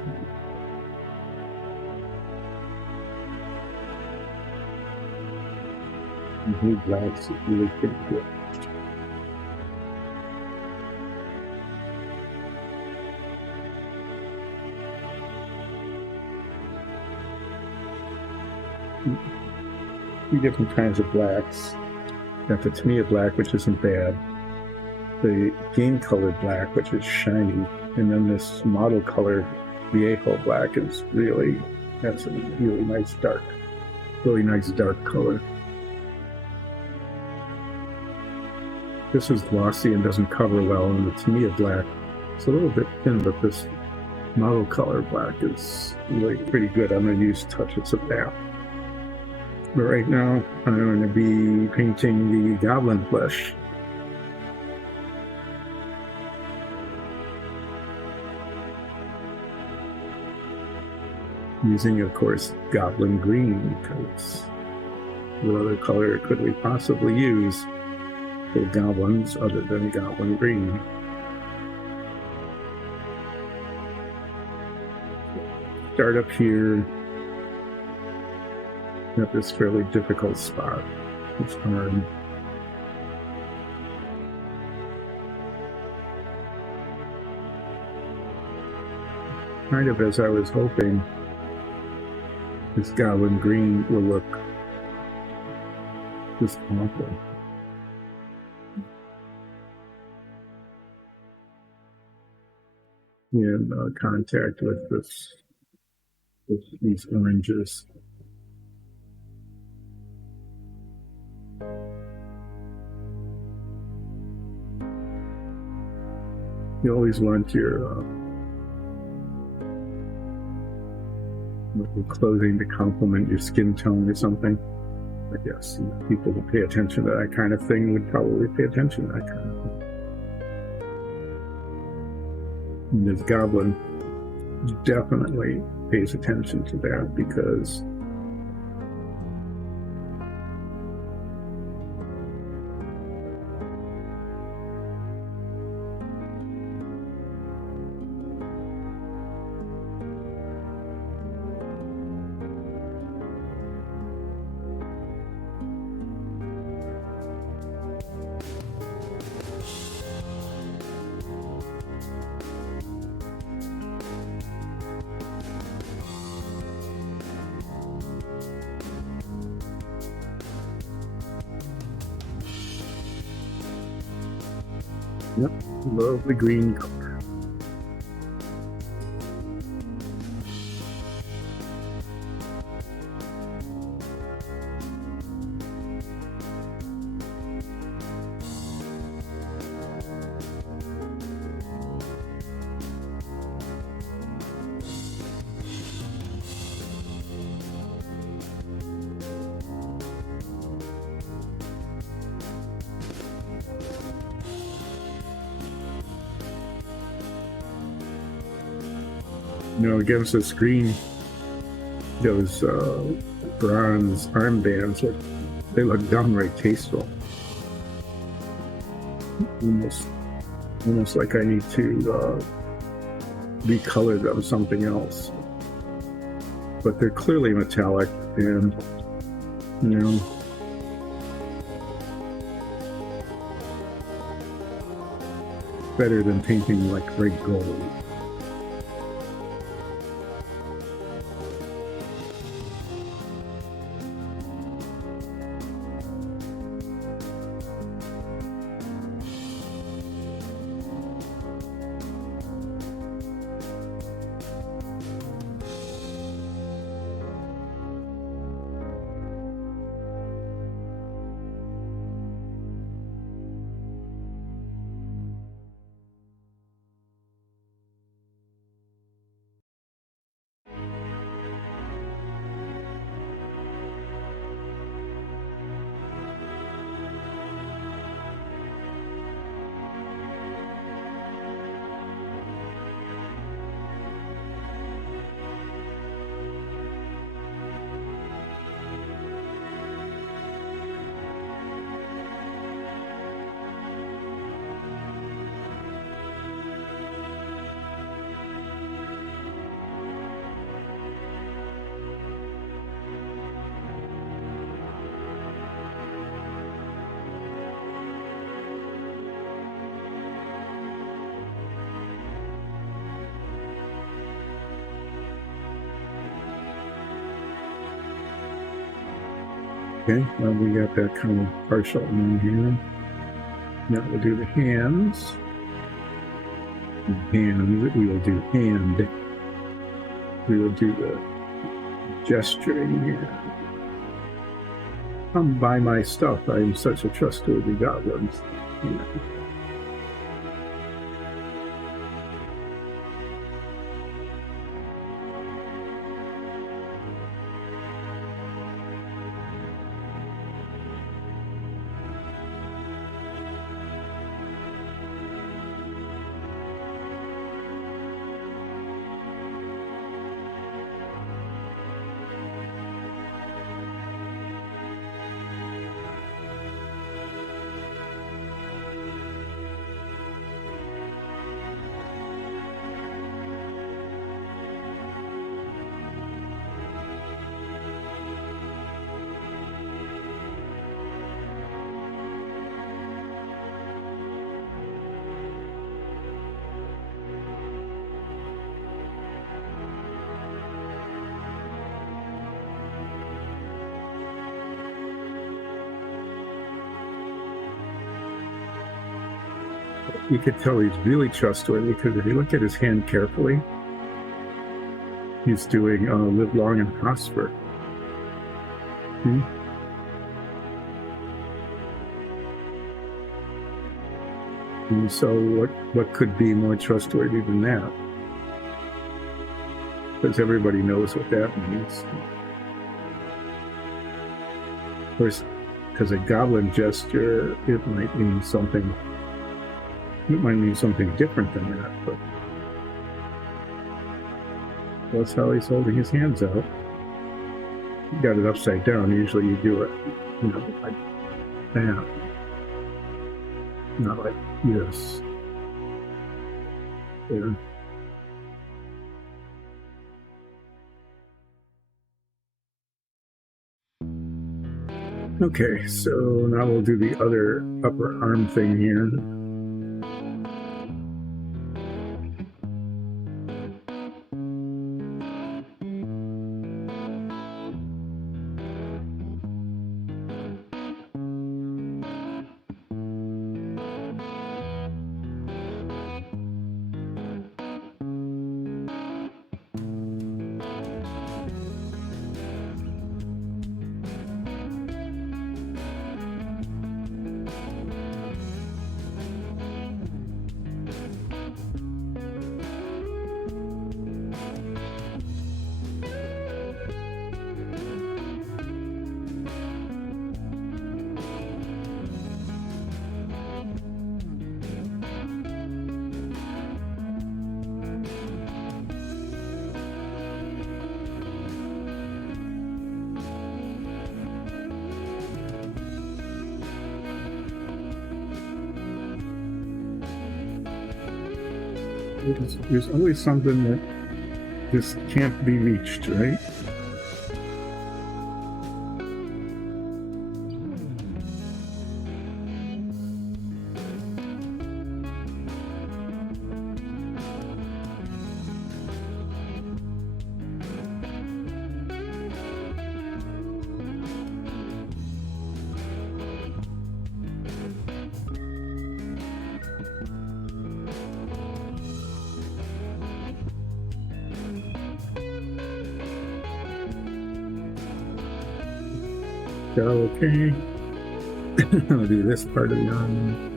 Blue black's really pretty good. Three different kinds of blacks. Got the Tamiya black, which isn't bad. The game colored black, which is shiny, and then this model color Viejo black is really, that's a really nice dark color. This is glossy and doesn't cover well, and the Tamiya black, it's a little bit thin, but this model color black is really pretty good. I'm going to use touches of that. But right now, I'm going to be painting the Goblin Flesh. Using, of course, Goblin Green, because what other color could we possibly use for goblins other than Goblin Green? Start up here at this fairly difficult spot. It's hard. Kind of as I was hoping, this Goblin Green will look just awful. In contact with these oranges. You always want your clothing to complement your skin tone or something. I guess people who pay attention to that kind of thing would probably pay attention to that kind of thing. And this Goblin definitely pays attention to that because yep, love the green color. You know, against this green, those bronze armbands, they look downright tasteful. Almost like I need to recolor them something else. But they're clearly metallic, and you know, better than painting like bright gold. Okay, well, we got that kind of partial in here. Now we'll do the hands. And we will do hand. We will do the gesturing here. Come buy my stuff. I am such a trustworthy goblin. Yeah. You could tell he's really trustworthy because if you look at his hand carefully, he's doing live long and prosper. And so what could be more trustworthy than that? Because everybody knows what that means. Of course, as a goblin gesture, it might mean something. It might mean something different than that, but that's how he's holding his hands out. You got it upside down. Usually you do it, like that. Not like this. There. Okay, so now we'll do the other upper arm thing here. There's always something that just can't be reached, right? Okay. I'll do this part of the arm.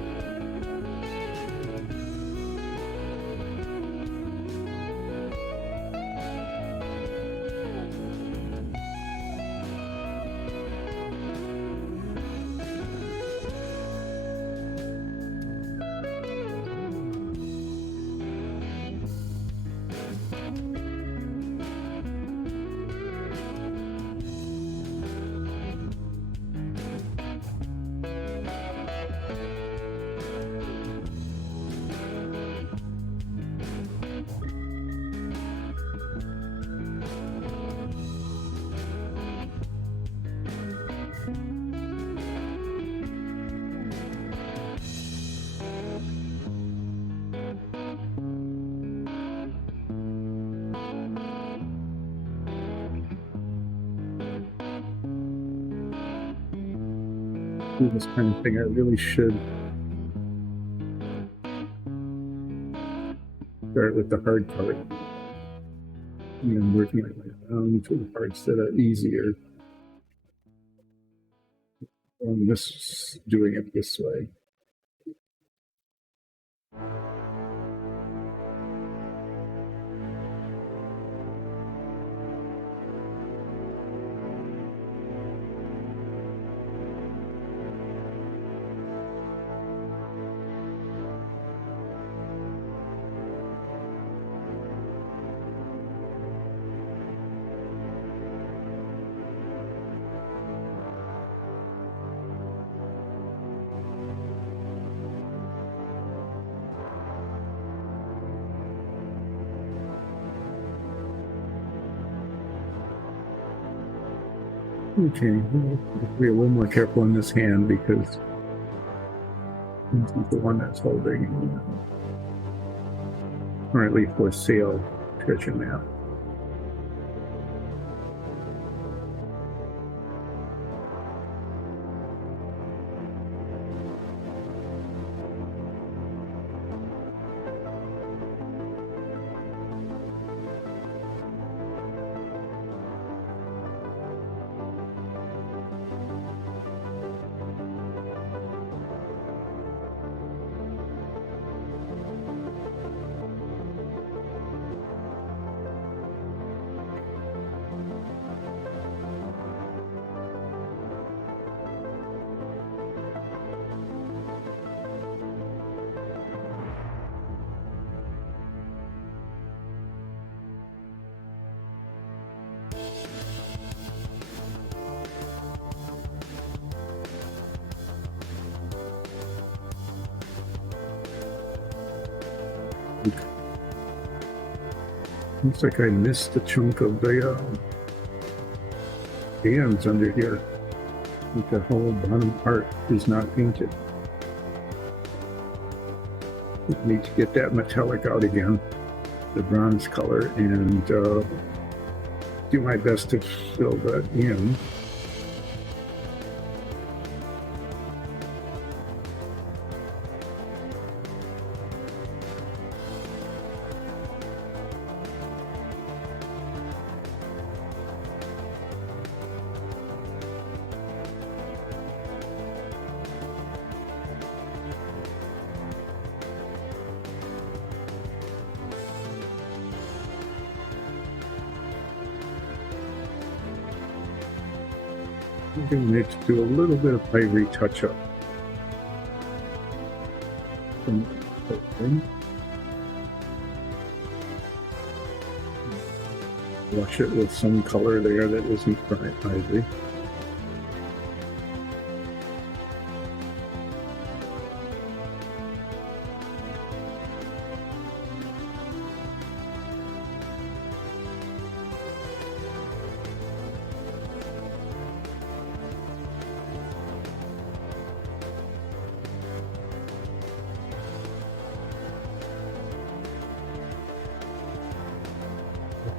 do this kind of thing, I really should start with the hard part and then working my way down to the parts that are easier. Doing it this way. Okay, we'll be a little more careful in this hand because he's the one that's holding, or at least for sale, treasure map. Looks like I missed a chunk of the bands under here. I think the whole bottom part is not painted. I need to get that metallic out again, the bronze color, and do my best to fill that in. I'm going to need to do a little bit of ivory touch-up. Wash it with some color there that isn't bright ivory.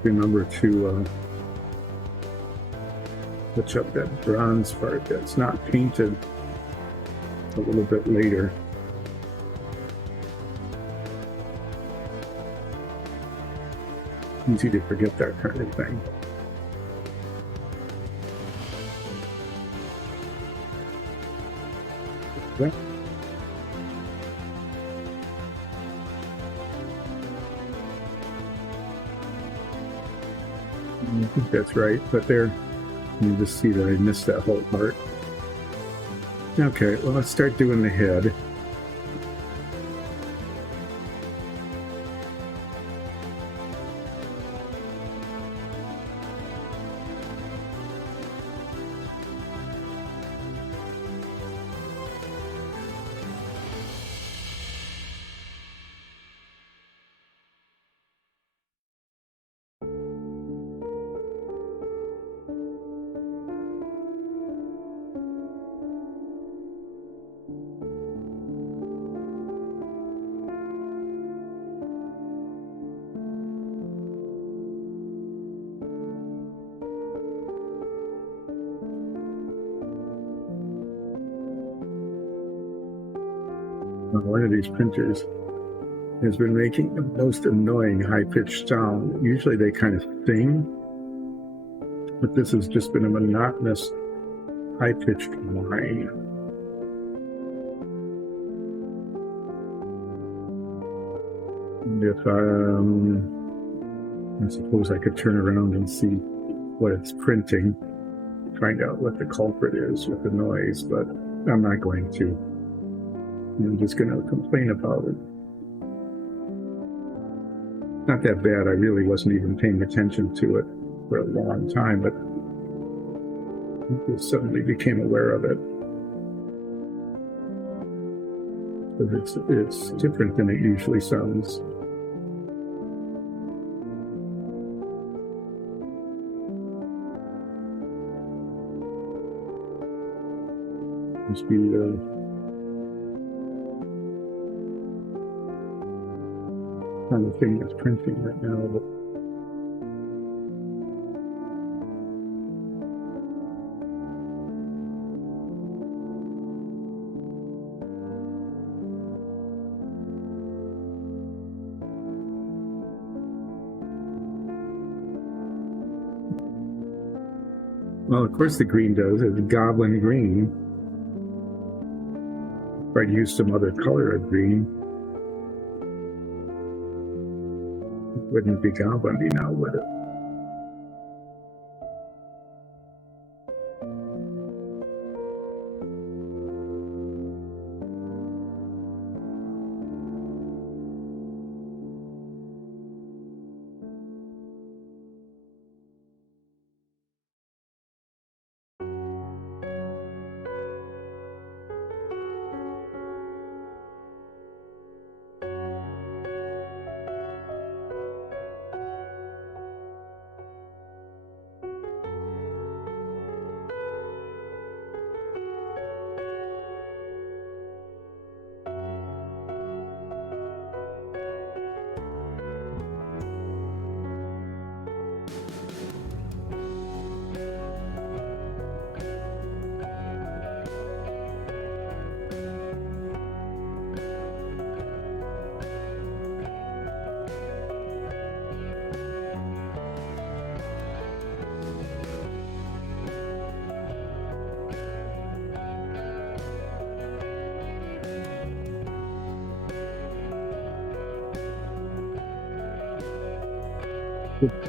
Remember to touch up that bronze part that's not painted a little bit later. Easy to forget that kind of thing. Yeah. I think that's right, but there, you just see that I missed that whole part. Okay, well, let's start doing the head. one of these printers has been making the most annoying high-pitched sound. Usually they kind of sing, but this has just been a monotonous high-pitched whine. If I suppose I could turn around and see what it's printing, find out what the culprit is with the noise, but I'm not going to. I'm just going to complain about it. Not that bad. I really wasn't even paying attention to it for a long time, but I suddenly became aware of it. But it's different than it usually sounds. Must be the kind of thing that's printing right now. But well, of course the green does. It's Goblin green. If I'd use some other color of green, it wouldn't be Goblin now, would it?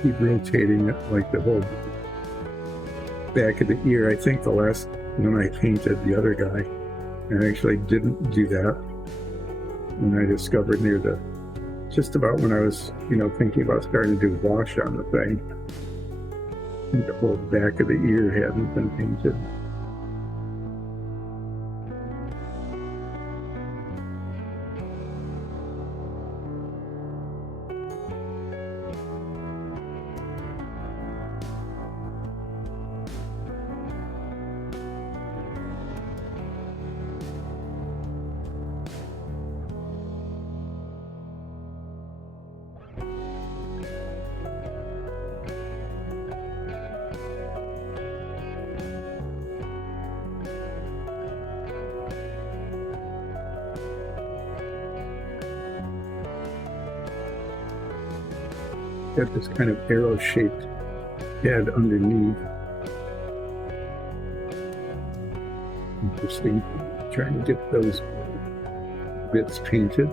Keep rotating it like the whole back of the ear. I think the last when I painted the other guy, I actually didn't do that. And I discovered near the, just about when I was, thinking about starting to do wash on the thing, the whole back of the ear hadn't been painted. Got this kind of arrow-shaped head underneath. Interesting. Trying to get those bits painted.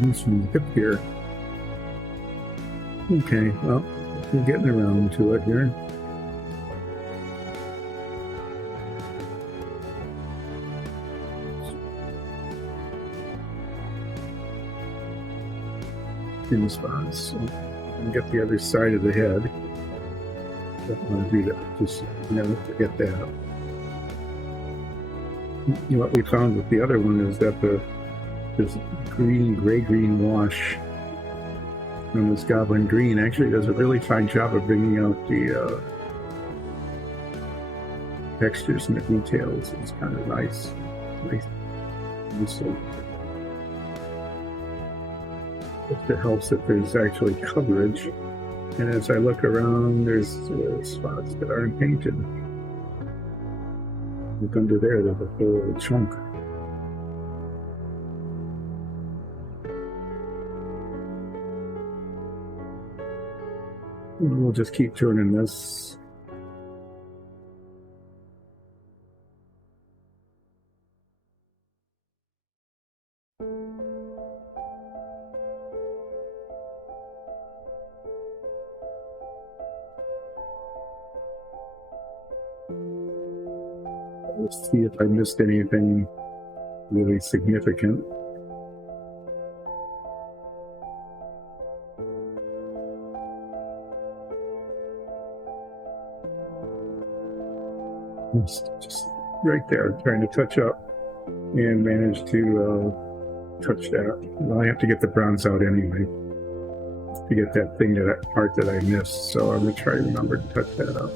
This one's hip here. Okay, well, we're getting around to it here. In response, so and get the other side of the head. Don't want to do that. Just never forget that. What we found with the other one is that this gray-green wash on this Goblin Green actually does a really fine job of bringing out the textures and the details. It's kind of nice. So it helps that there's actually coverage. And as I look around, there's spots that aren't painted. Look under there, there's a whole chunk. And we'll just keep turning this. Let's see if I missed anything really significant. Just right there, trying to touch up and manage to touch that. Well, I have to get the bronze out anyway to get that thing, that part that I missed. So I'm going to try to remember to touch that up.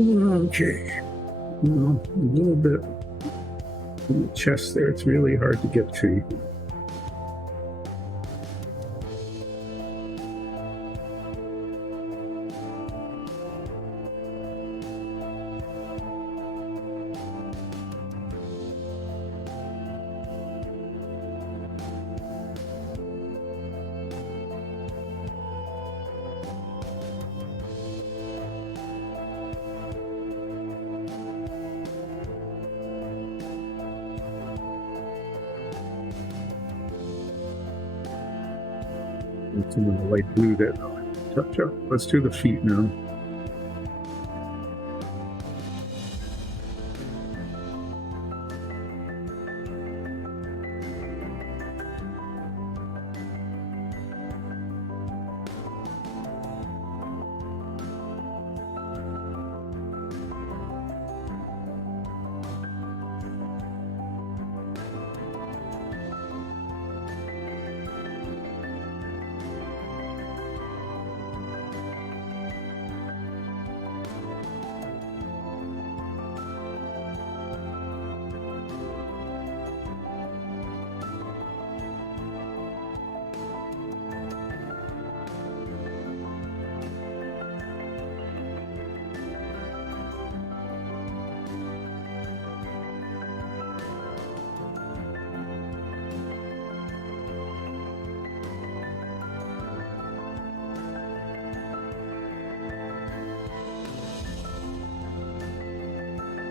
Okay, well, a little bit in the chest there. It's really hard to get to. Some of the light blue that I'll touch up. Let's do the feet now.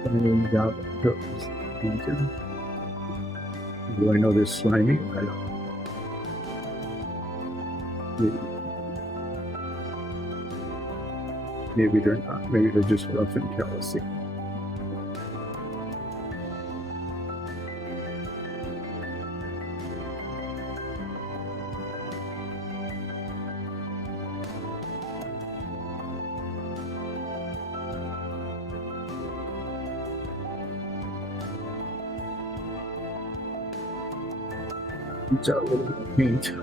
And got toes painted. Do I know they're slimy? I don't. Maybe they're not. Maybe they're just rough and callousy. It's out a little bit of paint.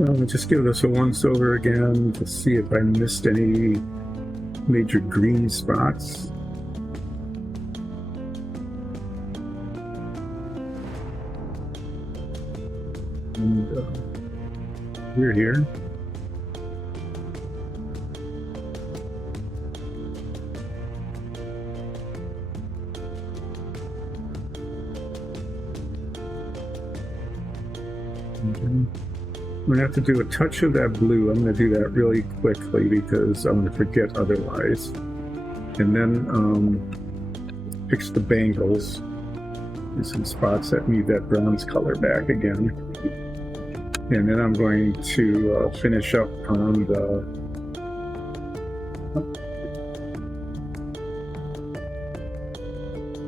I'll just give this a once over again to see if I missed any major green spots. And we're here. I'm going to have to do a touch of that blue. I'm going to do that really quickly because I'm going to forget otherwise. And then fix the bangles. There's some spots that need that bronze color back again. And then I'm going to finish up on the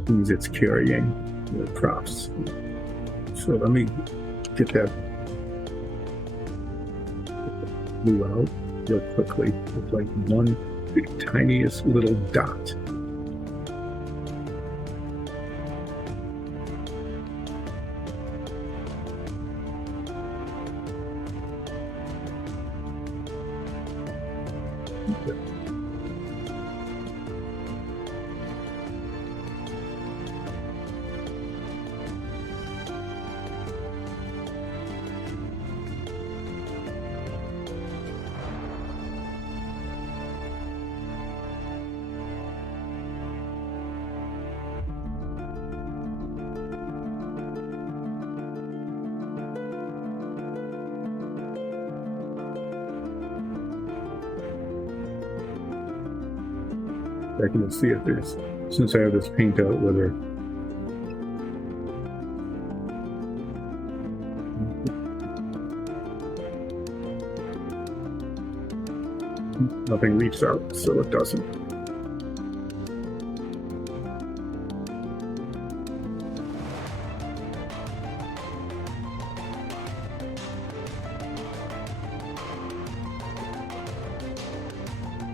things it's carrying, the props. So let me get that blue out real quickly with like one tiniest little dot. I can see if there's, since I have this paint out, whether nothing leaks out, so it doesn't.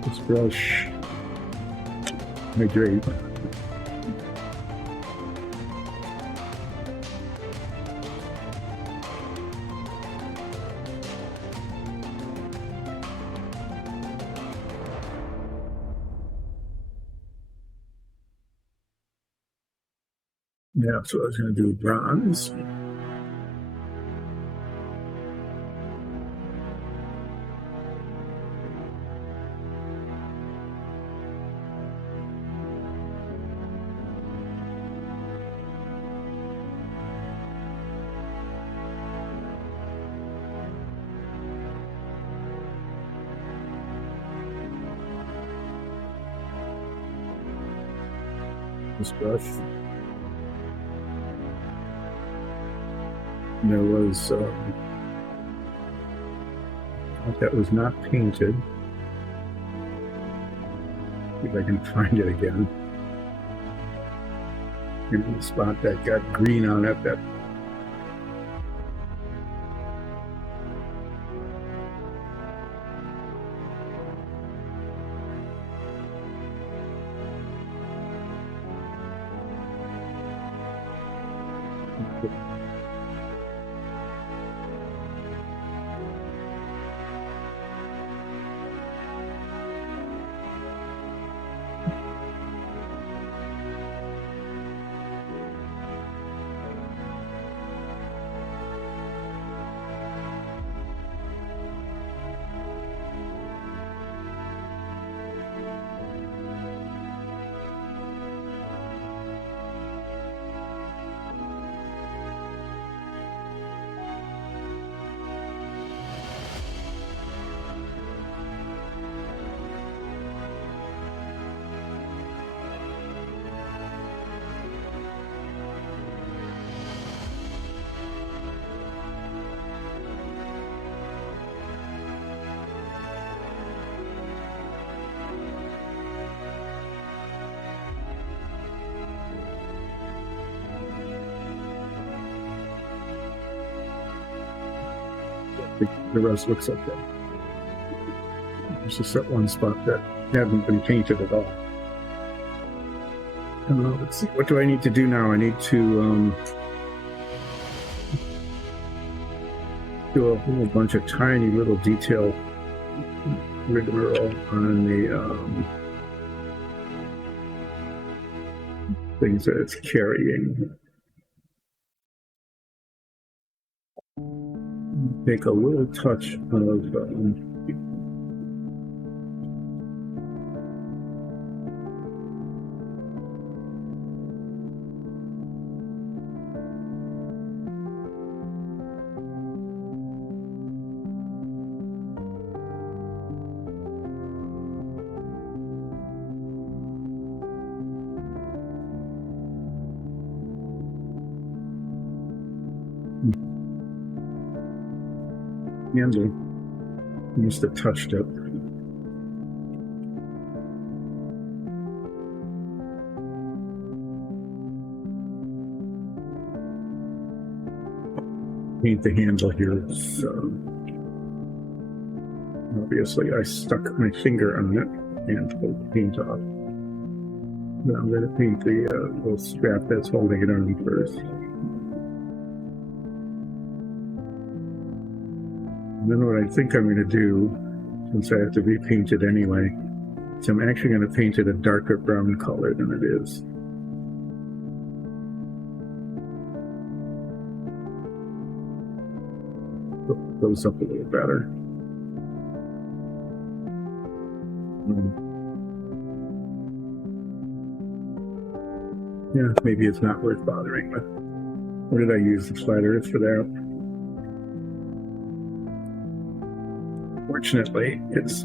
This brush. Great. Yeah, so I was going to do bronze. This brush. There was that was not painted. See if I can find it again. Here's the spot that got green on it. That the rest looks okay. There's just that one spot that hasn't been painted at all. Let's see, what do I need to do now? I need to do a whole bunch of tiny little detail rigmarole on the things that it's carrying. Take a little touch of handle. Must have touched it. Paint the handle here. So obviously I stuck my finger on it and pulled the paint off. Now I'm going to paint the little strap that's holding it on first. And then what I think I'm going to do, since I have to repaint it anyway, is I'm actually going to paint it a darker brown color than it is. Goes up a little better. Yeah, maybe it's not worth bothering with. What did I use the flat earth for that? Fortunately, it's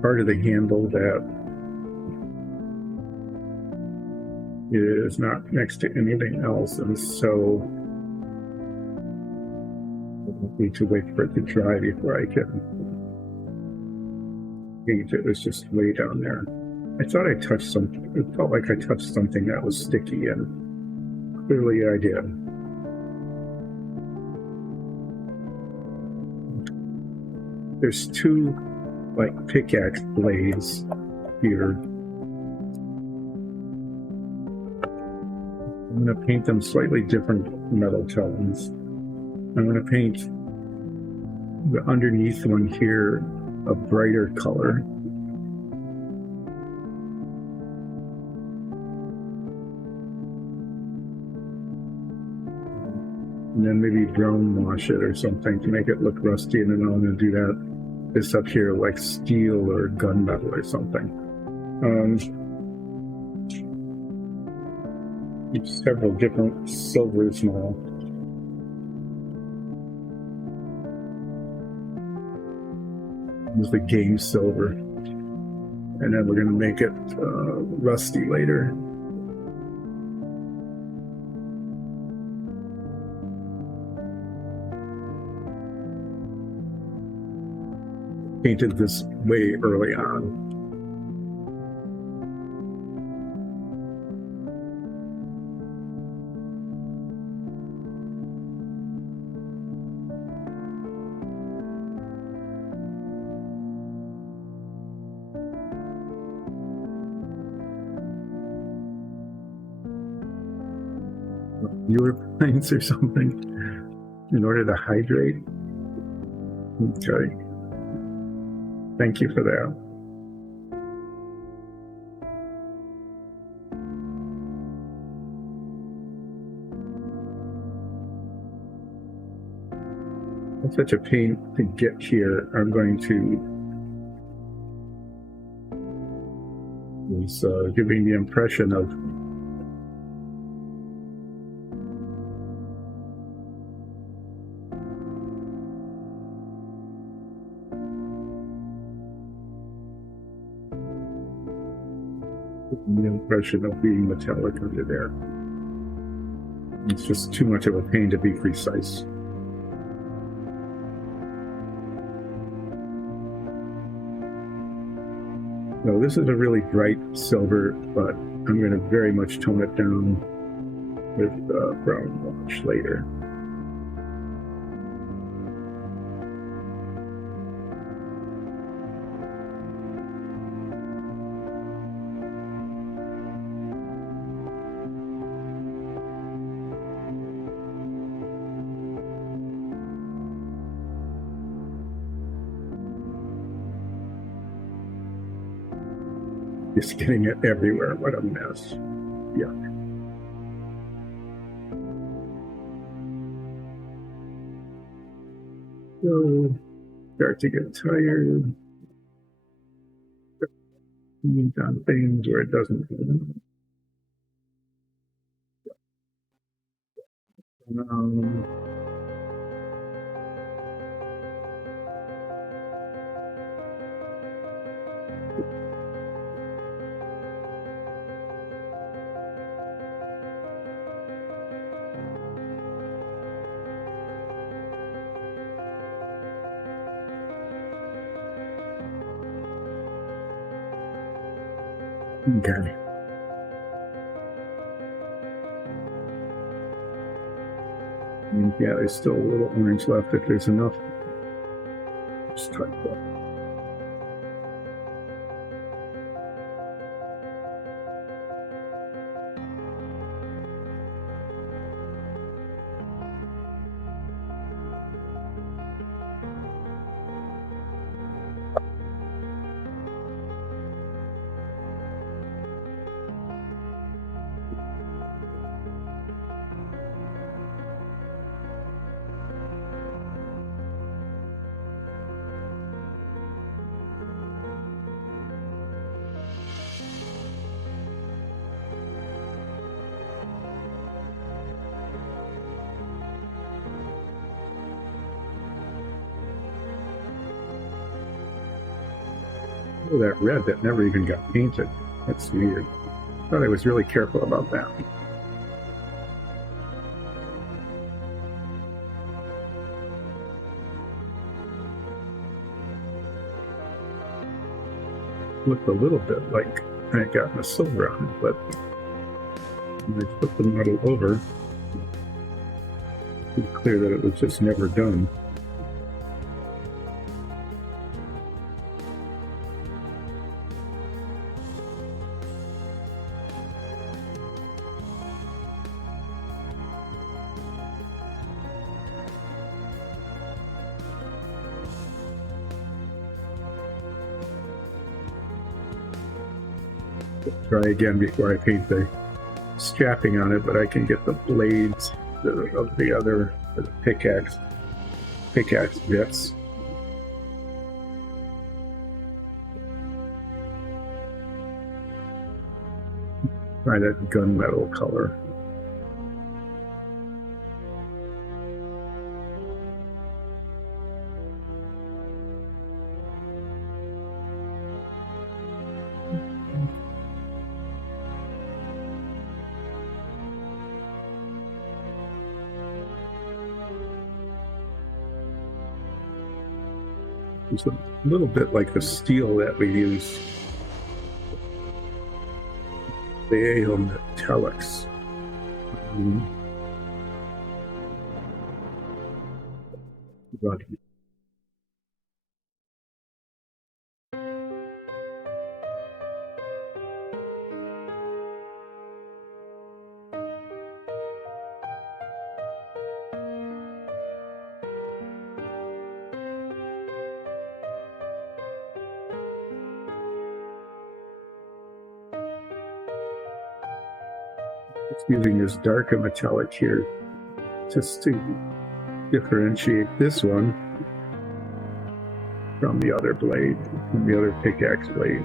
part of the handle that is not next to anything else, and so I need to wait for it to dry before I can paint it. It's just way down there. I thought I touched something. It felt like I touched something that was sticky, and clearly I did. There's two like pickaxe blades here. I'm going to paint them slightly different metal tones. I'm going to paint the underneath one here a brighter color. And then maybe brown wash it or something to make it look rusty, and then I'm going to do this up here like steel or gunmetal or something. Several different silvers now. This is the game silver, and then we're going to make it rusty later. Painted this way early on. Newer paints or something in order to hydrate. Okay. Thank you for that. It's such a pain to get here. I'm going to giving the impression of being metallic under there. It's just too much of a pain to be precise. No, this is a really bright silver, but I'm going to very much tone it down with brown wash later. Just getting it everywhere. What a mess. Yeah. So, start to get tired. On things where it doesn't. Okay. And yeah, there's still a little orange left if there's enough. Just type that. Oh, that red that never even got painted. That's weird. I thought I was really careful about that. Looked a little bit like I had gotten a silver on it, but when I put the model over, it's clear that it was just never done. Try again before I paint the strapping on it, but I can get the blades of the other pickaxe bits. Try that gunmetal color. It's a little bit like the steel that we use. The AO metallics. Right. Just using this darker metallic here just to differentiate this one from the other blade, from the other pickaxe blade.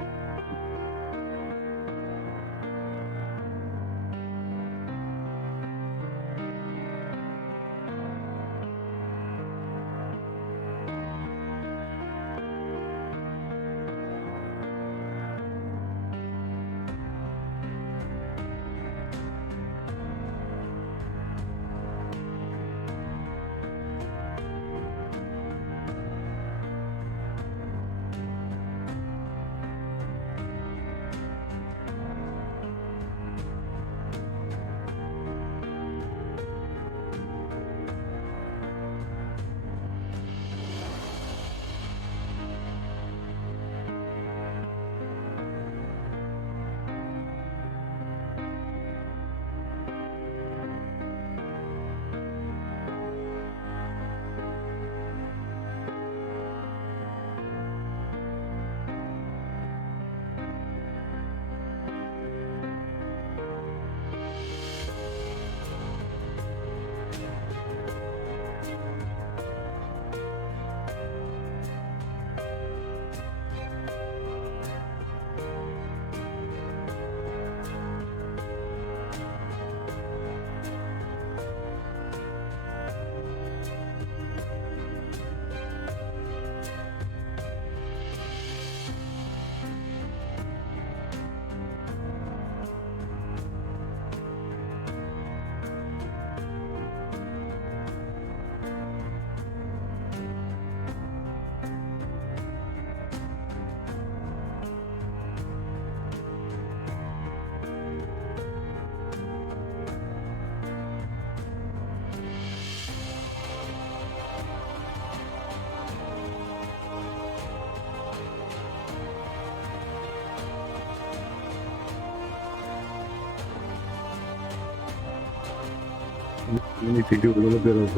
We need to do a little bit of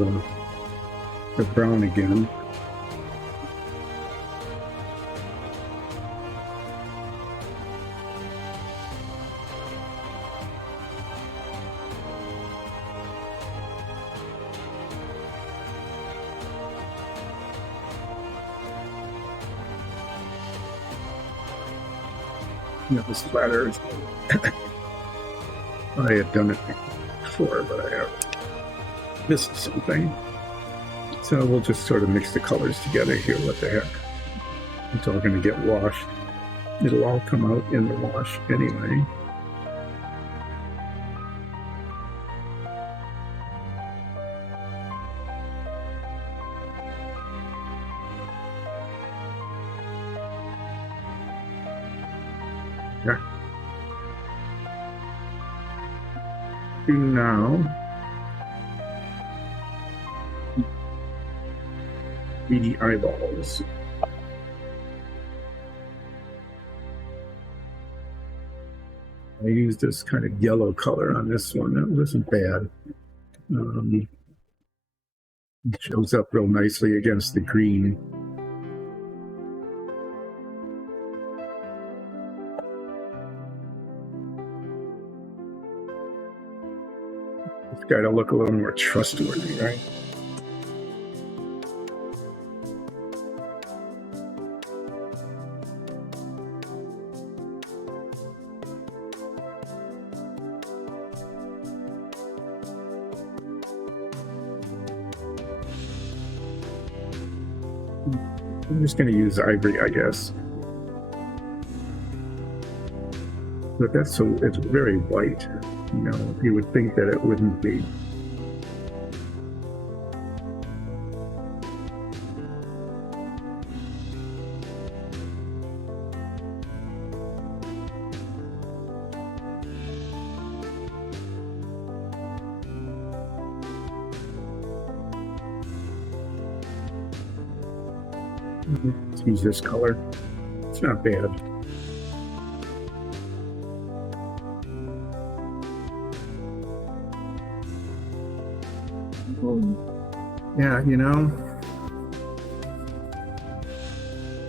the brown again. The splatter. I had done it before, but I have missed something. So we'll just sort of mix the colors together here. What the heck? It's all going to get washed. It'll all come out in the wash anyway. Yeah. Now, the eyeballs. I used this kind of yellow color on this one. That wasn't bad. It shows up real nicely against the green. It's got to look a little more trustworthy, right? I'm just going to use ivory, I guess. But that's so, it's very white. You know, you would think that it wouldn't be. Let's use this color. It's not bad. Yeah, you know,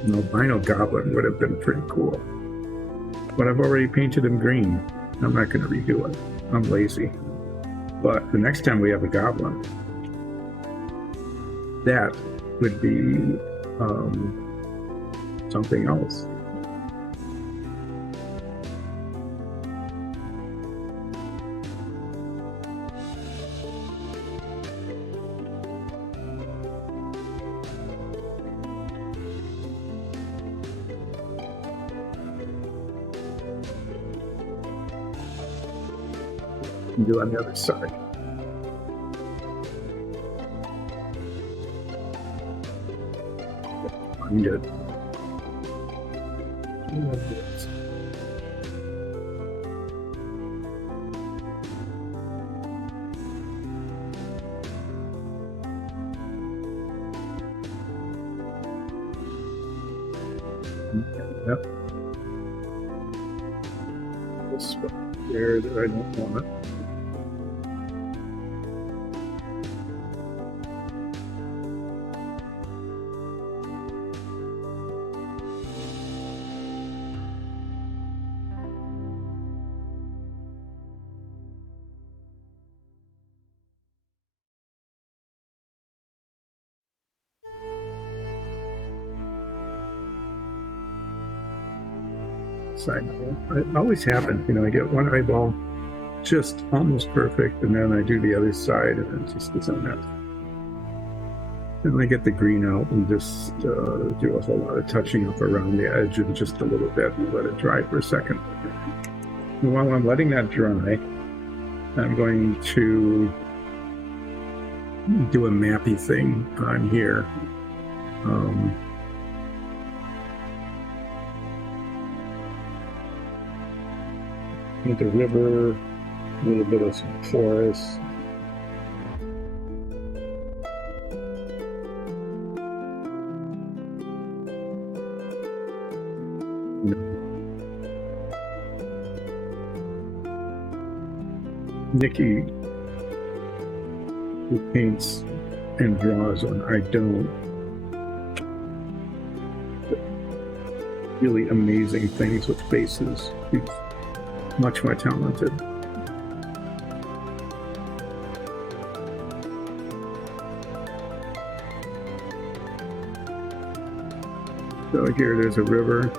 an albino goblin would have been pretty cool. But I've already painted him green. I'm not going to redo it. I'm lazy. But the next time we have a goblin, that would be something else. Do on the other side. Find it. Yep. This spot there that I don't want it. It always happens, you know, I get one eyeball just almost perfect, and then I do the other side, and it just isn't that. Then I get the green out and just do a whole lot of touching up around the edge and just a little bit and let it dry for a second. And while I'm letting that dry, I'm going to do a mappy thing on here. Paint a river, a little bit of some forest. Nikki He paints and draws when I don't. Really amazing things with faces. He's much more talented. So here there's a river.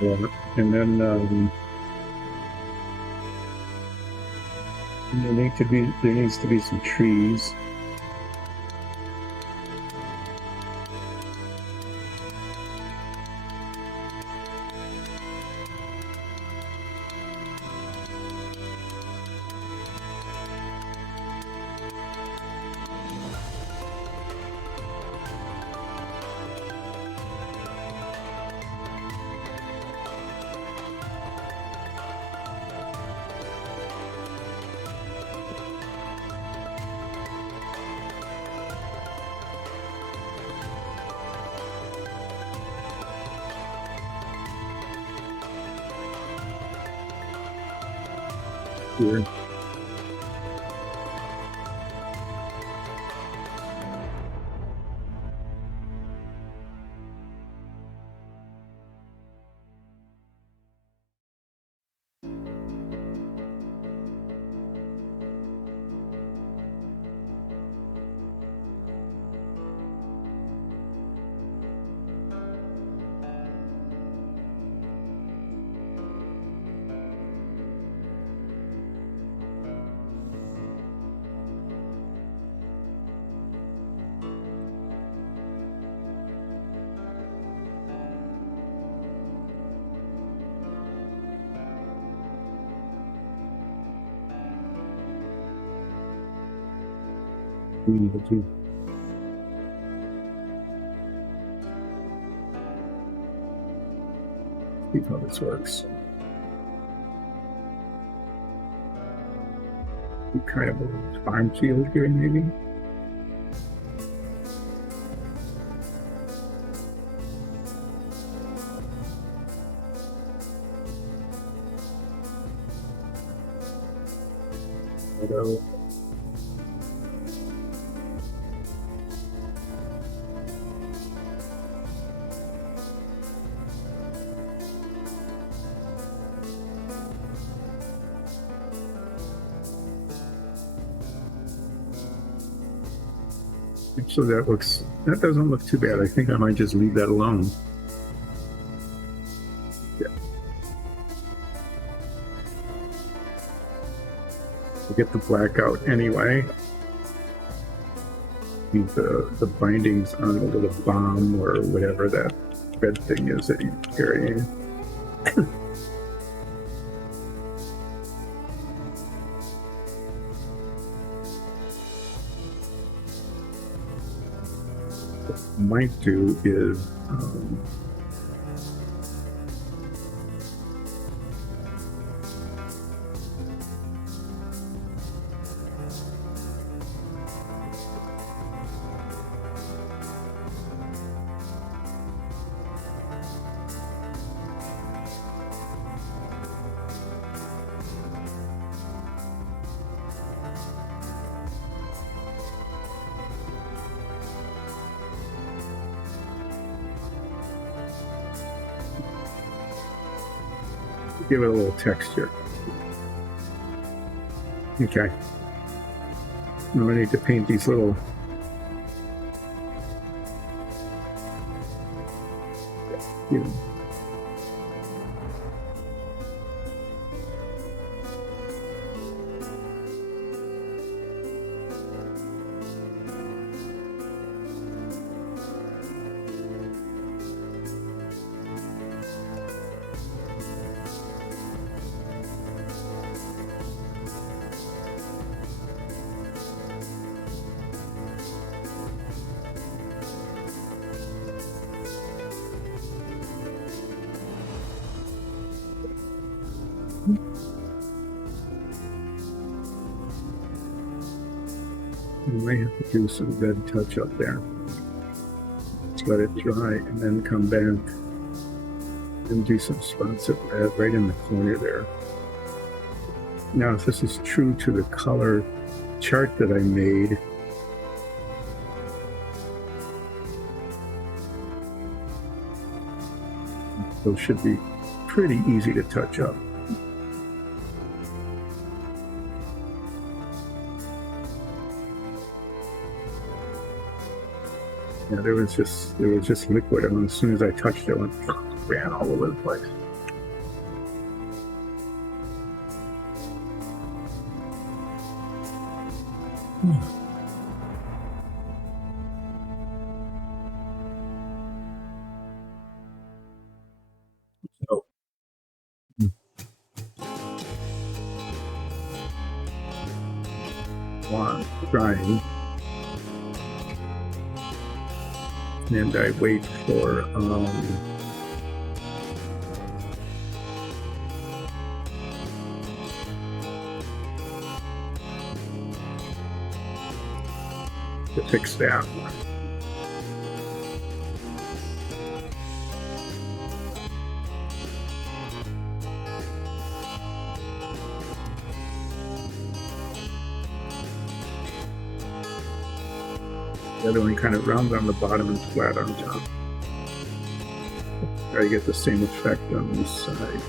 Yeah. And then there needs to be some trees. Here. See how this works. Kind of a farm field here, maybe. Although so that doesn't look too bad. I think I might just leave that alone. Yeah. We'll get the black out anyway. Need the bindings on the little bomb or whatever that red thing is that you're carrying. Might do is give it a little texture. Okay. Now I need to paint these little We may have to do some bed touch up there. Let's let it dry and then come back and do some spots of red right in the corner there. Now, if this is true to the color chart that I made, those should be pretty easy to touch up. Yeah, there was just liquid, and as soon as I touched it, it ran all over the place. So, while drying, and I wait for to fix that. The other one kind of round on the bottom and flat on top. Try to get the same effect on this side.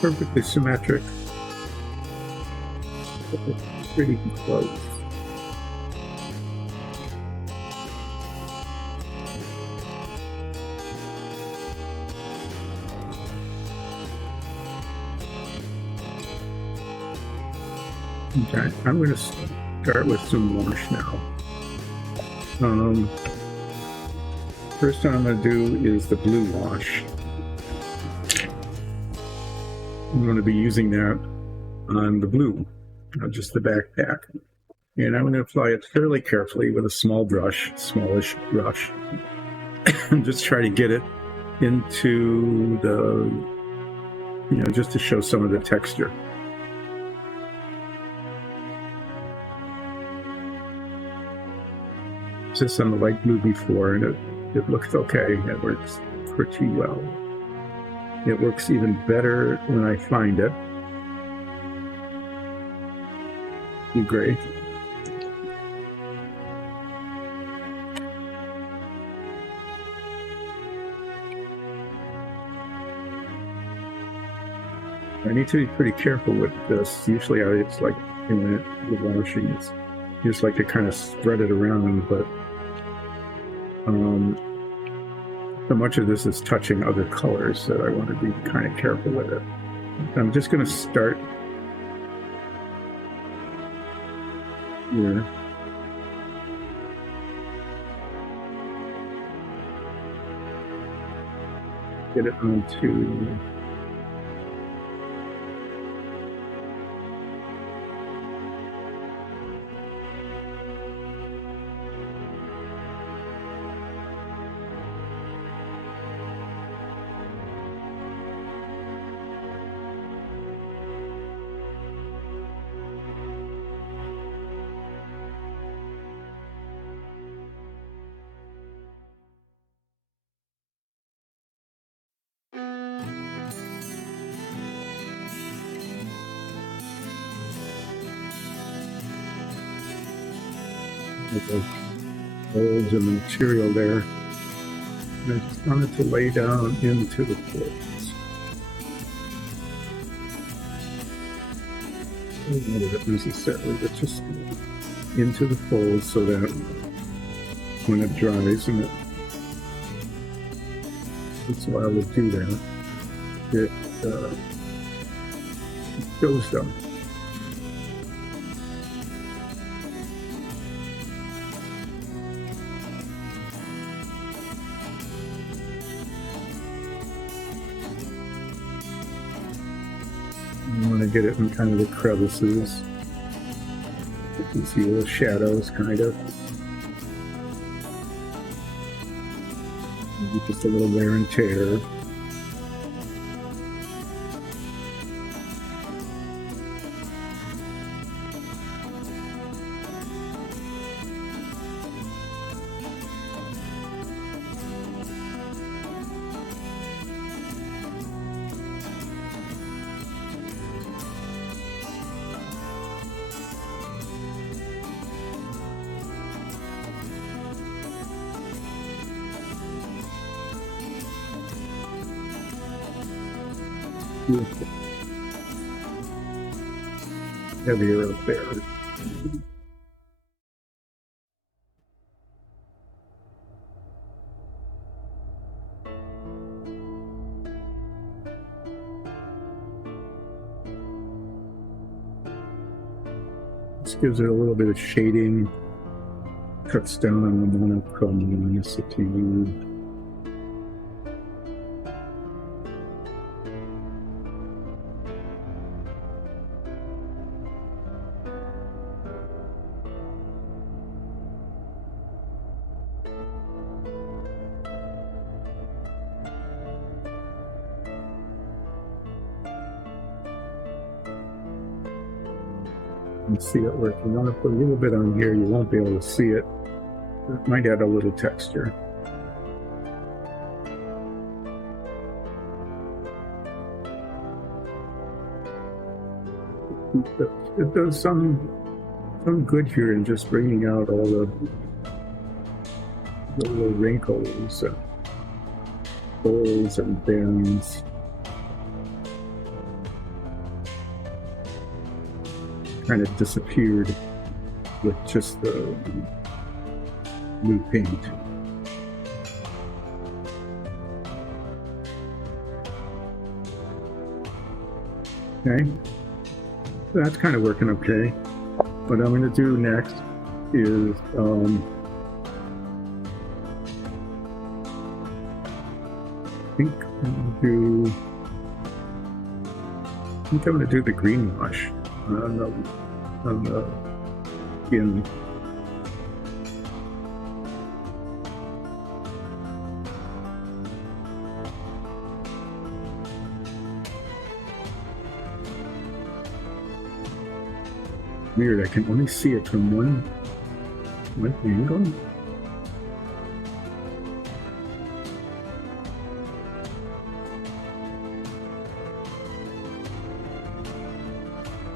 Perfectly symmetric. Pretty close. Okay, I'm going to start with some wash now. First one I'm going to do is the blue wash. I'm going to be using that on the blue, not just the backpack. And I'm going to apply it fairly carefully with a smallish brush, and just try to get it into the, just to show some of the texture. This on the light blue before, and it looks okay. It works pretty well. It works even better when I find it. Gray. I need to be pretty careful with this. Usually it's like in the washing, you just like to kind of spread it around, but so much of this is touching other colors that I want to be kind of careful with it. I'm just going to start here. Get it onto the folds and the material there. And I just wanted to lay down into the folds. Not necessarily, but just into the folds so that when it dries, and it's a while to do that, it fills them. You want to get it in kind of the crevices. You can see the shadows, kind of. Maybe just a little wear and tear. Heavier up there. This gives it a little bit of shading, cuts down on the monochronicity. You see it work. You want to put a little bit on here, you won't be able to see it. It might add a little texture. It does some good here in just bringing out all the little wrinkles and holes and bends. Kind of disappeared with just the blue paint. Okay, so that's kind of working okay. What I'm going to do next is I think I'm going to do the green wash on the skin. Weird, I can only see it from one angle.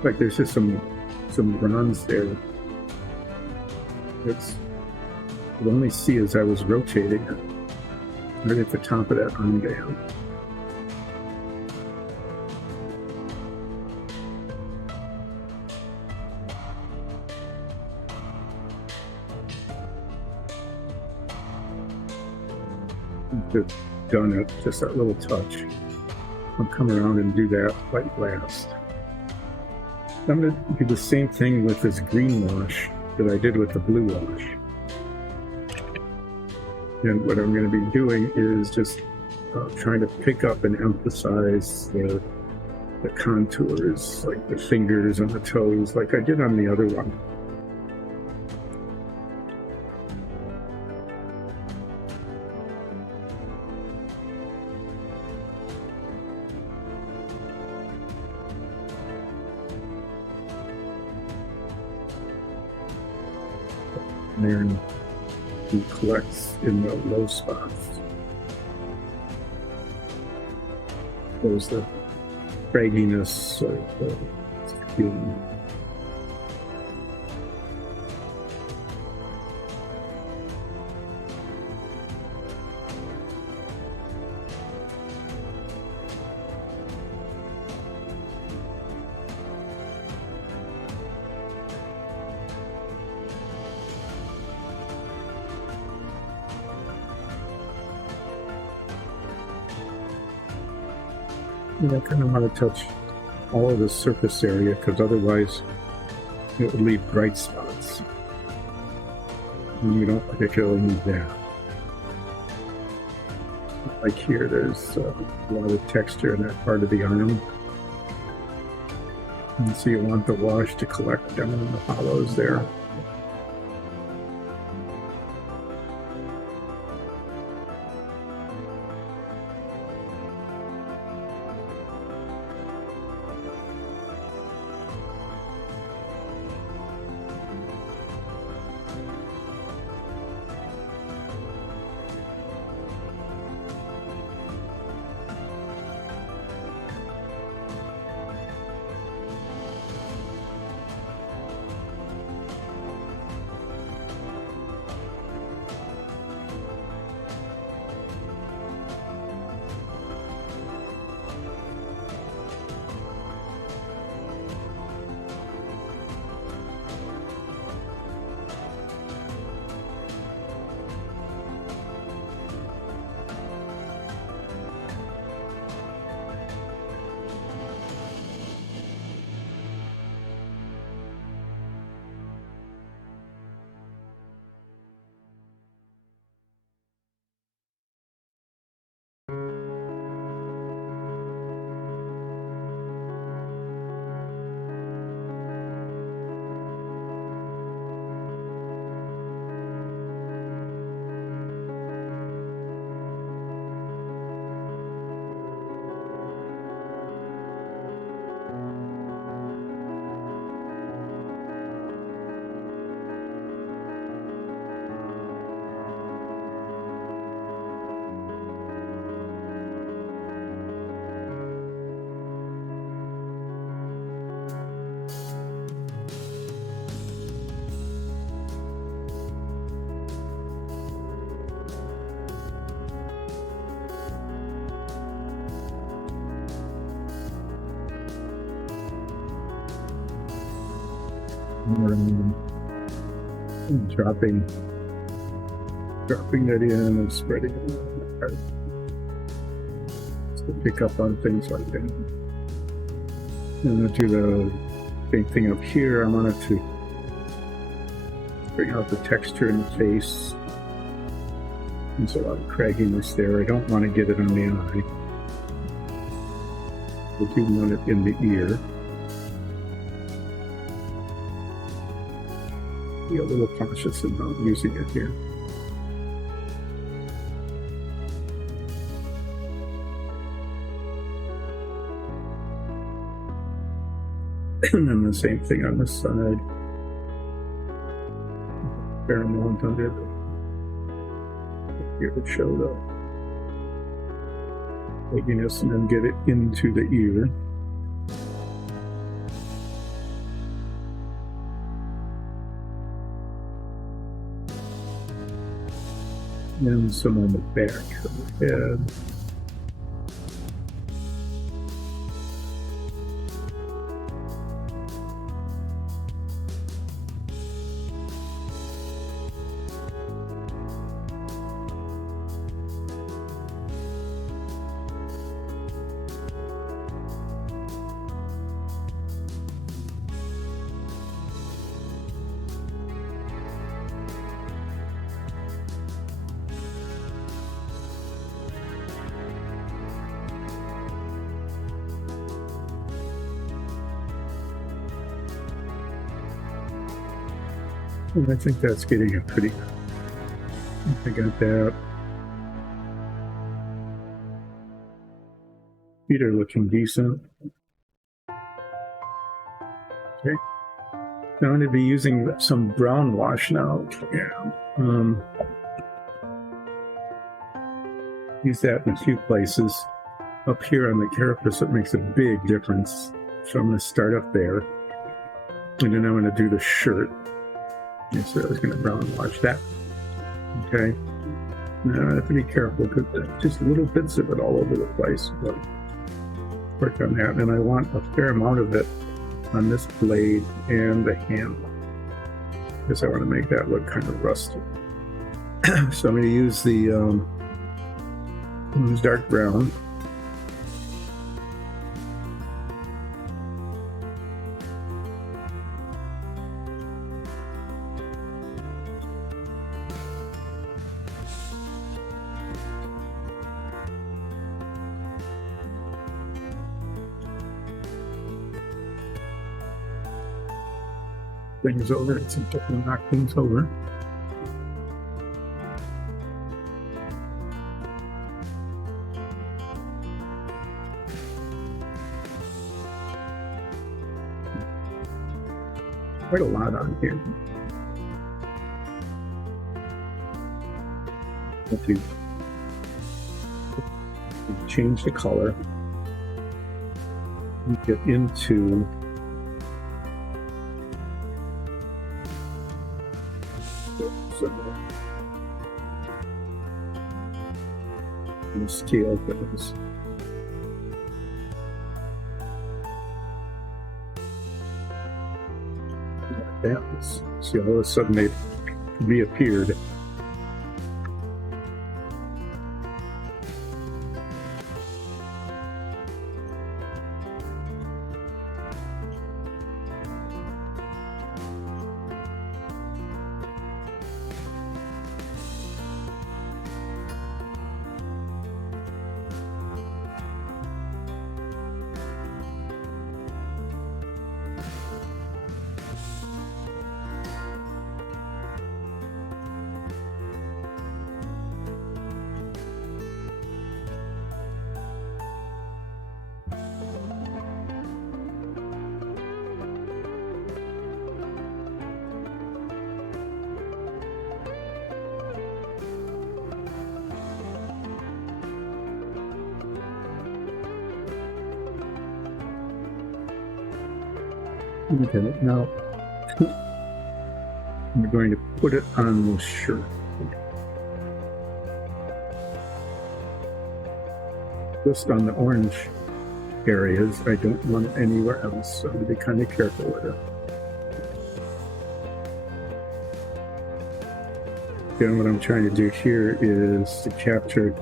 Like there's just some bronze there. It's I could only see as I was rotating it, right at the top of that arm down. Just done it, just that little touch. I'll come around and do that like last. I'm going to do the same thing with this green wash that I did with the blue wash. And what I'm going to be doing is just trying to pick up and emphasize the contours, like the fingers and the toes, like I did on the other one. And he collects in the low spots. There's the cragginess of the skin. And I kind of want to touch all of the surface area because otherwise it would leave bright spots. And you don't particularly need that. Like here, there's a lot of texture in that part of the arm. And so you want the wash to collect down in the hollows there. Dropping that in and spreading it to pick up on things like that. And I'll do the same thing up here. I wanted to bring out the texture in the face. There's a lot of cragginess there. I don't want to get it on the eye. I do want it in the ear. Be a little cautious about using it here. And then the same thing on this side. Fair amount under it. Here to show the legginess and then get it into the ear. And some on the back of the head. And I think that's getting a pretty, I got that. Feet are looking decent. Okay. Now I'm going to be using some brown wash now. Yeah. Use that in a few places. Up here on the carapace, it makes a big difference. So I'm going to start up there. And then I'm going to do the shirt. So I was going to brown wash that. Okay. Now I have to be careful because just little bits of it all over the place. But work on that. And I want a fair amount of it on this blade and the handle because I want to make that look kind of rusty. So I'm going to use the dark brown. things over. It's important to knock things over. Quite a lot on here. If you change the color, you get into the scale goes. That was, see, all of a sudden they reappeared. Okay, now I'm going to put it on the shirt. Just on the orange areas, I don't want it anywhere else, so I'm going to be kind of careful with it. Then what I'm trying to do here is to capture,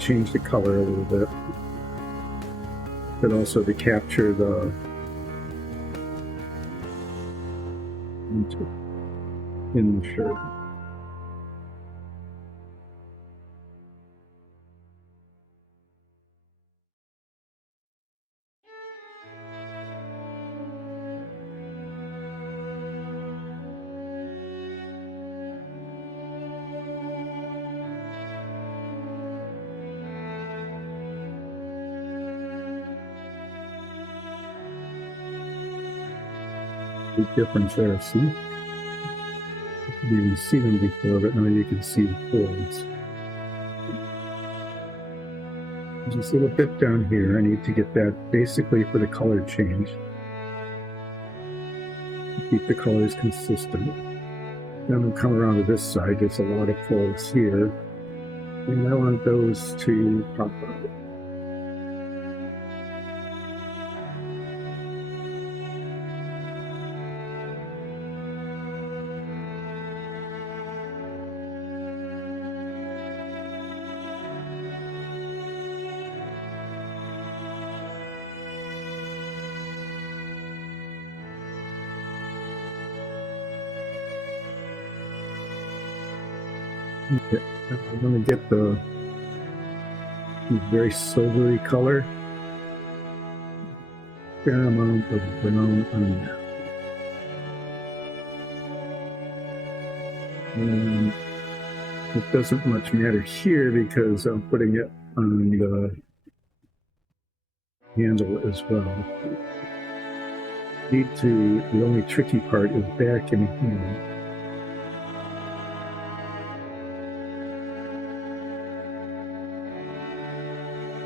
change the color a little bit, but also to capture the in the shirt. Big difference there, see? You didn't see them before, but now you can see the folds. Just a little bit down here, I need to get that basically for the color change. Keep the colors consistent. Then we'll come around to this side, there's a lot of folds here. And I want those to pop up. Okay, I'm going to get the very silvery color. Fair amount of brown on that. And it doesn't much matter here because I'm putting it on the handle as well. The only tricky part is back in here.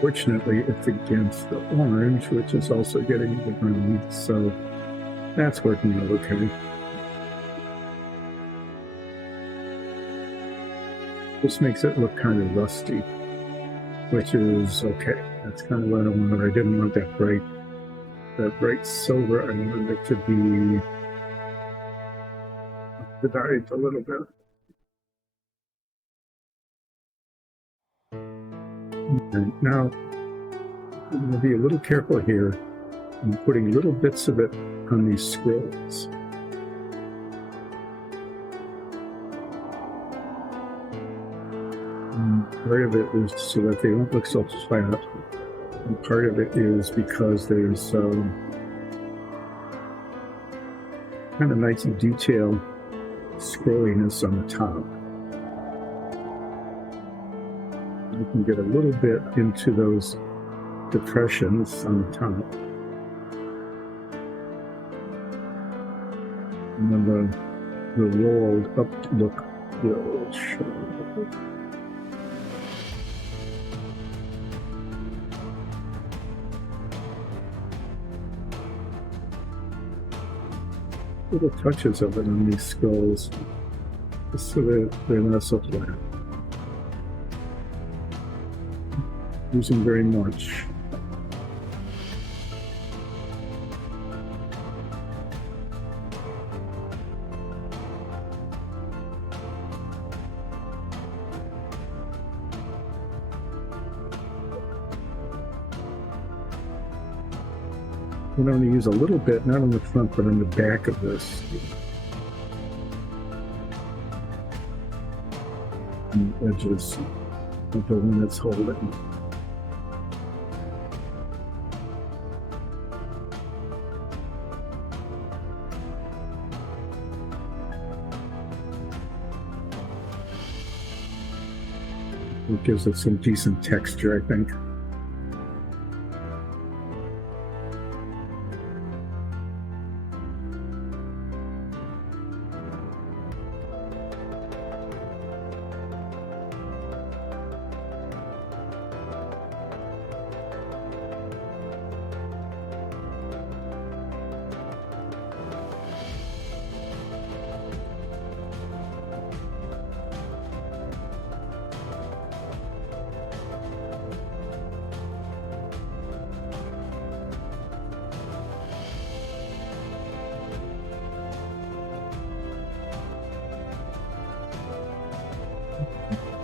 Fortunately, it's against the orange, which is also getting the brown, so that's working out okay. This makes it look kind of rusty, which is okay. That's kind of what I wanted. I didn't want that bright silver. I wanted it to be dyed a little bit. And now, I'm going to be a little careful here. I'm putting little bits of it on these scrolls. And part of it is so that they don't look so flat. And part of it is because there's kind of nice detail scrolliness on the top. You can get a little bit into those depressions on the top. And then the rolled up look will show. Little touches of it on these skulls, just so that they're not so flat. Using very much. I'm going to use a little bit, not on the front, but on the back of this. And the edges of the one that's holding. It gives it some decent texture, I think.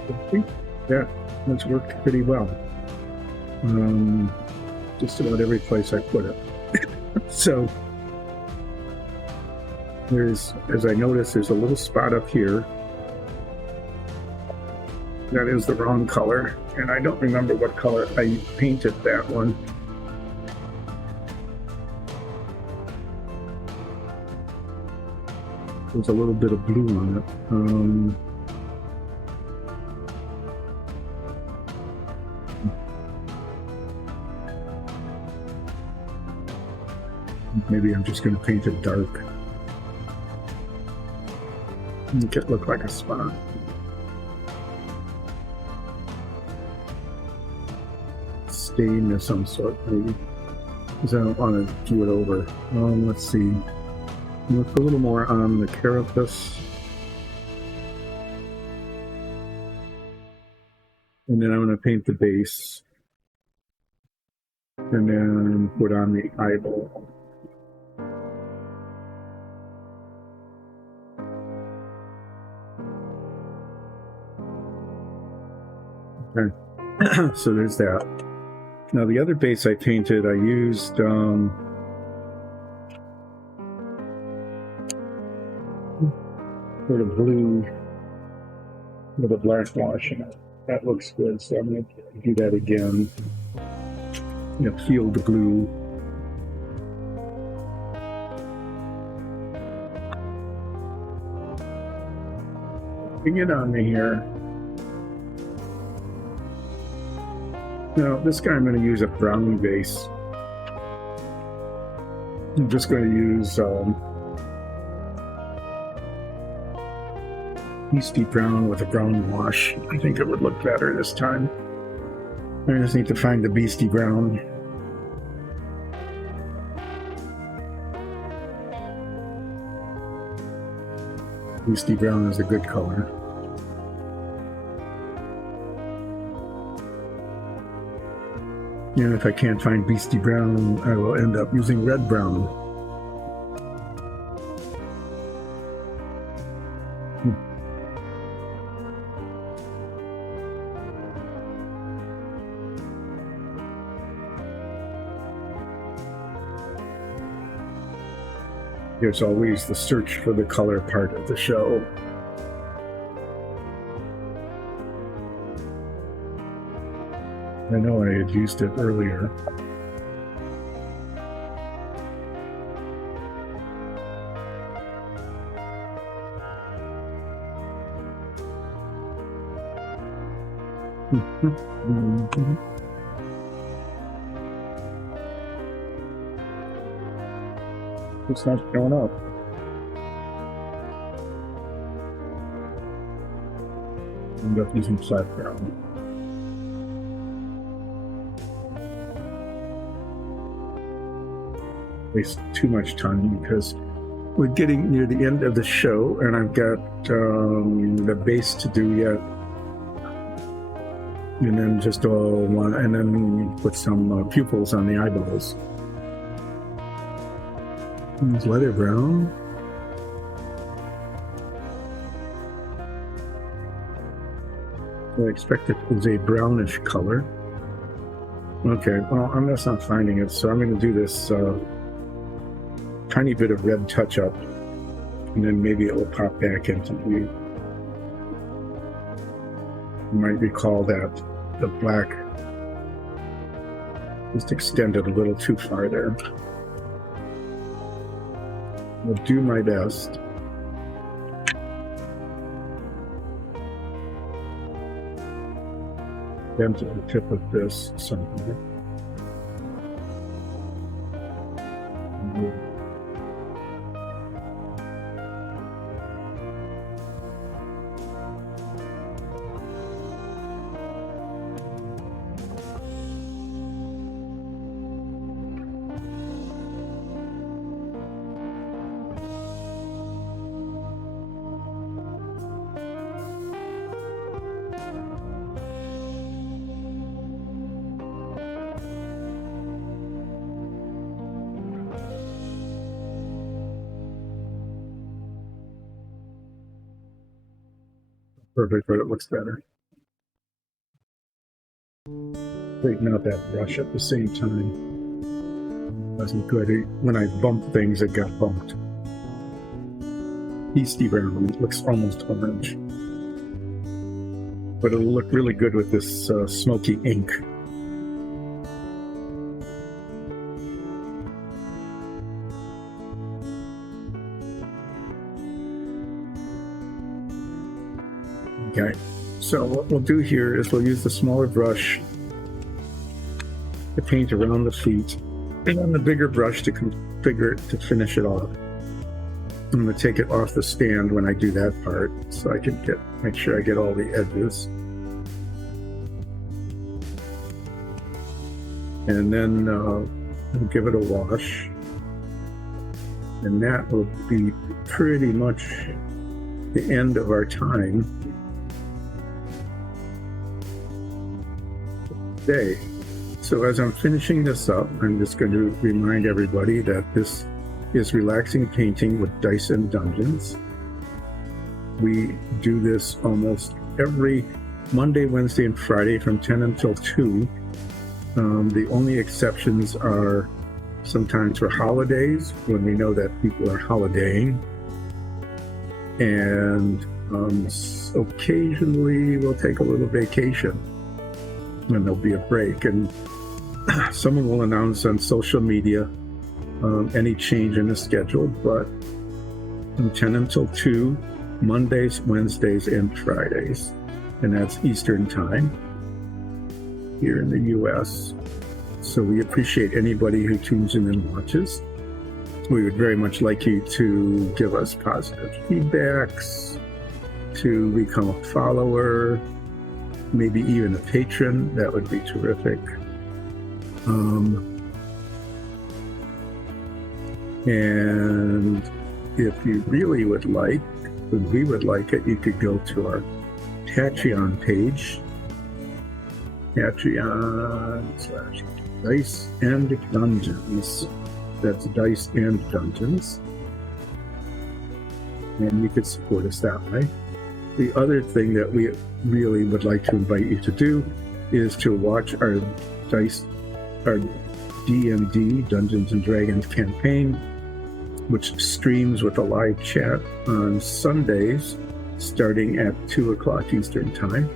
I think that's worked pretty well. Just about every place I put it. So as I noticed, there's a little spot up here. That is the wrong color, and I don't remember what color I painted that one. There's a little bit of blue on it. Maybe I'm just going to paint it dark. Make it look like a spot. Stain of some sort, maybe. Because I don't want to do it over. Let's see. Look a little more on the carapace. And then I'm going to paint the base. And then put on the eyeball. Okay. So there's that. Now the other base I painted, I used sort of blue with a black wash in it. That looks good, so I'm going to do that again. Peel the blue. Bring it on me here. Now, this guy I'm going to use a brown base. I'm just going to use Beastie Brown with a brown wash. I think it would look better this time. I just need to find the Beastie Brown. Beastie Brown is a good color. And if I can't find Beastie Brown, I will end up using Red Brown. There's always the search for the color part of the show. I know I had used it earlier. It's not showing up. I'm just using background. Waste too much time because we're getting near the end of the show, and I've got the base to do yet, and then just and then put some pupils on the eyeballs. It's leather brown. I expect it is a brownish color. Okay, well, I'm just not finding it, so I'm going to do this tiny bit of red touch-up, and then maybe it will pop back into view. You might recall that the black just extended a little too far there. I'll do my best. Then to the tip of this somewhere. Perfect, but it looks better. Straighten out that brush at the same time. Wasn't good. When I bumped things, it got bumped. Yeasty brown. It looks almost orange. But it'll look really good with this smoky ink. Okay, so what we'll do here is we'll use the smaller brush to paint around the feet, and then the bigger brush to finish it off. I'm going to take it off the stand when I do that part, so I can make sure I get all the edges. And then we'll give it a wash, and that will be pretty much the end of our time today. So as I'm finishing this up, I'm just going to remind everybody that this is Relaxing Painting with Dice and Dungeons. We do this almost every Monday, Wednesday, and Friday from 10 until 2. The only exceptions are sometimes for holidays, when we know that people are holidaying. And occasionally we'll take a little vacation, and there'll be a break. And someone will announce on social media any change in the schedule, but from 10 until 2, Mondays, Wednesdays, and Fridays. And that's Eastern Time here in the U.S. So we appreciate anybody who tunes in and watches. We would very much like you to give us positive feedbacks, to become a follower, maybe even a patron. That would be terrific. And if you really would like, if we would like it, you could go to our Patreon page, Patreon/Dice and Dungeons. That's Dice and Dungeons. And you could support us that way. The other thing that we really would like to invite you to do is to watch our D&D, Dungeons and Dragons campaign, which streams with a live chat on Sundays starting at 2 o'clock Eastern Time.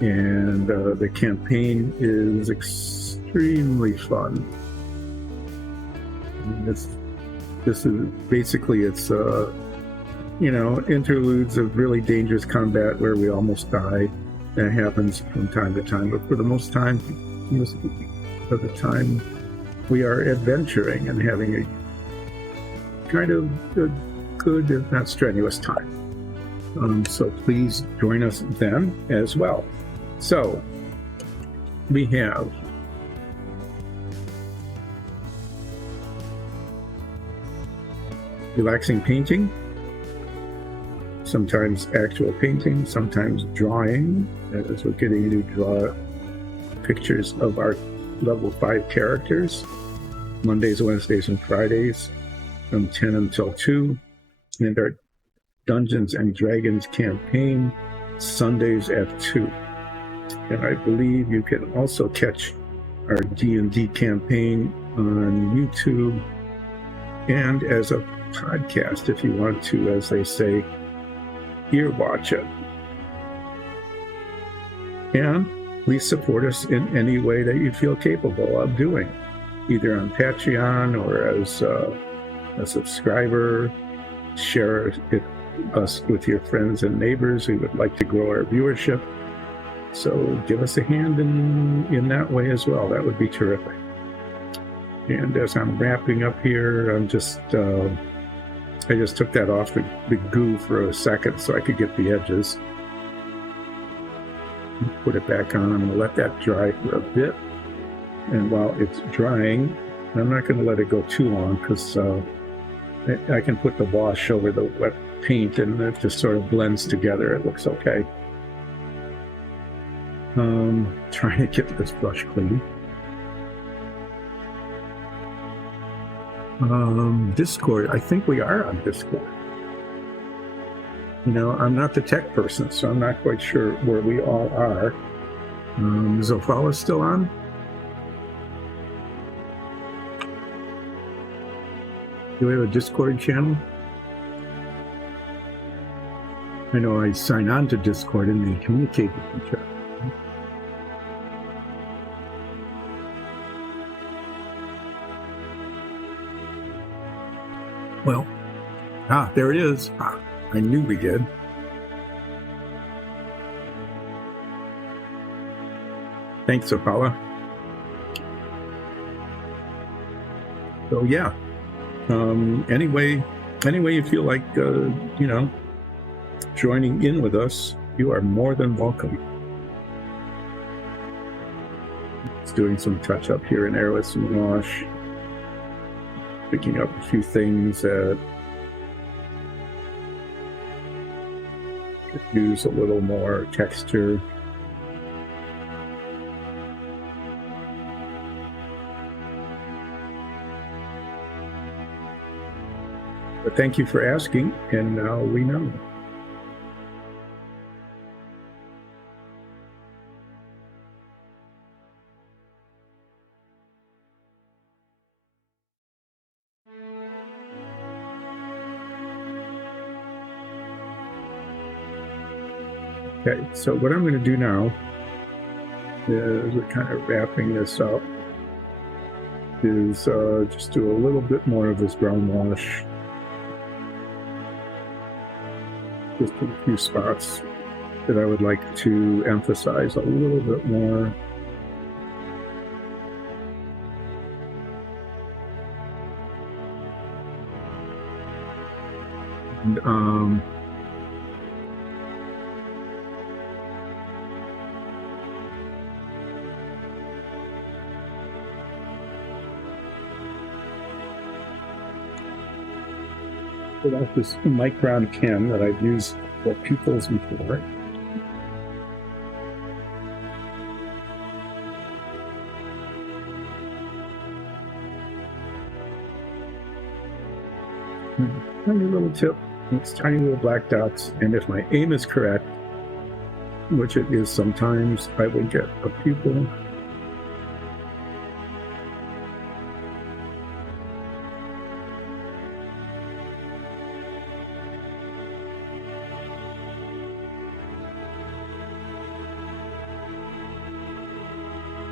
And the campaign is extremely fun. This is basically, it's interludes of really dangerous combat where we almost die, That happens from time to time, but for the most time, most of the time, we are adventuring and having a kind of good, if not strenuous time. So please join us then as well. So we have relaxing painting, sometimes actual painting, sometimes drawing, as we're getting you to draw pictures of our level 5 characters, Mondays, Wednesdays, and Fridays from 10 until 2, and our Dungeons and Dragons campaign, Sundays at 2. And I believe you can also catch our D&D campaign on YouTube and as a podcast if you want to, as they say, ear watch it. And please support us in any way that you feel capable of doing, either on Patreon or as a subscriber. Share us with your friends and neighbors who would like to grow our viewership. So give us a hand in that way as well. That would be terrific. And as I'm wrapping up here, I just took that off the goo for a second so I could get the edges. Put it back on. I'm going to let that dry for a bit. And while it's drying, I'm not going to let it go too long because I can put the wash over the wet paint and it just sort of blends together. It looks okay. Trying to get this brush clean. Discord. I think we are on Discord. You know, I'm not the tech person, so I'm not quite sure where we all are. Is Ophala still on? Do we have a Discord channel? I know I sign on to Discord and they communicate with each other. Well, there it is. I knew we did. Thanks, Ophala. So yeah. Anyway you feel like joining in with us, you are more than welcome. Just doing some touch up here in Airless and Wash. Picking up a few things that could use a little more texture. But thank you for asking, and now we know. Okay, so what I'm going to do now is we're kind of wrapping this up, is just do a little bit more of this brown wash. Just a few spots that I would like to emphasize a little bit more. And, without this micron pen that I've used for pupils before. Tiny little tip, it's tiny little black dots, and if my aim is correct, which it is sometimes, I will get a pupil.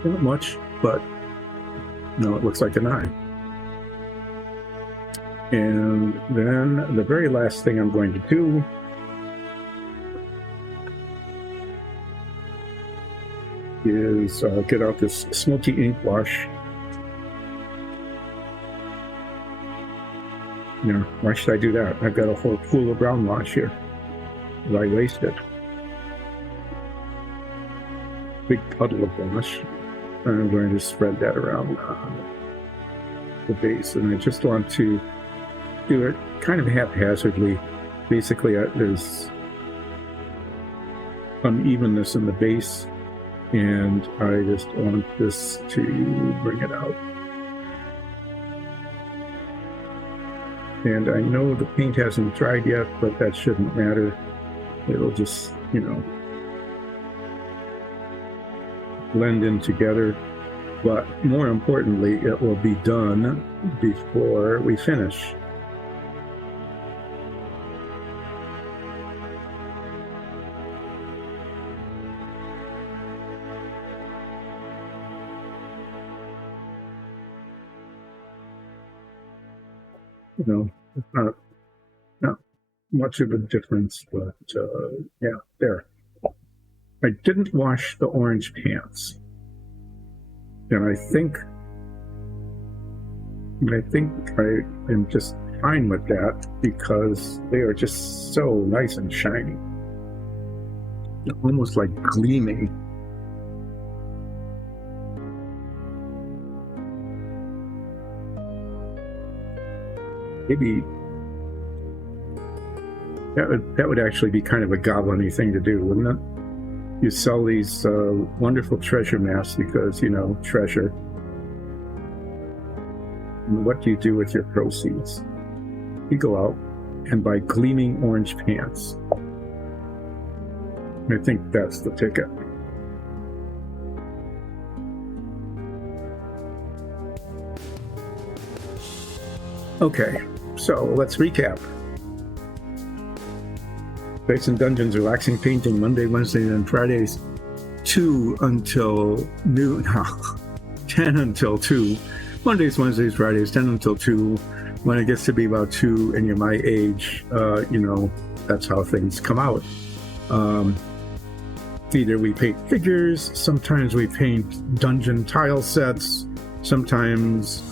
Not much, but no, it looks like an eye. And then the very last thing I'm going to do is get out this Smoky Ink Wash. Why should I do that? I've got a whole pool of brown wash here. Why waste it? Big puddle of wash. I'm going to spread that around the base, and I just want to do it kind of haphazardly. Basically, there's unevenness in the base, and I just want this to bring it out. And I know the paint hasn't dried yet, but that shouldn't matter. It'll just, blend in together. But more importantly, it will be done before we finish. Not much of a difference, but yeah, there. I didn't wash the orange pants, and I think I am just fine with that because they are just so nice and shiny. They're almost like gleaming. Maybe that would actually be kind of a goblin-y thing to do, wouldn't it? You sell these wonderful treasure maps because, treasure. And what do you do with your proceeds? You go out and buy gleaming orange pants. I think that's the ticket. Okay, so let's recap. Dice and Dungeons Relaxing Painting, Monday, Wednesday, and Fridays, 2 until noon. 10 until 2. Mondays, Wednesdays, Fridays, 10 until 2. When it gets to be about 2 and you're my age, that's how things come out. Either we paint figures, sometimes we paint dungeon tile sets, sometimes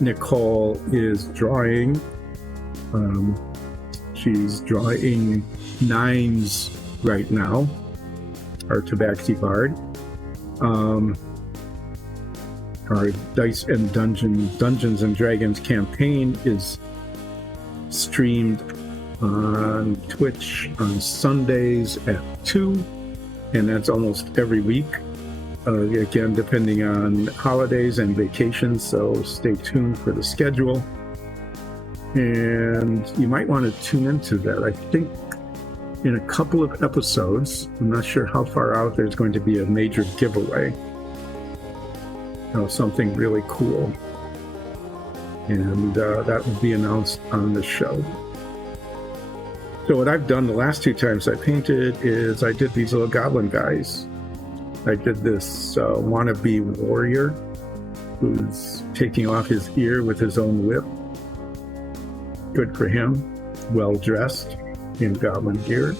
Nicole is drawing. She's drawing 9s right now, our Tabaxi Bard. Our Dice and Dungeons and Dragons campaign is streamed on Twitch on Sundays at 2, and that's almost every week. Again, depending on holidays and vacations, so stay tuned for the schedule. And you might want to tune into that. I think in a couple of episodes, I'm not sure how far out, there's going to be a major giveaway. Something really cool. And that will be announced on the show. So what I've done the last 2 times I painted is I did these little goblin guys. I did this wannabe warrior who's taking off his ear with his own whip. Good for him. Well dressed in goblin gear.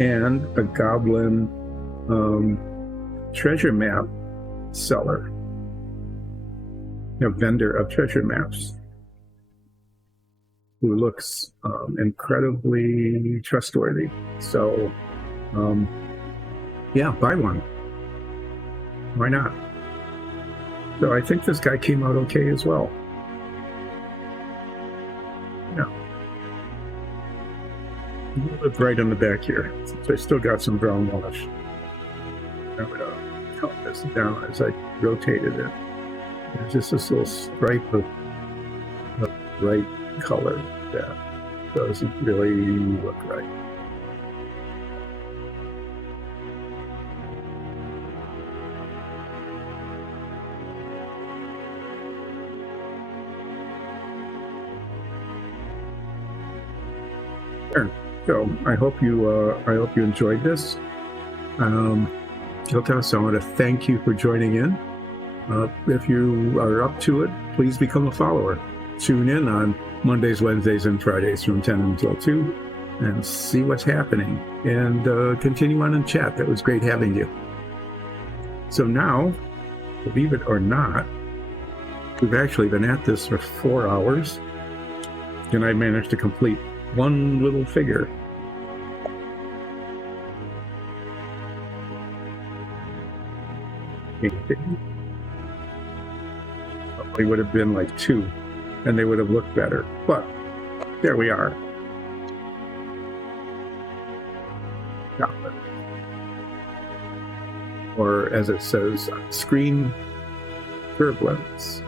And a goblin treasure map seller. A vendor of treasure maps who looks incredibly trustworthy. So, yeah, buy one. Why not? So I think this guy came out okay as well. Yeah. A little bit bright on the back here. So I still got some brown wash. I'm going to count this down as I rotated it. There's just this little stripe of bright color that doesn't really look right. So I hope you enjoyed this. So I want to thank you for joining in. If you are up to it, please become a follower. Tune in on Mondays, Wednesdays, and Fridays from 10 until 2 and see what's happening. And continue on in chat. That was great having you. So now, believe it or not, we've actually been at this for 4 hours, and I managed to complete one little figure. Probably would have been like 2, and they would have looked better. But there we are. Goblin. Or as it says on screen, Gerblins.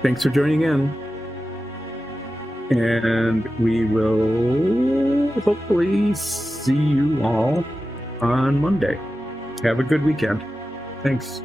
Thanks for joining in. And we will hopefully see you all on Monday. Have a good weekend. Thanks.